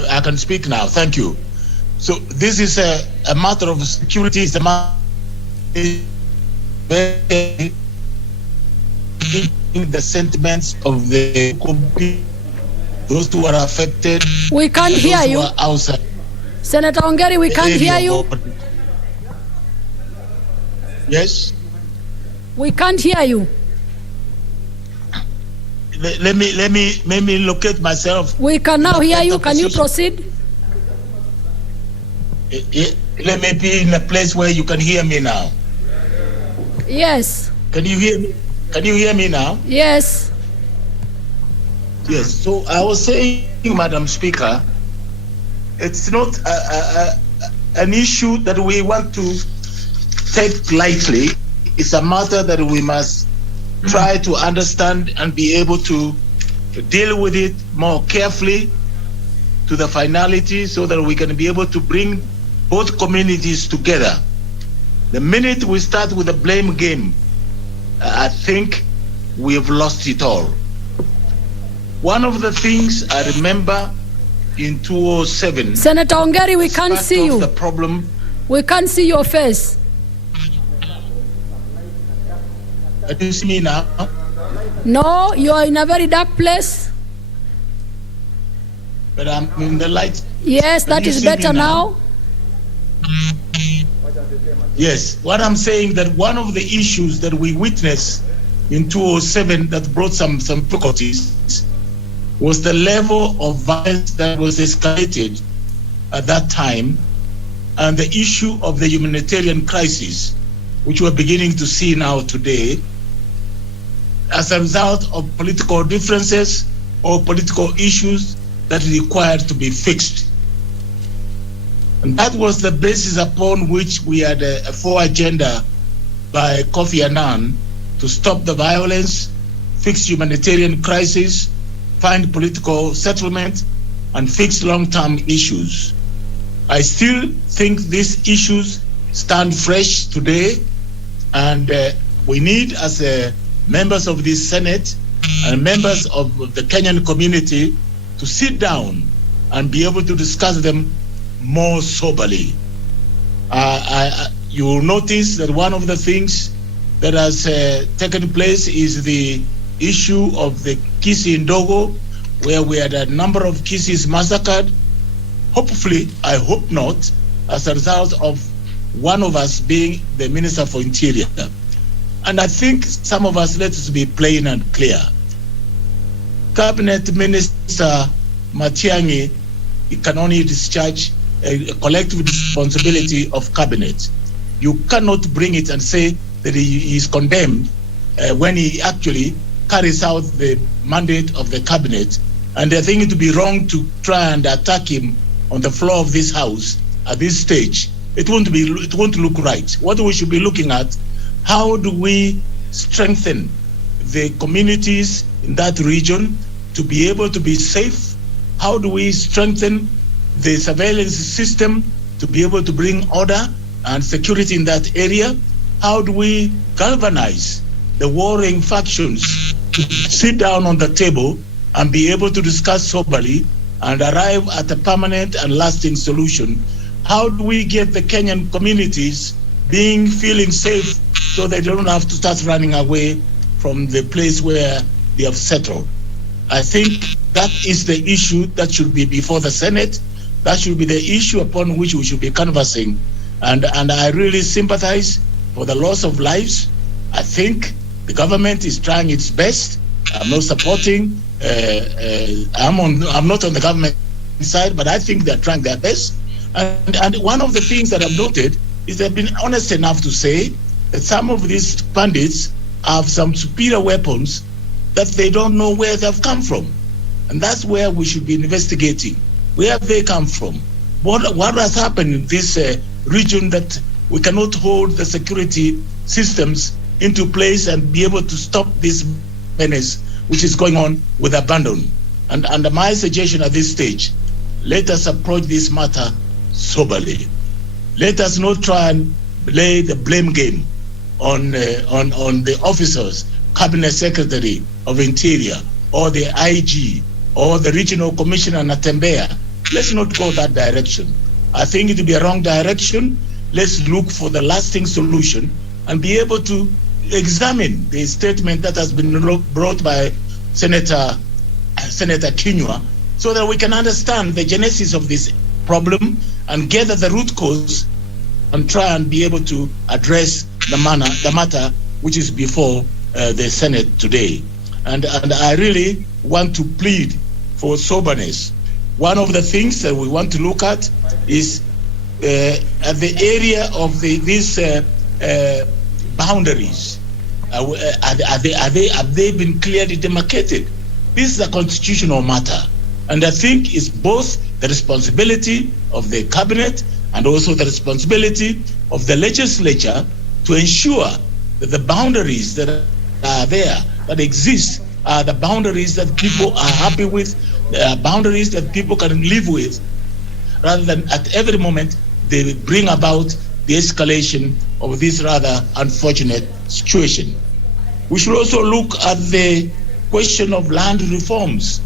I can speak now. Thank you. So this is a matter of security. It's a matter of the sentiments of the people, those who are affected. We can't hear you. Outside. Senator Ongeri, we can't hear you. Yes? We can't hear you. Let me locate myself. We can now hear you. Can you proceed? Let me be in a place where you can hear me now. Yes. Can you hear me? Can you hear me now? Yes. Yes. So I was saying, Madam Speaker, it's not an issue that we want to take lightly. It's a matter that we must try to understand and be able to deal with it more carefully to the finality so that we can be able to bring both communities together. The minute we start with the blame game, I think we have lost it all. One of the things I remember in 2007... Senator Ongeri, we can't see you. The problem. We can't see your face. Can you see me now? No, you are in a very dark place. But I'm in the light. Yes, that is better now. Yes, what I'm saying that one of the issues that we witnessed in 2007 that brought some difficulties was the level of violence that was escalated at that time, and the issue of the humanitarian crisis, which we're beginning to see now today, as a result of political differences or political issues that required to be fixed. And that was the basis upon which we had a 4 agenda by Kofi Annan to stop the violence, fix humanitarian crisis, find political settlement, and fix long-term issues. I still think these issues stand fresh today, and we need, as members of this Senate and members of the Kenyan community, to sit down and be able to discuss them more soberly. You will notice that one of the things that has taken place is the issue of the Kisi Ndogo, where we had a number of Kisis massacred. Hopefully, I hope not, as a result of one of us being the Minister for Interior. And I think some of us, let us be plain and clear. Cabinet Minister Matiang'i it can only discharge a collective responsibility of cabinet. You cannot bring it and say that he is condemned when he actually carries out the mandate of the cabinet. And I think it would be wrong to try and attack him on the floor of this house at this stage. It won't look right. What we should be looking at, how do we strengthen the communities in that region to be able to be safe? How do we strengthen the surveillance system to be able to bring order and security in that area? How do we galvanize the warring factions to sit down on the table and be able to discuss soberly and arrive at a permanent and lasting solution? How do we get the Kenyan communities feeling safe so they don't have to start running away from the place where they have settled? I think that is the issue that should be before the Senate. That should be the issue upon which we should be canvassing. And I really sympathize for the loss of lives. I think the government is trying its best. I'm not supporting, I'm not on the government side, but I think they're trying their best. And one of the things that I've noted is they've been honest enough to say that some of these bandits have some superior weapons that they don't know where they've come from. And that's where we should be investigating. Where have they come from? What has happened in this region that we cannot hold the security systems into place and be able to stop this menace which is going on with abandon? And my suggestion at this stage, let us approach this matter soberly. Let us not try and play the blame game on the officers, Cabinet Secretary of Interior, or the IG, or the Regional Commissioner Natembea. Let's not go that direction. I think it will be a wrong direction. Let's look for the lasting solution and be able to examine the statement that has been brought by Senator Kinyua, so that we can understand the genesis of this problem and gather the root cause and try and be able to address the matter which is before the Senate today. And I really want to plead for soberness. One of the things that we want to look at is at the area of these boundaries. Have they been clearly demarcated? This is a constitutional matter. And I think it's both the responsibility of the cabinet and also the responsibility of the legislature to ensure that the boundaries that are there, that exist, are the boundaries that people are happy with, boundaries that people can live with, rather than at every moment they bring about the escalation of this rather unfortunate situation. We should also look at the question of land reforms.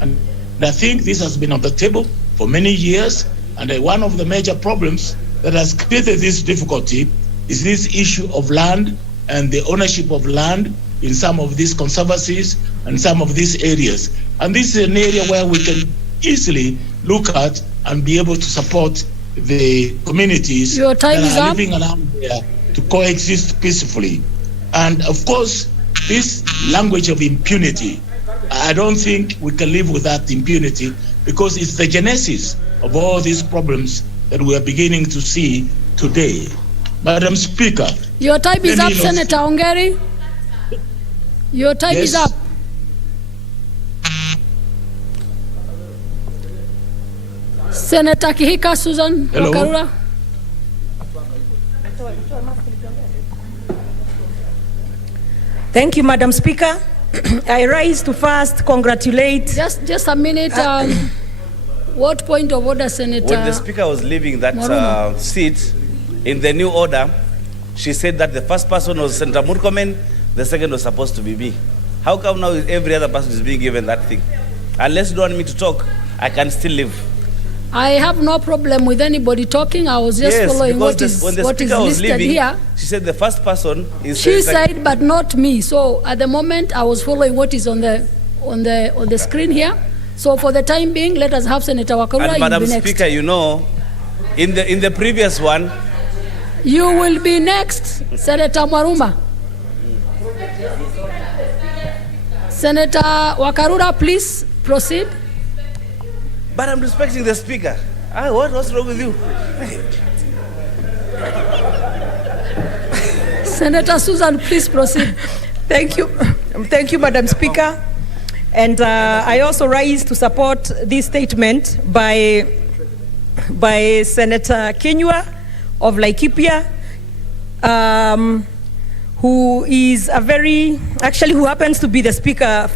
And I think this has been on the table for many years, and one of the major problems that has created this difficulty is this issue of land and the ownership of land in some of these conservancies and some of these areas. And this is an area where we can easily look at and be able to support the communities that are living around there to coexist peacefully. And of course, this language of impunity, I don't think we can live with that impunity, because it's the genesis of all these problems that we are beginning to see today. Madam Speaker. Your time is up, Senator Ongeri. Your time is up. Senator Kihika Susan Wakarura. Thank you, Madam Speaker. I rise to first congratulate. Just a minute. What point of order, Senator? When the Speaker was leaving that seat, in the new order, she said that the first person was Senator Murkomen, the second was supposed to be me. How come now every other person is being given that thing? Unless you don't want me to talk, I can still leave. I have no problem with anybody talking. I was just following what is listed here. She said the first person is. She said, but not me. So at the moment, I was following what is on the screen here. So for the time being, let us have Senator Wakarura. And Madam Speaker, you know, in the previous one, you will be next, Senator Mwaruma. Senator Wakarura, please proceed. But I'm respecting the speaker. What's wrong with you? Senator Susan, please proceed. Thank you. Thank you, Madam Speaker. And I also rise to support this statement by Senator Kenyua of Laikipia, who is who happens to be the speaker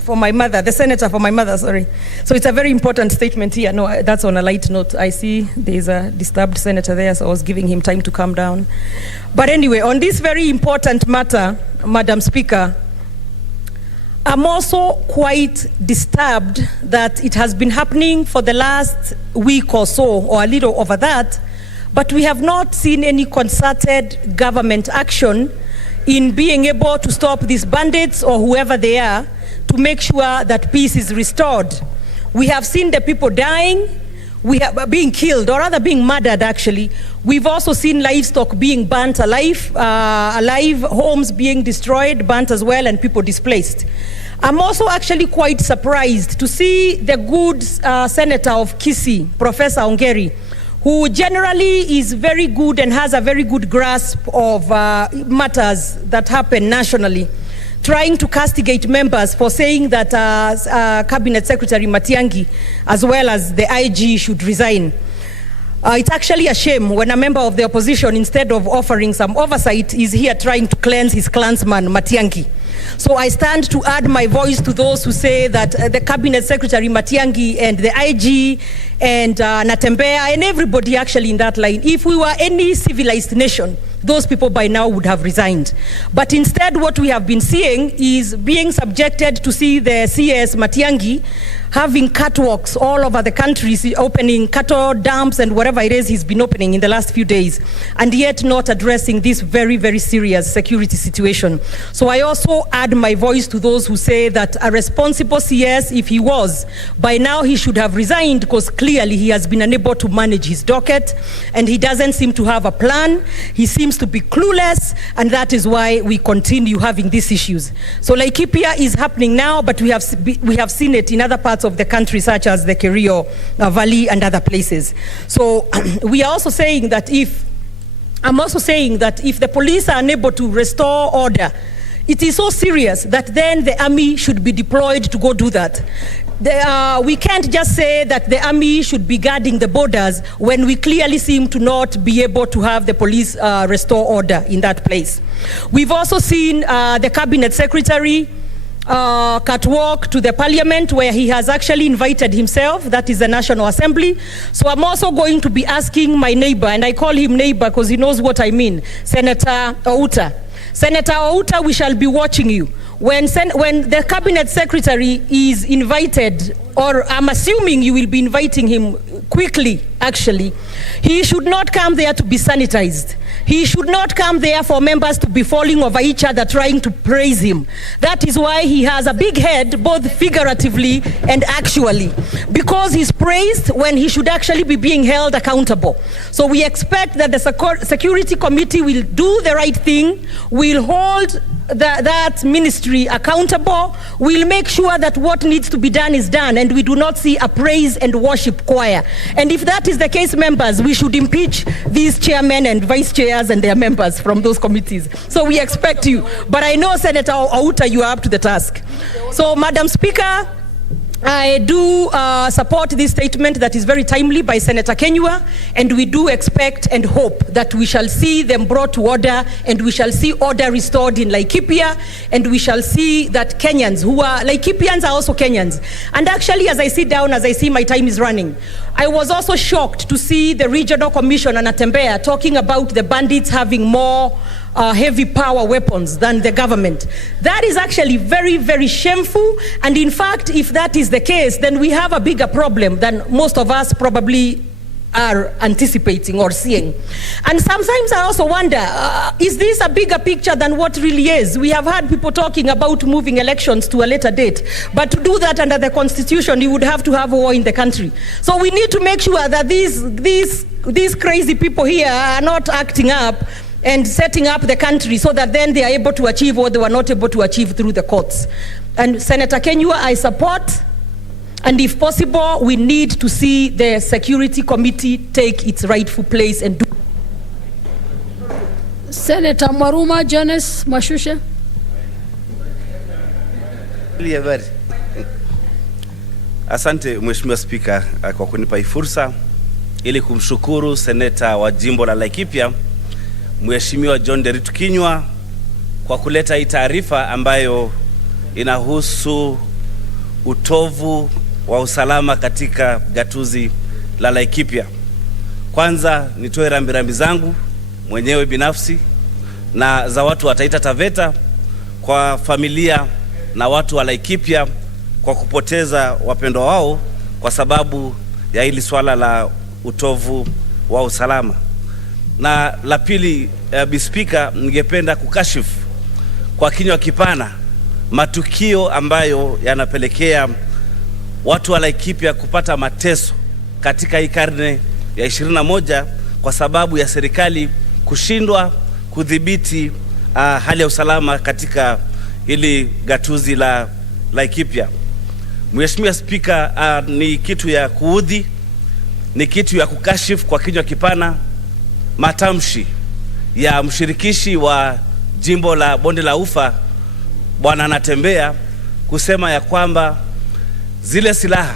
for my mother, the senator for my mother, sorry. So it's a very important statement here. No, that's on a light note. I see there's a disturbed senator there, so I was giving him time to calm down. But anyway, on this very important matter, Madam Speaker, I'm also quite disturbed that it has been happening for the last week or so, or a little over that, but we have not seen any concerted government action in being able to stop these bandits or whoever they are to make sure that peace is restored. We have seen the people dying, being killed, or rather being murdered actually. We've also seen livestock being burnt alive, homes being destroyed, burnt as well, and people displaced. I'm also actually quite surprised to see the good senator of Kisii, Professor Ongeri, who generally is very good and has a very good grasp of matters that happen nationally, trying to castigate members for saying that Cabinet Secretary Matiang'i, as well as the IG, should resign. It's actually a shame when a member of the opposition, instead of offering some oversight, is here trying to cleanse his clansman Matiang'i. So I stand to add my voice to those who say that the Cabinet Secretary Matiang'i and the IG and Natembea and everybody actually in that line, if we were any civilized nation, those people by now would have resigned. But instead what we have been seeing is being subjected to see the CS Matiang'i having catwalks all over the country, opening cattle dumps and whatever it is he's been opening in the last few days, and yet not addressing this very, very serious security situation. So I also add my voice to those who say that a responsible CS, if he was, by now he should have resigned, because clearly he has been unable to manage his docket and he doesn't seem to have a plan. He seems to be clueless, and that is why we continue having these issues. So Laikipia is happening now, but we have seen it in other parts of the country, such as the Kerio Valley and other places. So we are also saying that I'm also saying that if the police are unable to restore order, it is so serious that then the army should be deployed to go do that. We can't just say that the army should be guarding the borders when we clearly seem to not be able to have the police restore order in that place. We've also seen the cabinet secretary catwalk to the parliament, where he has actually invited himself, that is the National Assembly. So I'm also going to be asking my neighbor, and I call him neighbor because he knows what I mean, Senator Outa. Senator Outa, we shall be watching you. When the cabinet secretary is invited, or I'm assuming you will be inviting him quickly, actually, he should not come there to be sanitized. He should not come there for members to be falling over each other trying to praise him. That is why he has a big head, both figuratively and actually, because he's praised when he should actually be being held accountable. So we expect that the Security Committee will do the right thing, will hold that ministry accountable, will make sure that what needs to be done is done, and we do not see a praise and worship choir. And if that is the case, members, we should impeach these chairmen and vice chairs and their members from those committees. So we expect you. But I know, Senator Outa, you are up to the task. So, Madam Speaker, I do support this statement that is very timely by Senator Kenyua, and we do expect and hope that we shall see them brought to order, and we shall see order restored in Laikipia, and we shall see that Kenyans who are, Laikipians are also Kenyans. And actually, as I sit down, as I see my time is running, I was also shocked to see the Regional Commissioner Natembea talking about the bandits having more heavy power weapons than the government. That is actually very, very shameful. And in fact, if that is the case, then we have a bigger problem than most of us probably are anticipating or seeing. And sometimes I also wonder, is this a bigger picture than what really is? We have had people talking about moving elections to a later date, but to do that under the Constitution, you would have to have a war in the country. So we need to make sure that these crazy people here are not acting up and setting up the country so that then they are able to achieve what they were not able to achieve through the courts. And Senator Kenyua, I support And if possible, we need to see the security committee take its rightful place and do. Senator Mwaruma Janice Mashushe. Asante Mheshimiwa Spika kwa kunipa hii fursa ili kumshukuru seneta wa jimbo la Laikipia Mheshimiwa John Deritu Kinyua kwa kuleta hii taarifa ambayo inahusu utovu wa usalama katika gatuzi la Laikipia. Kwanza nitoe rambirambi zangu mwenyewe binafsi na za watu wa Taita Taveta kwa familia na watu wa Laikipia kwa kupoteza wapendwa wao kwa sababu ya hili swala la utovu wa usalama. Na la pili, Speaker, ningependa kukashifu kwa kinywa kipana matukio ambayo yanapelekea watu wa Laikipia kupata mateso katika hii karne ya 21 kwa sababu ya serikali kushindwa kudhibiti hali ya usalama katika hili gatuzi la Laikipia. Mheshimiwa Spika, ni kitu ya kuudhi, ni kitu ya kukashifu kwa kinywa kipana matamshi ya mshirikishi wa jimbo la Bonde la Ufa Bwana Natembea kusema ya kwamba zile silaha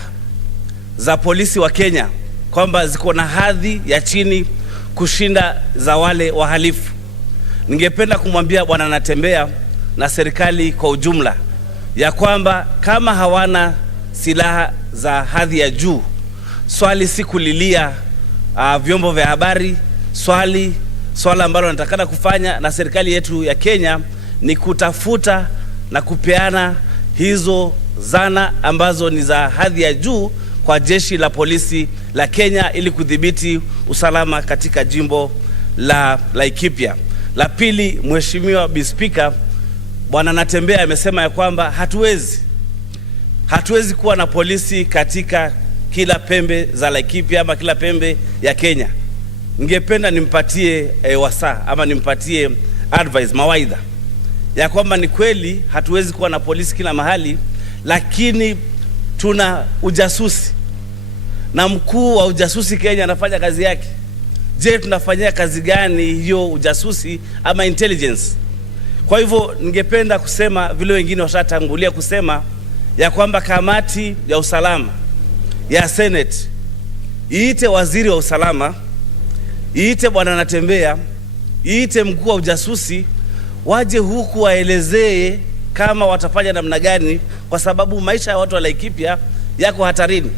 za polisi wa Kenya kwamba ziko na hadhi ya chini kushinda za wale wahalifu. Ningependa kumwambia Bwana Natembea na serikali kwa ujumla ya kwamba kama hawana silaha za hadhi ya juu, swali si kulilia vyombo vya habari, swala ambalo natakana kufanya na serikali yetu ya Kenya ni kutafuta na kupeana hizo zana ambazo ni za hadhi ya juu kwa jeshi la polisi la Kenya ili kudhibiti usalama katika jimbo la Laikipia. La pili, Mheshimiwa Speaker, Bwana Natembea amesema ya kwamba hatuwezi kuwa na polisi katika kila pembe za Laikipia ama kila pembe ya Kenya. Ningependa nimpatie wasaa ama nimpatie advice, mawaidha ya kwamba ni kweli hatuwezi kuwa na polisi kila mahali, lakini tuna ujasusi na mkuu wa ujasusi Kenya anafanya kazi yake. Je, tunafanyia kazi gani hiyo ujasusi ama intelligence? Kwa hivyo ningependa kusema vile wengine washatangulia kusema ya kwamba kamati ya usalama ya Senate iite waziri wa usalama, iite Bwana Natembea, iite mkuu wa ujasusi, waje huku waelezee kama watafanya namna gani, kwa sababu maisha ya watu wa Laikipia yako hatarini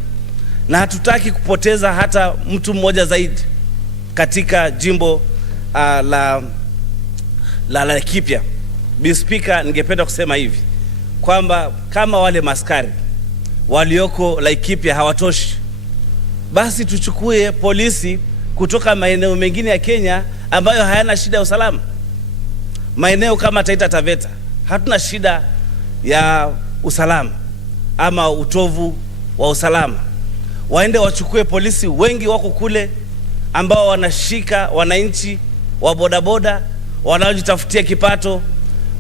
na hatutaki kupoteza hata mtu mmoja zaidi katika jimbo la Laikipia. Speaker, ningependa kusema hivi kwamba kama wale maskari walioko Laikipia hawatoshi, basi tuchukue polisi kutoka maeneo mengine ya Kenya ambayo hayana shida ya usalama. Maeneo kama Taita Taveta hatuna shida ya usalama ama utovu wa usalama. Waende wachukue polisi wengi wako kule ambao wanashika wananchi wa bodaboda wanaojitafutia kipato,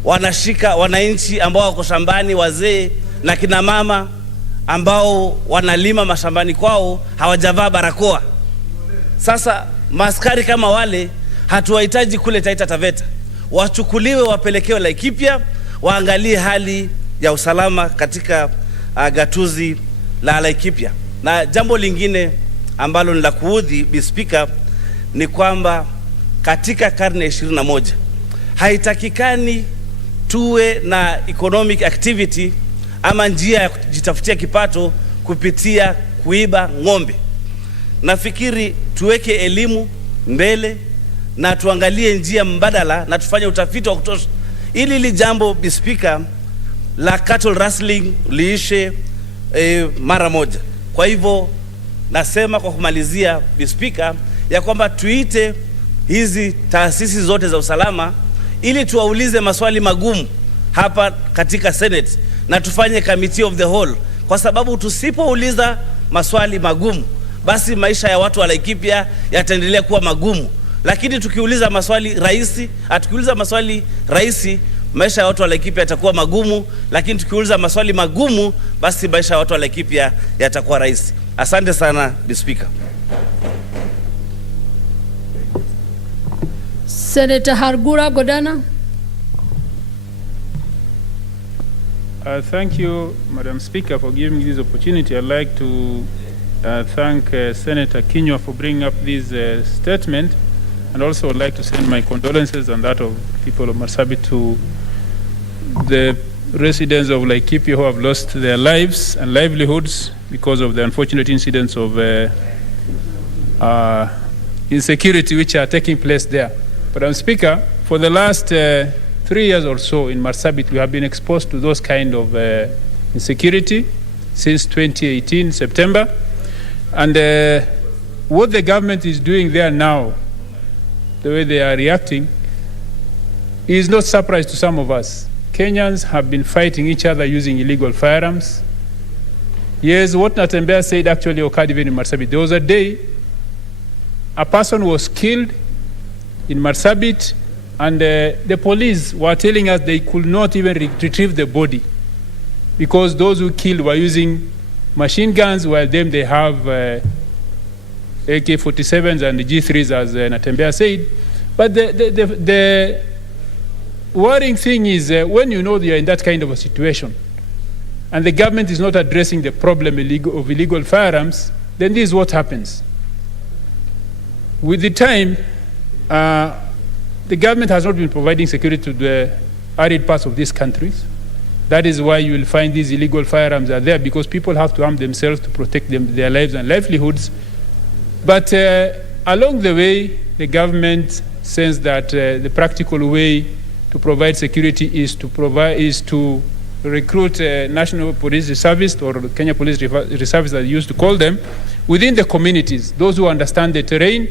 wanashika wananchi ambao wako shambani, wazee na kina mama ambao wanalima mashambani kwao hawajavaa barakoa. Sasa maskari kama wale hatuwahitaji kule Taita Taveta, wachukuliwe wapelekewe Laikipia, waangalie hali ya usalama katika gatuzi la Laikipia. Na jambo lingine ambalo ni la kuudhi, Speaker, ni kwamba katika karne 21 haitakikani tuwe na economic activity ama njia ya kujitafutia kipato kupitia kuiba ng'ombe. Nafikiri tuweke elimu mbele na tuangalie njia mbadala na tufanye utafiti wa kutosha ili jambo, Speaker, la cattle rustling liishe mara moja. Kwa hivyo nasema kwa kumalizia, Speaker, ya kwamba tuite hizi taasisi zote za usalama ili tuwaulize maswali magumu hapa katika Senate na tufanye committee of the whole, kwa sababu tusipouliza maswali magumu basi maisha ya watu wa Laikipia yataendelea kuwa magumu. Lakini tukiuliza maswali rahisi, maisha ya watu wa Laikipia yatakuwa magumu, lakini tukiuliza maswali magumu, basi maisha ya watu wa Laikipia yatakuwa rahisi. Asante sana, Mr. Speaker. Senator Hargura Godana. Thank you, Madam Speaker, for giving me this opportunity. I'd like to thank Senator Kinyua for bringing up this statement, and also would like to send my condolences and that of people of Marsabit to the residents of Laikipia who have lost their lives and livelihoods because of the unfortunate incidents of insecurity which are taking place there. Madam Speaker, for the last 3 years or so in Marsabit, we have been exposed to those kind of insecurity since 2018, September. And what the government is doing there now, the way they are reacting, is not surprise to some of us. Kenyans have been fighting each other using illegal firearms. Yes, what Natembea said actually occurred even in Marsabit. There was a day a person was killed in Marsabit, and the police were telling us they could not even retrieve the body because those who killed were using machine guns, while them they have AK-47s and G3s, as Natembea said. But the worrying thing is when you know you're in that kind of a situation and the government is not addressing the problem of illegal firearms, then this is what happens. With the time, the government has not been providing security to the arid parts of these countries. That is why you will find these illegal firearms are there, because people have to arm themselves to protect their lives and livelihoods. But along the way, the government says that the practical way to provide security is to recruit National Police Service, or Kenya Police Reservice, as they used to call them, within the communities. Those who understand the terrain,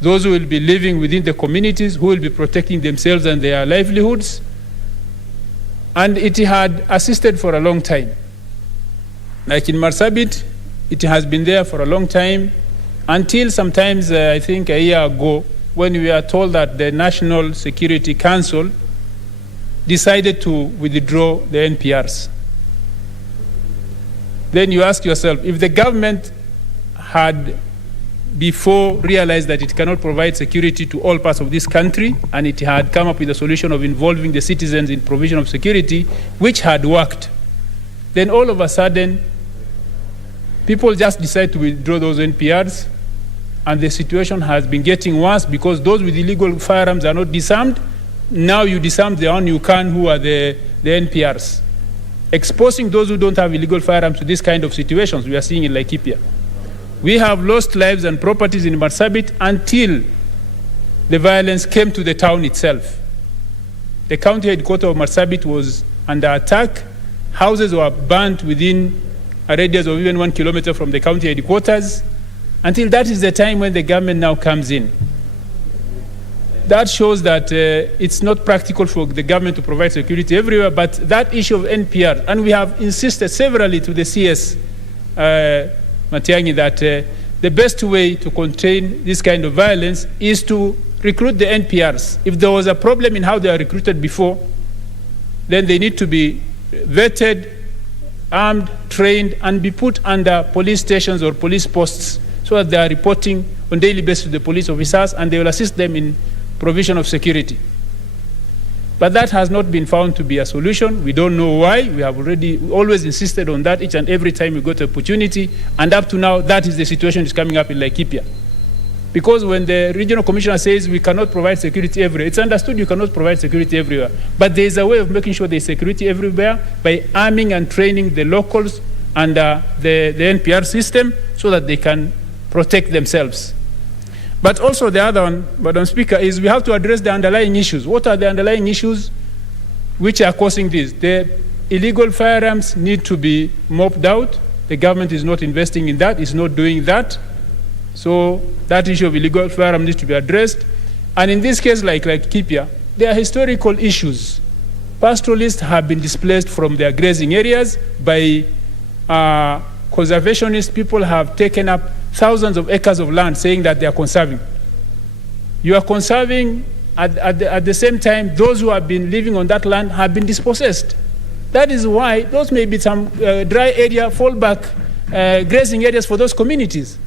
those who will be living within the communities, who will be protecting themselves and their livelihoods. And it had assisted for a long time. Like in Marsabit, it has been there for a long time, until sometimes, I think a year ago, when we are told that the National Security Council decided to withdraw the NPRs. Then you ask yourself, if the government had before realized that it cannot provide security to all parts of this country, and it had come up with a solution of involving the citizens in provision of security, which had worked, then all of a sudden, people just decide to withdraw those NPRs, and the situation has been getting worse because those with illegal firearms are not disarmed. Now you disarm the one you can, who are the NPRs. Exposing those who don't have illegal firearms to this kind of situations we are seeing in Laikipia. We have lost lives and properties in Marsabit until the violence came to the town itself. The county headquarters of Marsabit was under attack. Houses were burnt within a radius of even 1 kilometer from the county headquarters. Until that is the time when the government now comes in. That shows that it's not practical for the government to provide security everywhere, but that issue of NPR, and we have insisted severally to the CS, Matiang'i, that the best way to contain this kind of violence is to recruit the NPRs. If there was a problem in how they are recruited before, then they need to be vetted, armed, trained, and be put under police stations or police posts so that they are reporting on daily basis to the police officers, and they will assist them in provision of security. But that has not been found to be a solution. We don't know why. We have always insisted on that each and every time we got an opportunity, and up to now, that is the situation is coming up in Laikipia. Because when the regional commissioner says we cannot provide security everywhere, it's understood you cannot provide security everywhere. But there is a way of making sure there is security everywhere by arming and training the locals under the NPR system so that they can protect themselves. But also the other one, Madam Speaker, is we have to address the underlying issues. What are the underlying issues which are causing this? The illegal firearms need to be mopped out. The government is not investing in that, is not doing that. So that issue of illegal firearms needs to be addressed. And in this case, like Laikipia, there are historical issues. Pastoralists have been displaced from their grazing areas by conservationists. People have taken up thousands of acres of land saying that they are conserving. You are conserving at the same time, those who have been living on that land have been dispossessed. That is why those may be some dry area, fallback grazing areas for those communities.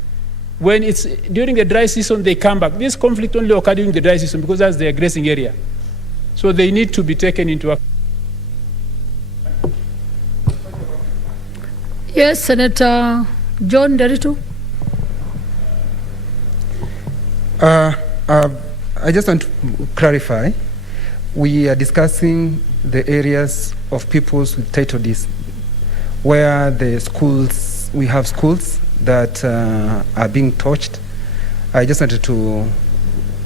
When it's during the dry season, they come back. This conflict only occurs during the dry season because that's their grazing area. So they need to be taken into account. Yes, Senator John Nderitu. I just want to clarify. We are discussing the areas of peoples with title deeds, where the schools, we have schools that are being touched. I just wanted to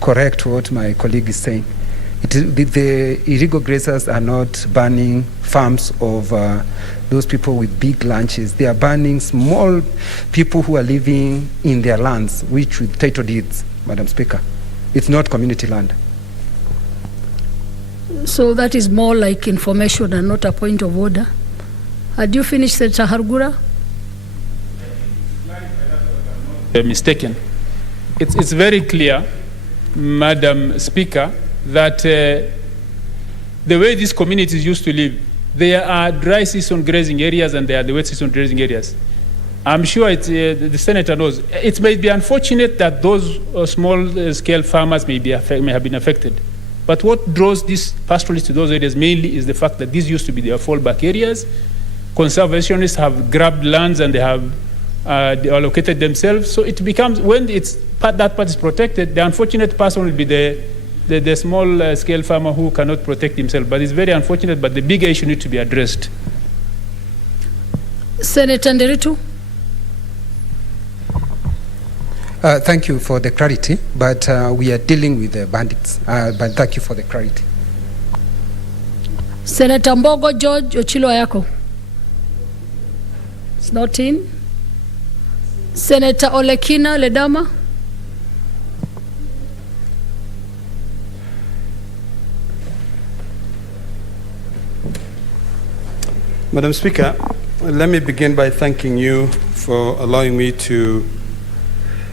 correct what my colleague is saying. The illegal grazers are not banning farms of those people with big ranches. They are banning small people who are living in their lands, which with title deeds, Madam Speaker. It's not community land. So that is more like information and not a point of order. Had you finished, Senator Hargura? Mistaken. It's very clear, Madam Speaker, that the way these communities used to live, there are dry season grazing areas and there are the wet season grazing areas. I'm sure the Senator knows. It may be unfortunate that those small-scale farmers may have been affected. But what draws these pastoralists to those areas mainly is the fact that these used to be their fallback areas. Conservationists have grabbed lands and they have allocated themselves. So it becomes, when that part is protected, the unfortunate person will be the small-scale farmer who cannot protect himself. But it's very unfortunate, but the bigger issue needs to be addressed. Senator Nderitu. Thank you for the clarity, but we are dealing with the bandits. But thank you for the clarity. Senator Mbogo George Ochilo Ayako. It's not in. Senator Olekina Ledama. Madam Speaker, let me begin by thanking you for allowing me to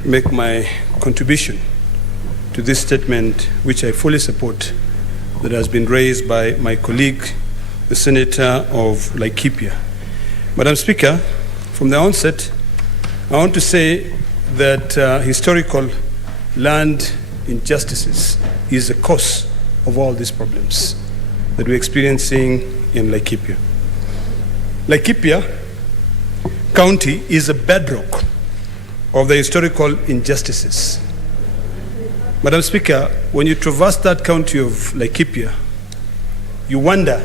make my contribution to this statement, which I fully support, that has been raised by my colleague, the Senator of Laikipia. Madam Speaker, from the onset, I want to say that historical land injustices is the cause of all these problems that we're experiencing in Laikipia. Laikipia County is a bedrock of the historical injustices. Madam Speaker, when you traverse that county of Laikipia, you wonder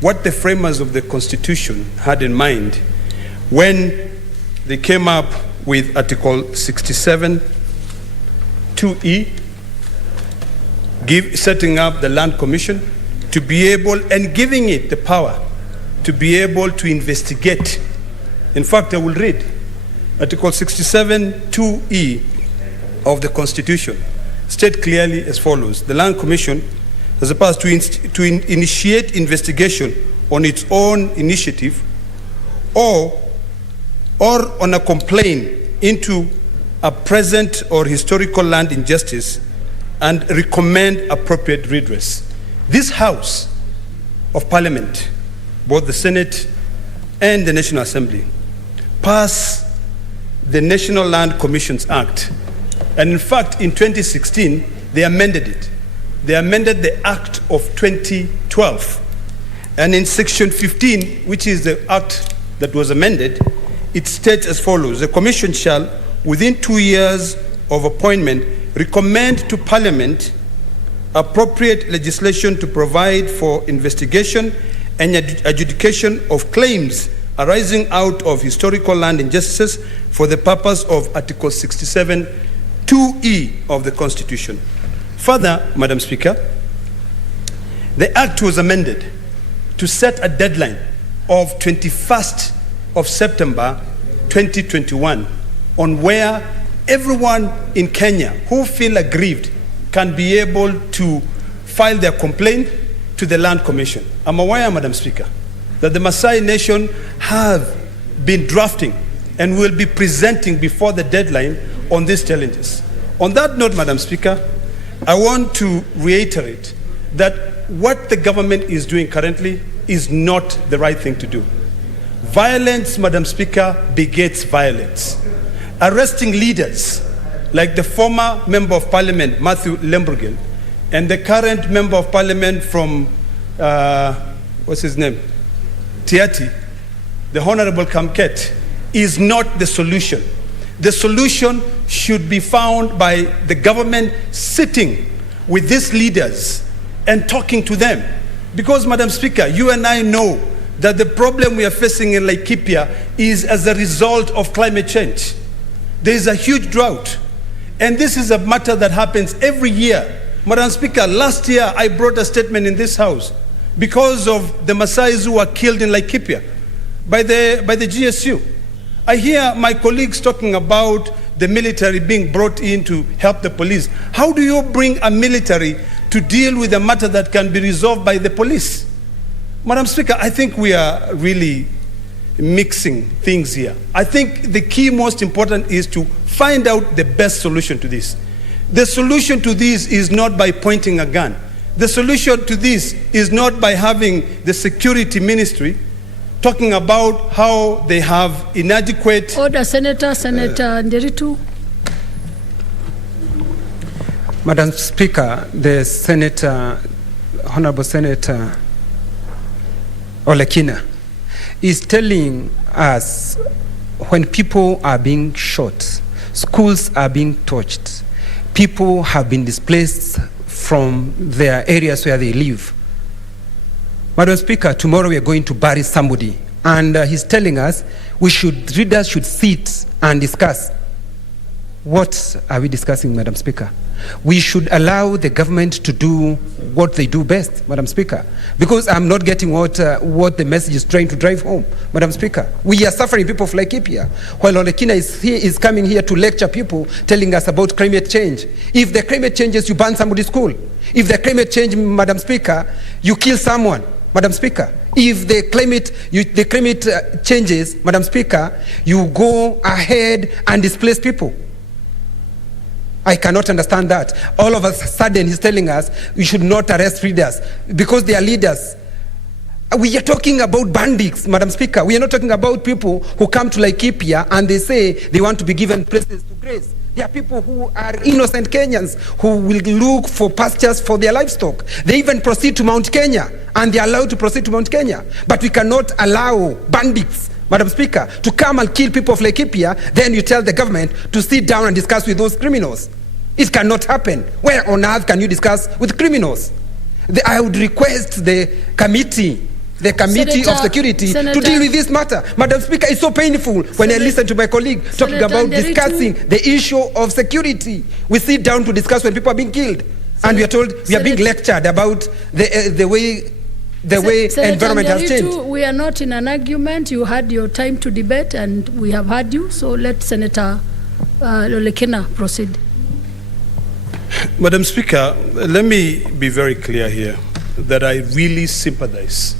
what the framers of the Constitution had in mind when they came up with Article 67, 2E, setting up the Land Commission to be able, and giving it the power to be able to investigate. In fact, I will read Article 67, 2E of the Constitution state clearly as follows: the Land Commission has the power to initiate investigation on its own initiative or on a complaint into a present or historical land injustice and recommend appropriate redress. This House of Parliament, both the Senate and the National Assembly, passed the National Land Commissions Act. And in fact, in 2016, they amended it. They amended the Act of 2012. And in Section 15, which is the act that was amended, it states as follows: the Commission shall, within 2 years of appointment, recommend to Parliament appropriate legislation to provide for investigation and adjudication of claims arising out of historical land injustices for the purpose of Article 67, 2E of the Constitution. Further, Madam Speaker, the Act was amended to set a deadline of 21st of September 2021 on where everyone in Kenya who feel aggrieved can be able to file their complaint to the Land Commission. I'm aware, Madam Speaker, that the Maasai Nation have been drafting and will be presenting before the deadline on these challenges. On that note, Madam Speaker, I want to reiterate that what the government is doing currently is not the right thing to do. Violence, Madam Speaker, begets violence. Arresting leaders like the former Member of Parliament, Matthew Lembrugel, and the current Member of Parliament from, what's his name? Tiati, the Honorable Kamket, is not the solution. The solution should be found by the government sitting with these leaders and talking to them. Because, Madam Speaker, you and I know that the problem we are facing in Laikipia is as a result of climate change. There is a huge drought. And this is a matter that happens every year. Madam Speaker, last year I brought a statement in this house because of the Maasais who were killed in Laikipia by the GSU. I hear my colleagues talking about the military being brought in to help the police. How do you bring a military to deal with a matter that can be resolved by the police? Madam Speaker, I think we are really mixing things here. I think the key most important is to find out the best solution to this. The solution to this is not by pointing a gun. The solution to this is not by having the security ministry talking about how they have inadequate... Order, Senator Nderitu. Madam Speaker, the Honorable Senator Olekina is telling us when people are being shot, schools are being torched, people have been displaced from their areas where they live. Madam Speaker, tomorrow we are going to bury somebody, and he's telling us readers should sit and discuss. What are we discussing, Madam Speaker? We should allow the government to do what they do best, Madam Speaker, because I'm not getting what the message is trying to drive home, Madam Speaker. We are suffering, people of Laikipia, while Olekina is coming here to lecture people, telling us about climate change. If the climate changes, you ban somebody's school. If the climate change, Madam Speaker, you kill someone, Madam Speaker. If the climate changes, Madam Speaker, you go ahead and displace people. I cannot understand that. All of a sudden, he's telling us we should not arrest readers because they are leaders. We are talking about bandits, Madam Speaker. We are not talking about people who come to Laikipia and they say they want to be given places to graze. There are people who are innocent Kenyans who will look for pastures for their livestock. They even proceed to Mount Kenya, and they are allowed to proceed to Mount Kenya. But we cannot allow bandits, Madam Speaker, to come and kill people of Laikipia. Then you tell the government to sit down and discuss with those criminals. It cannot happen. Where on earth can you discuss with criminals? I would request the committee of security to deal with this matter. Madam Speaker, it's so painful when I listen to my colleague talking about discussing the issue of security. We sit down to discuss when people are being killed, and we are told we are being lectured about the way environment has changed. We are not in an argument. You had your time to debate, and we have had you. So let Senator Olekina proceed. Madam Speaker, let me be very clear here that I really sympathize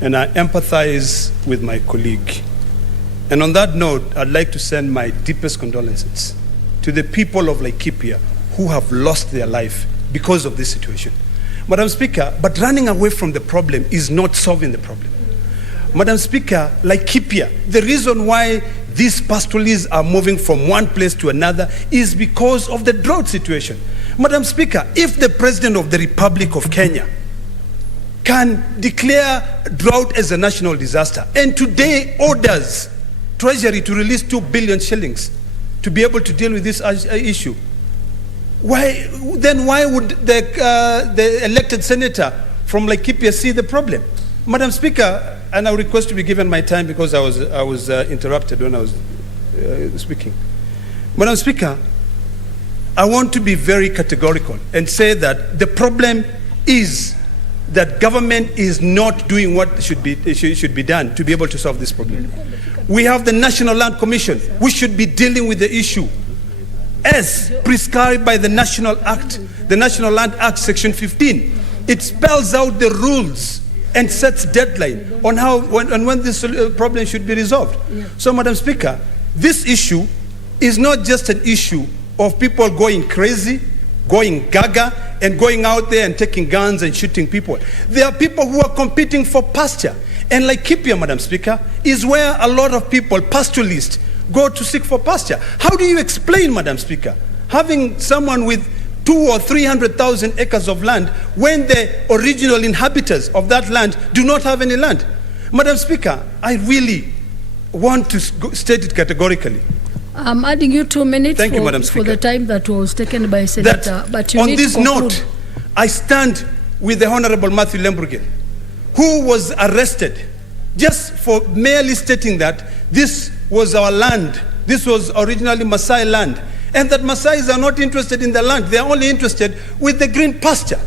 and I empathize with my colleague. And on that note, I'd like to send my deepest condolences to the people of Laikipia who have lost their life because of this situation. Madam Speaker, but running away from the problem is not solving the problem. Madam Speaker, Laikipia, the reason why these pastoralists are moving from one place to another is because of the drought situation. Madam Speaker, if the President of the Republic of Kenya can declare drought as a national disaster and today orders Treasury to release 2 billion shillings to be able to deal with this issue, why would the elected senator from Laikipia see the problem? Madam Speaker, and I request to be given my time because I was interrupted when I was speaking. Madam Speaker, I want to be very categorical and say that the problem is that government is not doing what should be done to be able to solve this problem. We have the National Land Commission, which should be dealing with the issue as prescribed by the National Land Act, Section 15. It spells out the rules and sets deadline on when this problem should be resolved. So, Madam Speaker, this issue is not just an issue of people going crazy going gaga and going out there and taking guns and shooting people. There are people who are competing for pasture. And Laikipia, Madam Speaker, is where a lot of people, pastoralists, go to seek for pasture. How do you explain, Madam Speaker, having someone with 200,000 or 300,000 acres of land when the original inhabitants of that land do not have any land? Madam Speaker, I really want to state it categorically. I'm adding you 2 minutes Thank you, Madam Speaker. for the time that was taken by Senator. But you on need this to conclude. note, I stand with the Honorable Matthew Lembrugel, who was arrested just for merely stating that this was our land. This was originally Maasai land. And that Maasais are not interested in the land. They are only interested with the green pasture.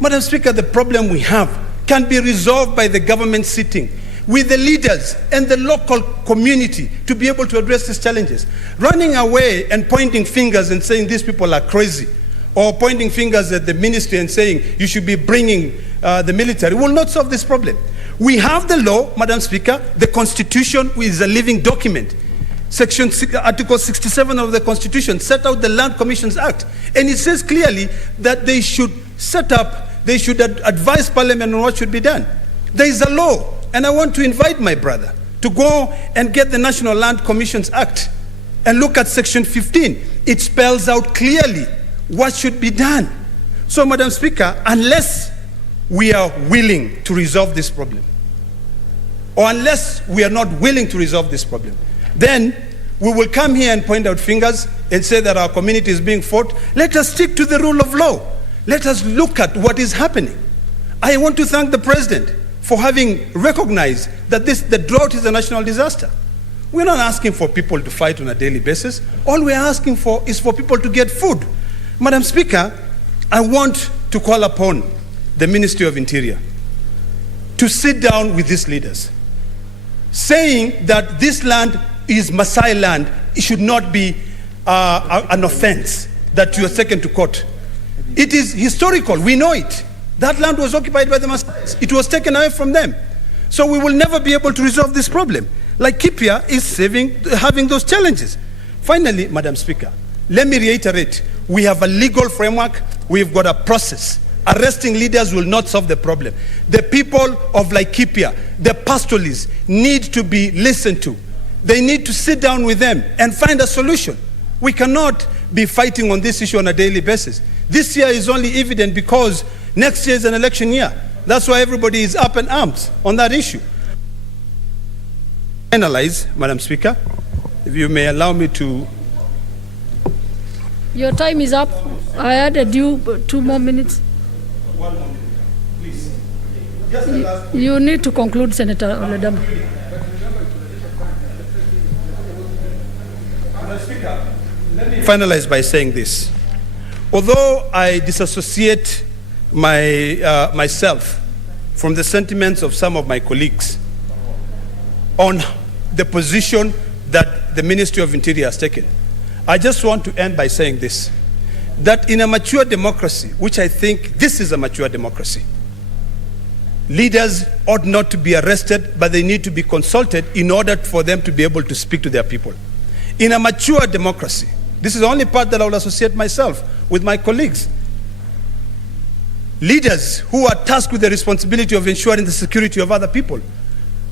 Madam Speaker, the problem we have can be resolved by the government sitting with the leaders and the local community to be able to address these challenges. Running away and pointing fingers and saying these people are crazy, or pointing fingers at the ministry and saying you should be bringing the military will not solve this problem. We have the law, Madam Speaker. The Constitution is a living document. Article 67 of the Constitution set out the Land Commissions Act, and it says clearly that they should advise Parliament on what should be done. There is a law, and I want to invite my brother to go and get the National Land Commissions Act and look at Section 15. It spells out clearly what should be done. So, Madam Speaker, unless we are willing to resolve this problem, or unless we are not willing to resolve this problem, then we will come here and point out fingers and say that our community is being fought. Let us stick to the rule of law. Let us look at what is happening. I want to thank the President for having recognized that the drought is a national disaster. We're not asking for people to fight on a daily basis. All we're asking for is for people to get food. Madam Speaker, I want to call upon the Ministry of Interior to sit down with these leaders, saying that this land is Maasai land. It should not be an offense that you are taken to court. It is historical. We know it. That land was occupied by the Maasai. It was taken away from them. So we will never be able to resolve this problem. Laikipia is having those challenges. Finally, Madam Speaker, let me reiterate, we have a legal framework, we've got a process. Arresting leaders will not solve the problem. The people of Laikipia, the pastoralists, need to be listened to. They need to sit down with them and find a solution. We cannot be fighting on this issue on a daily basis. This year is only evident because next year is an election year. That's why everybody is up in arms on that issue. Analyze, Madam Speaker, if you may allow me to. Your time is up. I added you 2 more minutes. 1 more minute, please. Just the last. You need to conclude, Senator Oledam. Madam Speaker, let me finalize by saying this. Although I disassociate myself from the sentiments of some of my colleagues on the position that the Ministry of Interior has taken, I just want to end by saying this, that in a mature democracy, which I think this is a mature democracy, leaders ought not to be arrested, but they need to be consulted in order for them to be able to speak to their people. In a mature democracy, this is the only part that I will associate myself with my colleagues. Leaders who are tasked with the responsibility of ensuring the security of other people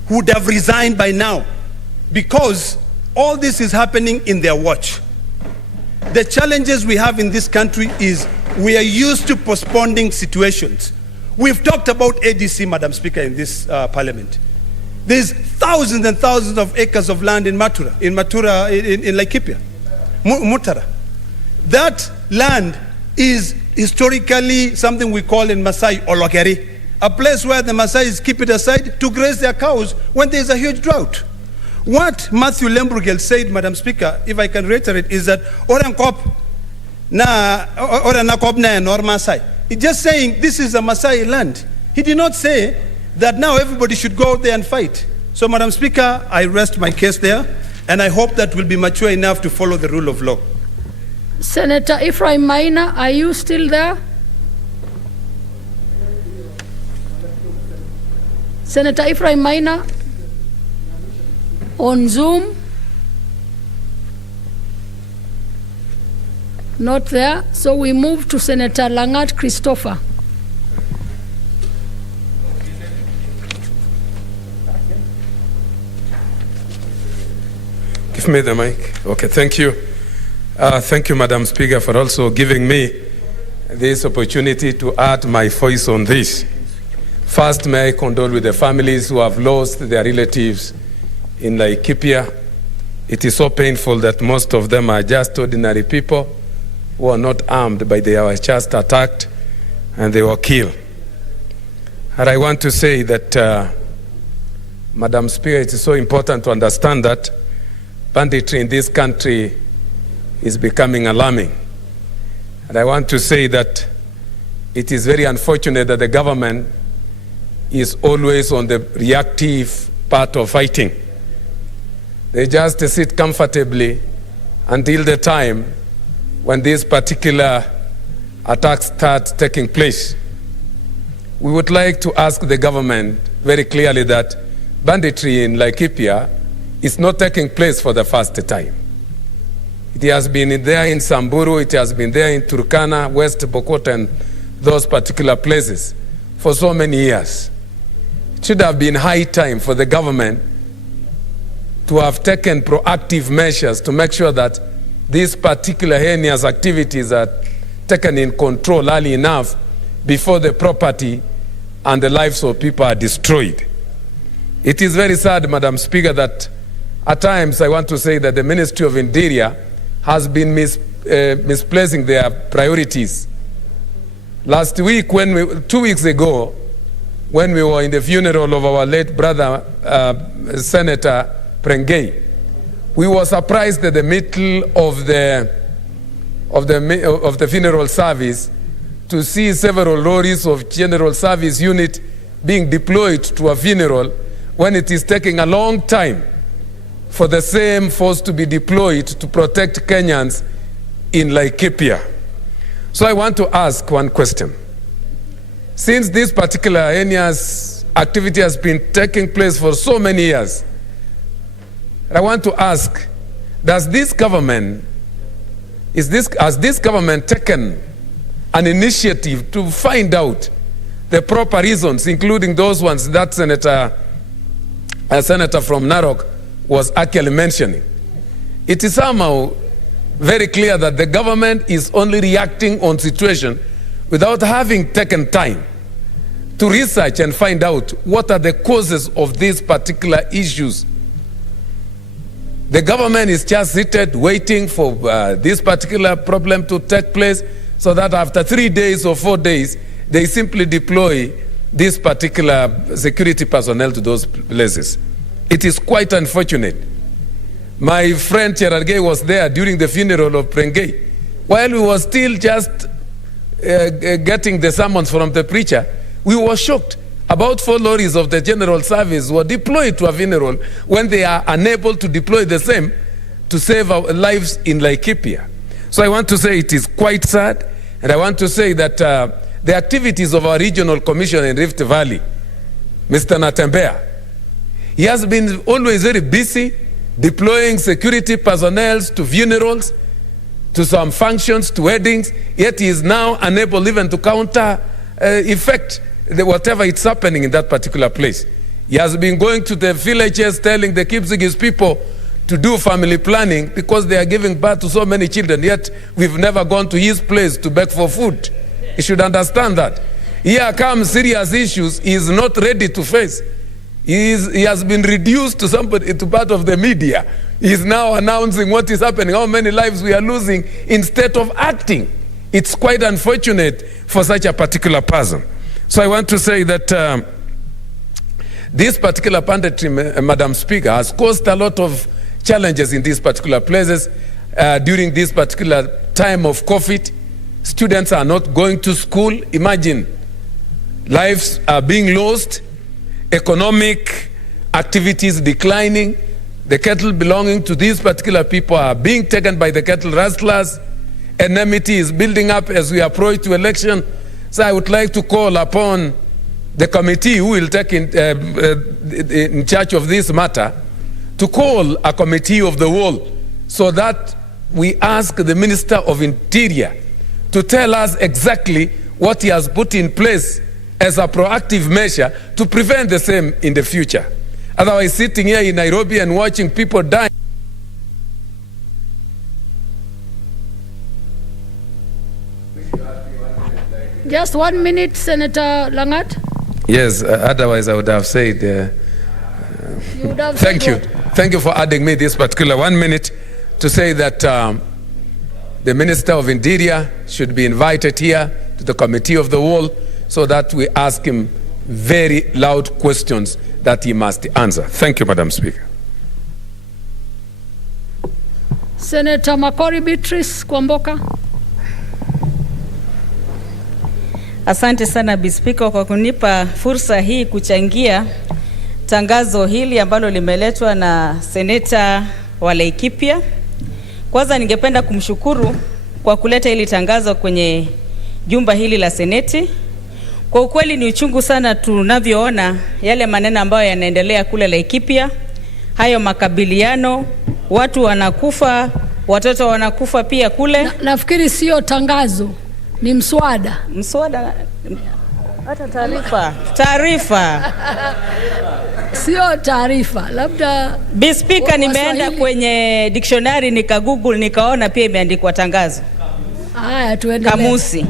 would have resigned by now, because all this is happening in their watch. The challenges we have in this country is we are used to postponing situations. We've talked about ADC, Madam Speaker, in this parliament. There's thousands and thousands of acres of land in Laikipia, Mutara. That land is historically something we call in Maasai Olokeri, a place where the Maasais keep it aside to graze their cows when there's a huge drought. What Matthew Lembrugel said, Madam Speaker, if I can reiterate, is that he's just saying this is a Maasai land. He did not say that now everybody should go out there and fight. So, Madam Speaker, I rest my case there, and I hope that we'll be mature enough to follow the rule of law. Senator Ephraim Maina, are you still there? Senator Ephraim Maina on Zoom. Not there. So we move to Senator Langat Christopher. Give me the mic. Okay, thank you. Thank you, Madam Speaker, for also giving me this opportunity to add my voice on this. First, may I condole with the families who have lost their relatives in Laikipia. It is so painful that most of them are just ordinary people who are not armed, but they were just attacked and they were killed. And I want to say that, Madam Speaker, it is so important to understand that banditry in this country is becoming alarming. And I want to say that it is very unfortunate that the government is always on the reactive part of fighting. They just sit comfortably until the time when these particular attacks start taking place. We would like to ask the government very clearly that banditry in Laikipia is not taking place for the first time. It has been there in Samburu, it has been there in Turkana, West Pokot, and those particular places for so many years. It should have been high time for the government to have taken proactive measures to make sure that these particular heinous activities are taken in control early enough before the property and the lives of people are destroyed. It is very sad, Madam Speaker, that at times I want to say that the Ministry of Interior has been misplacing their priorities. Last week, 2 weeks ago, when we were in the funeral of our late brother, Senator Prengei, we were surprised at the middle of the funeral service to see several lorries of General Service Unit being deployed to a funeral when it is taking a long time for the same force to be deployed to protect Kenyans in Laikipia. So I want to ask one question. Since this particular heinous activity has been taking place for so many years, I want to ask, has this government taken an initiative to find out the proper reasons, including those ones that Senator from Narok was actually mentioning? It is somehow very clear that the government is only reacting on situation without having taken time to research and find out what are the causes of these particular issues. The government is just seated waiting for this particular problem to take place so that after 3 days or 4 days, they simply deploy this particular security personnel to those places. It is quite unfortunate. My friend Cherargei was there during the funeral of Prengei. While we were still just getting the summons from the preacher, we were shocked. About 4 lorries of the General Service were deployed to a funeral when they are unable to deploy the same to save our lives in Laikipia. So I want to say it is quite sad, and I want to say that the activities of our regional commissioner in Rift Valley, Mr. Natembea, he has been always very busy deploying security personnel to funerals, to some functions, to weddings, yet he is now unable even to counter effect whatever it's happening in that particular place. He has been going to the villages telling the Kipsigis people to do family planning because they are giving birth to so many children, yet we've never gone to his place to beg for food. You should understand that. Here comes serious issues he is not ready to face. He has been reduced to part of the media. He is now announcing what is happening, how many lives we are losing instead of acting. It's quite unfortunate for such a particular person. So I want to say that this particular banditry, Madam Speaker, has caused a lot of challenges in these particular places. During this particular time of COVID, students are not going to school. Imagine, lives are being lost, economic activities declining, the cattle belonging to these particular people are being taken by the cattle rustlers, enmity is building up as we approach to election. So I would like to call upon the committee who will take in charge of this matter to call a committee of the whole so that we ask the Minister of Interior to tell us exactly what he has put in place as a proactive measure to prevent the same in the future. Otherwise, sitting here in Nairobi and watching people die. Just 1 minute, Senator Langat. Yes, otherwise I would have said, You would have thank said you. Thank you for adding me this particular 1 minute to say that the Minister of Interior should be invited here to the Committee of the Whole so that we ask him very loud questions that he must answer. Thank you, Madam Speaker. Senator Makori Beatrice Kwamboka. Asante sana Bispika kwa kunipa fursa hii kuchangia tangazo hili ambalo limeletwa na seneta wa Laikipia. Kwanza ningependa kumshukuru kwa kuleta hili tangazo kwenye jumba hili la Seneti. Kwa ukweli ni uchungu sana tunavyoona yale maneno ambayo yanaendelea kule Laikipia. Hayo makabiliano, watu wanakufa, watoto wanakufa pia kule. Nafikiri sio tangazo, ni mswada. Mswada hata taarifa. Sio taarifa, labda Bispika, nimeenda kwenye dictionary Google nikaona pia imeandikwa tangazo. Haya, tuendelee. Kamusi.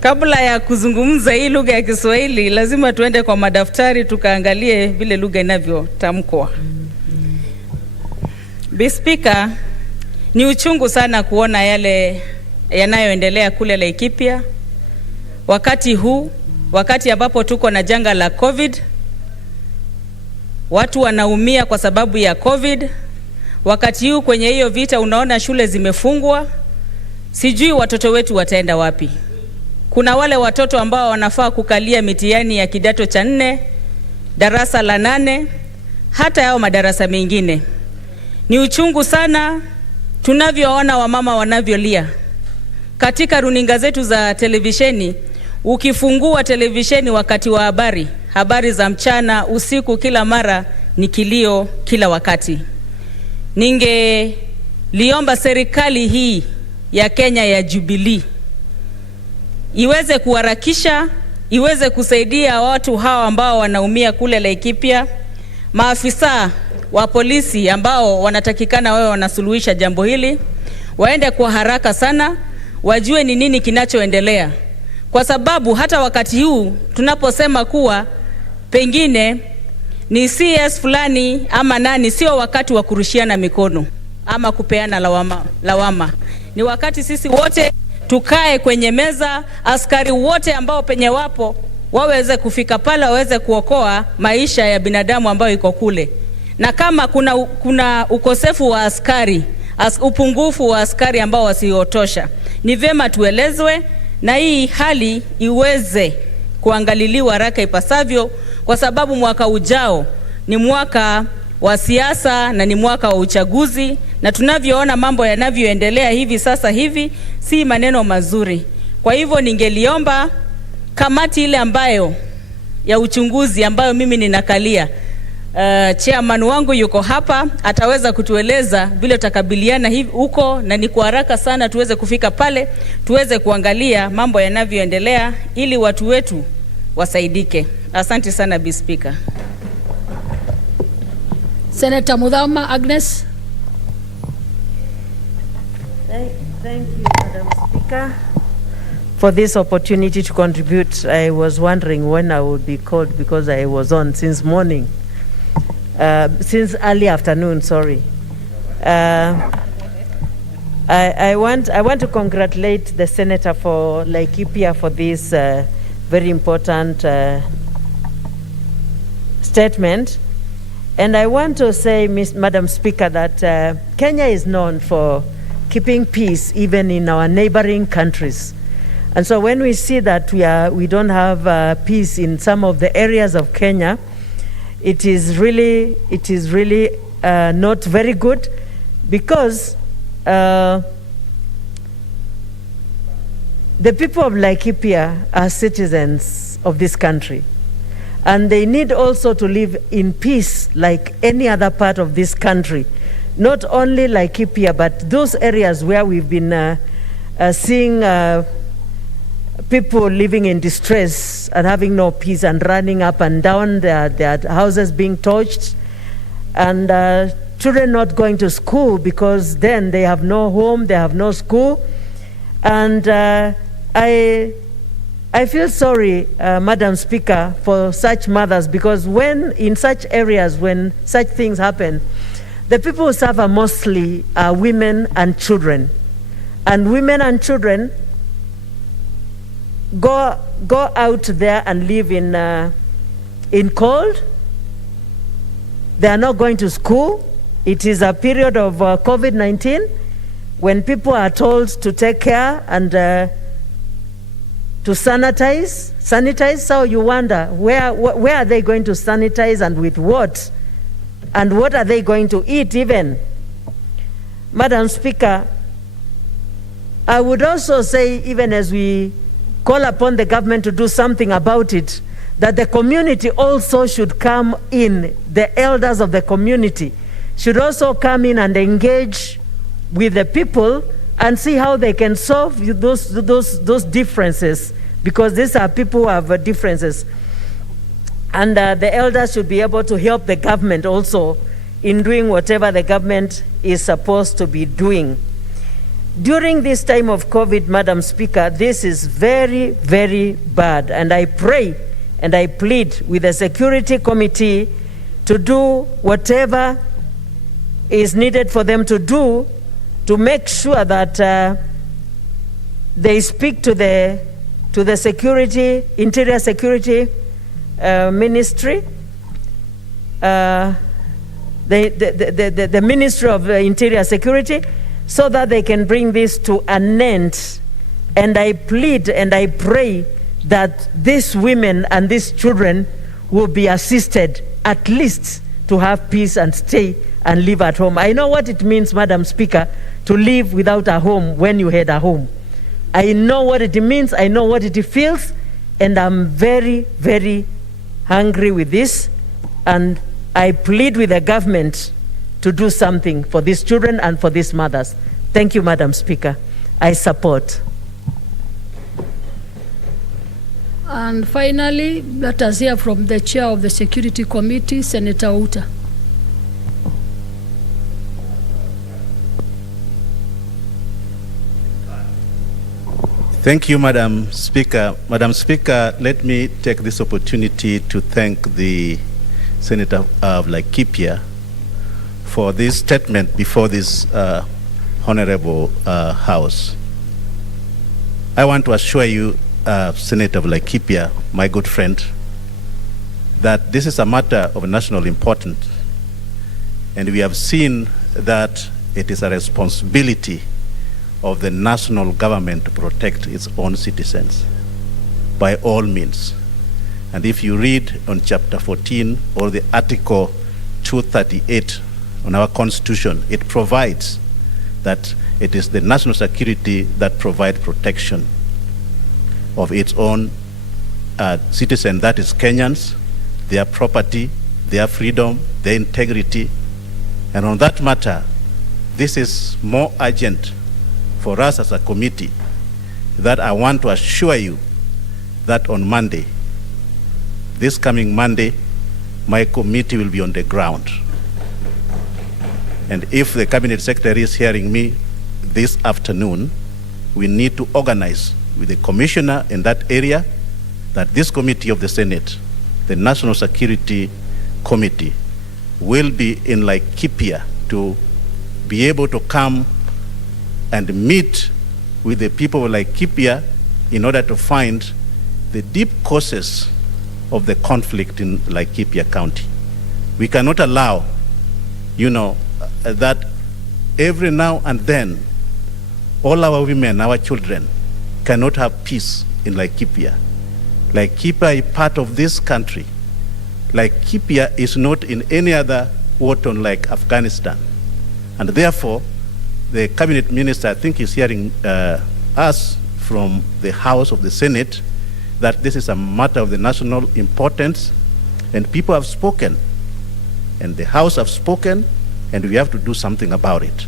Kabla ya kuzungumza hii lugha ya Kiswahili, lazima tuende kwa madaftari tukaangalie vile lugha inavyotamkwa. Bispika, ni uchungu sana kuona yale yanayoendelea kule Laikipia. Wakati ambapo tuko na janga la COVID, watu wanaumia kwa sababu ya COVID. Wakati huu kwenye hiyo vita unaona shule zimefungwa. Sijui watoto wetu wataenda wapi. Kuna wale watoto ambao wanafaa kukalia mitihani ya kidato cha 4, darasa la 8, hata yao madarasa mengine. Ni uchungu sana tunavyoona wamama wanavyolia. Katika runinga zetu za televisheni, ukifungua televisheni wakati wa habari za mchana, usiku, kila mara ni kilio kila wakati. Ningeliomba serikali hii ya Kenya ya Jubilee iweze kuharakisha, iweze kusaidia watu hawa ambao wanaumia kule Laikipia. Maafisa wa polisi ambao wanatakikana wao wanasuluhisha jambo hili, waende kwa haraka sana, wajue ni nini kinachoendelea. Kwa sababu hata wakati huu tunaposema kuwa pengine ni CS fulani ama nani, sio wakati wa kurushiana mikono ama kupeana lawama. Ni wakati sisi wote tukae kwenye meza, askari wote ambao penye wapo waweze kufika pale, waweze kuokoa maisha ya binadamu ambao iko kule. Na kama kuna ukosefu wa askari, upungufu wa askari ambao wasiotosha, ni vyema tuelezwe na hii hali iweze kuangaliliwa haraka ipasavyo, kwa sababu mwaka ujao ni mwaka wa siasa na ni mwaka wa uchaguzi, na tunavyoona mambo yanavyoendelea hivi sasa hivi si maneno mazuri. Kwa hivyo ningeliomba kamati ile ambayo ya uchunguzi ambayo mimi ninakalia, chairman wangu yuko hapa, ataweza kutueleza vile tutakabiliana hivi huko, na ni kwa haraka sana tuweze kufika pale, tuweze kuangalia mambo yanavyoendelea ili watu wetu wasaidike. Asante sana Bispika. Senator Mudhama Agnes. Thank you, Madam Speaker, for this opportunity to contribute. I was wondering when I would be called because I was on since morning, since early afternoon, sorry. I want to congratulate the Senator for Laikipia for this very important statement. And I want to say, Madam Speaker, that Kenya is known for keeping peace even in our neighboring countries. And so when we see that we don't have peace in some of the areas of Kenya, it is really not very good, because the people of Laikipia are citizens of this country, and they need also to live in peace like any other part of this country, not only Laikipia, but those areas where we've been seeing people living in distress and having no peace and running up and down, their houses being torched, and children not going to school because then they have no home, they have no school. And I feel sorry, Madam Speaker, for such mothers, because when in such areas, when such things happen, the people who suffer mostly are women and children. And women and children go out there and live in cold. They are not going to school. It is a period of COVID-19 when people are told to take care and to sanitize. So you wonder, where are they going to sanitize and with what? And what are they going to eat even? Madam Speaker, I would also say, even as we call upon the government to do something about it, that the community also should come in, the elders of the community should also come in and engage with the people and see how they can solve those differences, because these are people who have differences. And the elders should be able to help the government also in doing whatever the government is supposed to be doing. During this time of COVID, Madam Speaker, this is very, very bad. And I pray and I plead with the Security Committee to do whatever is needed for them to do to make sure that they speak to the security, interior security ministry, the Ministry of Interior Security, so that they can bring this to an end. And I plead and I pray that these women and these children will be assisted at least to have peace and stay and live at home. I know what it means, Madam Speaker, to live without a home when you had a home. I know what it means, I know what it feels, and I'm very, very angry with this, and I plead with the government to do something for these children and for these mothers. Thank you, Madam Speaker. I support. And finally, let us hear from the Chair of the Security Committee, Senator Outa. Thank you, Madam Speaker. Madam Speaker, let me take this opportunity to thank the Senator of Laikipia for this statement before this Honorable House. I want to assure you, Senator of Laikipia, my good friend, that this is a matter of national importance, and we have seen that it is a responsibility of the national government to protect its own citizens by all means. And if you read on chapter 14 or the article 238 on our constitution, it provides that it is the national security that provides protection of its own citizens, that is Kenyans, their property, their freedom, their integrity. And on that matter, this is more urgent for us as a committee, that I want to assure you that on Monday, this coming Monday, my committee will be on the ground. And if the Cabinet Secretary is hearing me this afternoon, we need to organize with the Commissioner in that area that this committee of the Senate, the National Security Committee, will be in Laikipia to be able to come and meet with the people of Laikipia in order to find the deep causes of the conflict in Laikipia County. We cannot allow, that every now and then all our women, our children cannot have peace in Laikipia. Laikipia is part of this country. Laikipia is not in any other war like Afghanistan. And therefore, the Cabinet Minister, I think, is hearing us from the House of the Senate that this is a matter of the national importance, and people have spoken, and the House have spoken, and we have to do something about it.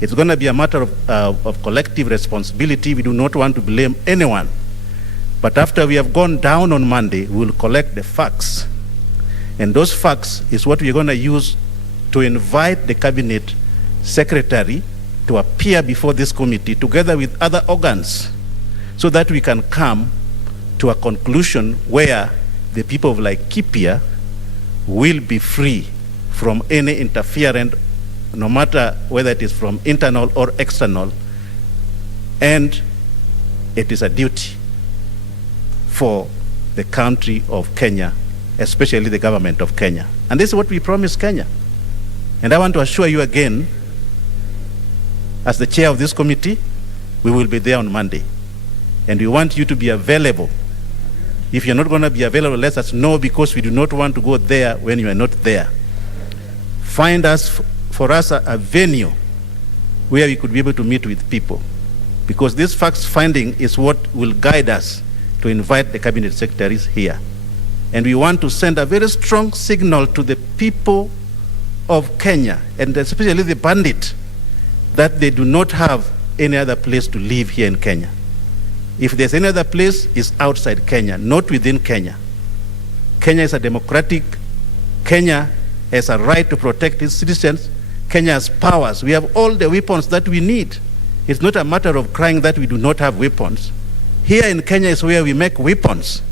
It's going to be a matter of collective responsibility. We do not want to blame anyone. But after we have gone down on Monday, we will collect the facts. And those facts is what we're going to use to invite the cabinet secretary to appear before this committee together with other organs so that we can come to a conclusion where the people of Laikipia will be free from any interference, no matter whether it is from internal or external. And it is a duty for the country of Kenya, especially the government of Kenya. And this is what we promised Kenya. And I want to assure you again, as the chair of this committee, we will be there on Monday. And we want you to be available. If you're not going to be available, let us know, because we do not want to go there when you are not there. Find us, for us, a venue where we could be able to meet with people. Because this facts finding is what will guide us to invite the cabinet secretaries here. And we want to send a very strong signal to the people of Kenya, and especially the bandit, that they do not have any other place to live here in Kenya. If there's any other place, it's outside Kenya, not within Kenya. Kenya is a democratic. Kenya has a right to protect its citizens. Kenya has powers. We have all the weapons that we need. It's not a matter of crying that we do not have weapons. Here in Kenya is where we make weapons.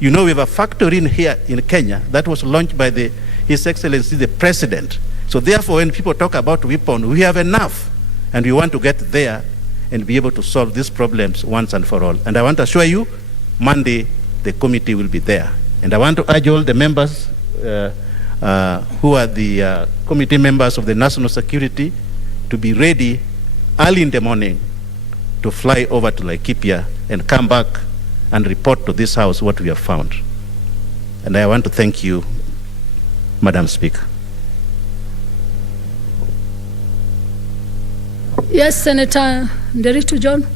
You know, we have a factory in here in Kenya that was launched by His Excellency the President. So therefore, when people talk about weapons, we have enough. And we want to get there and be able to solve these problems once and for all. And I want to assure you, Monday, the committee will be there. And I want to urge all the members who are the committee members of the national security to be ready early in the morning to fly over to Laikipia and come back and report to this house what we have found. And I want to thank you, Madam Speaker. Yes, Senator Nderitu John.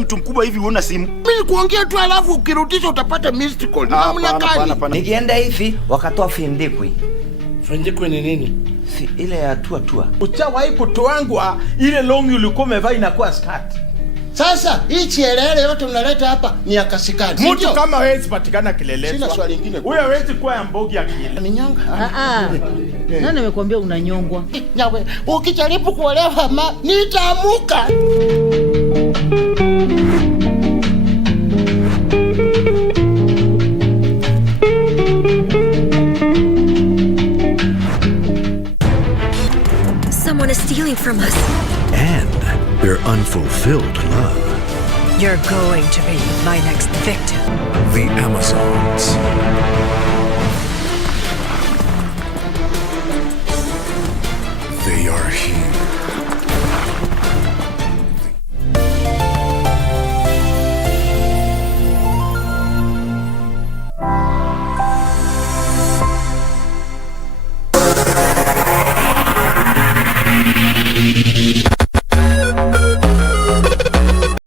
Mtu mkubwa hivi una simu? Mimi kuongea tu alafu ukirudisha utapata missed call. Namna gani? Nikienda hivi wakatoa findikwi. Findikwi ni nini? Si ile ya tua. Uchawahi kutoangwa ile long ulikuwa umevaa inakuwa skirt. Sasa hii chielele yote mnaleta hapa ni ya kasikati. Mtu kama hawezi patikana kileleshwa. Sina swali lingine. Huyo hawezi kuwa ya mbogi ya kile. Ni nyanga. Nani amekwambia unanyongwa? Nawe ukijaribu kuolewa nitaamuka. Someone is stealing from us. And their unfulfilled love. You're going to be my next victim. The Amazons. They are here.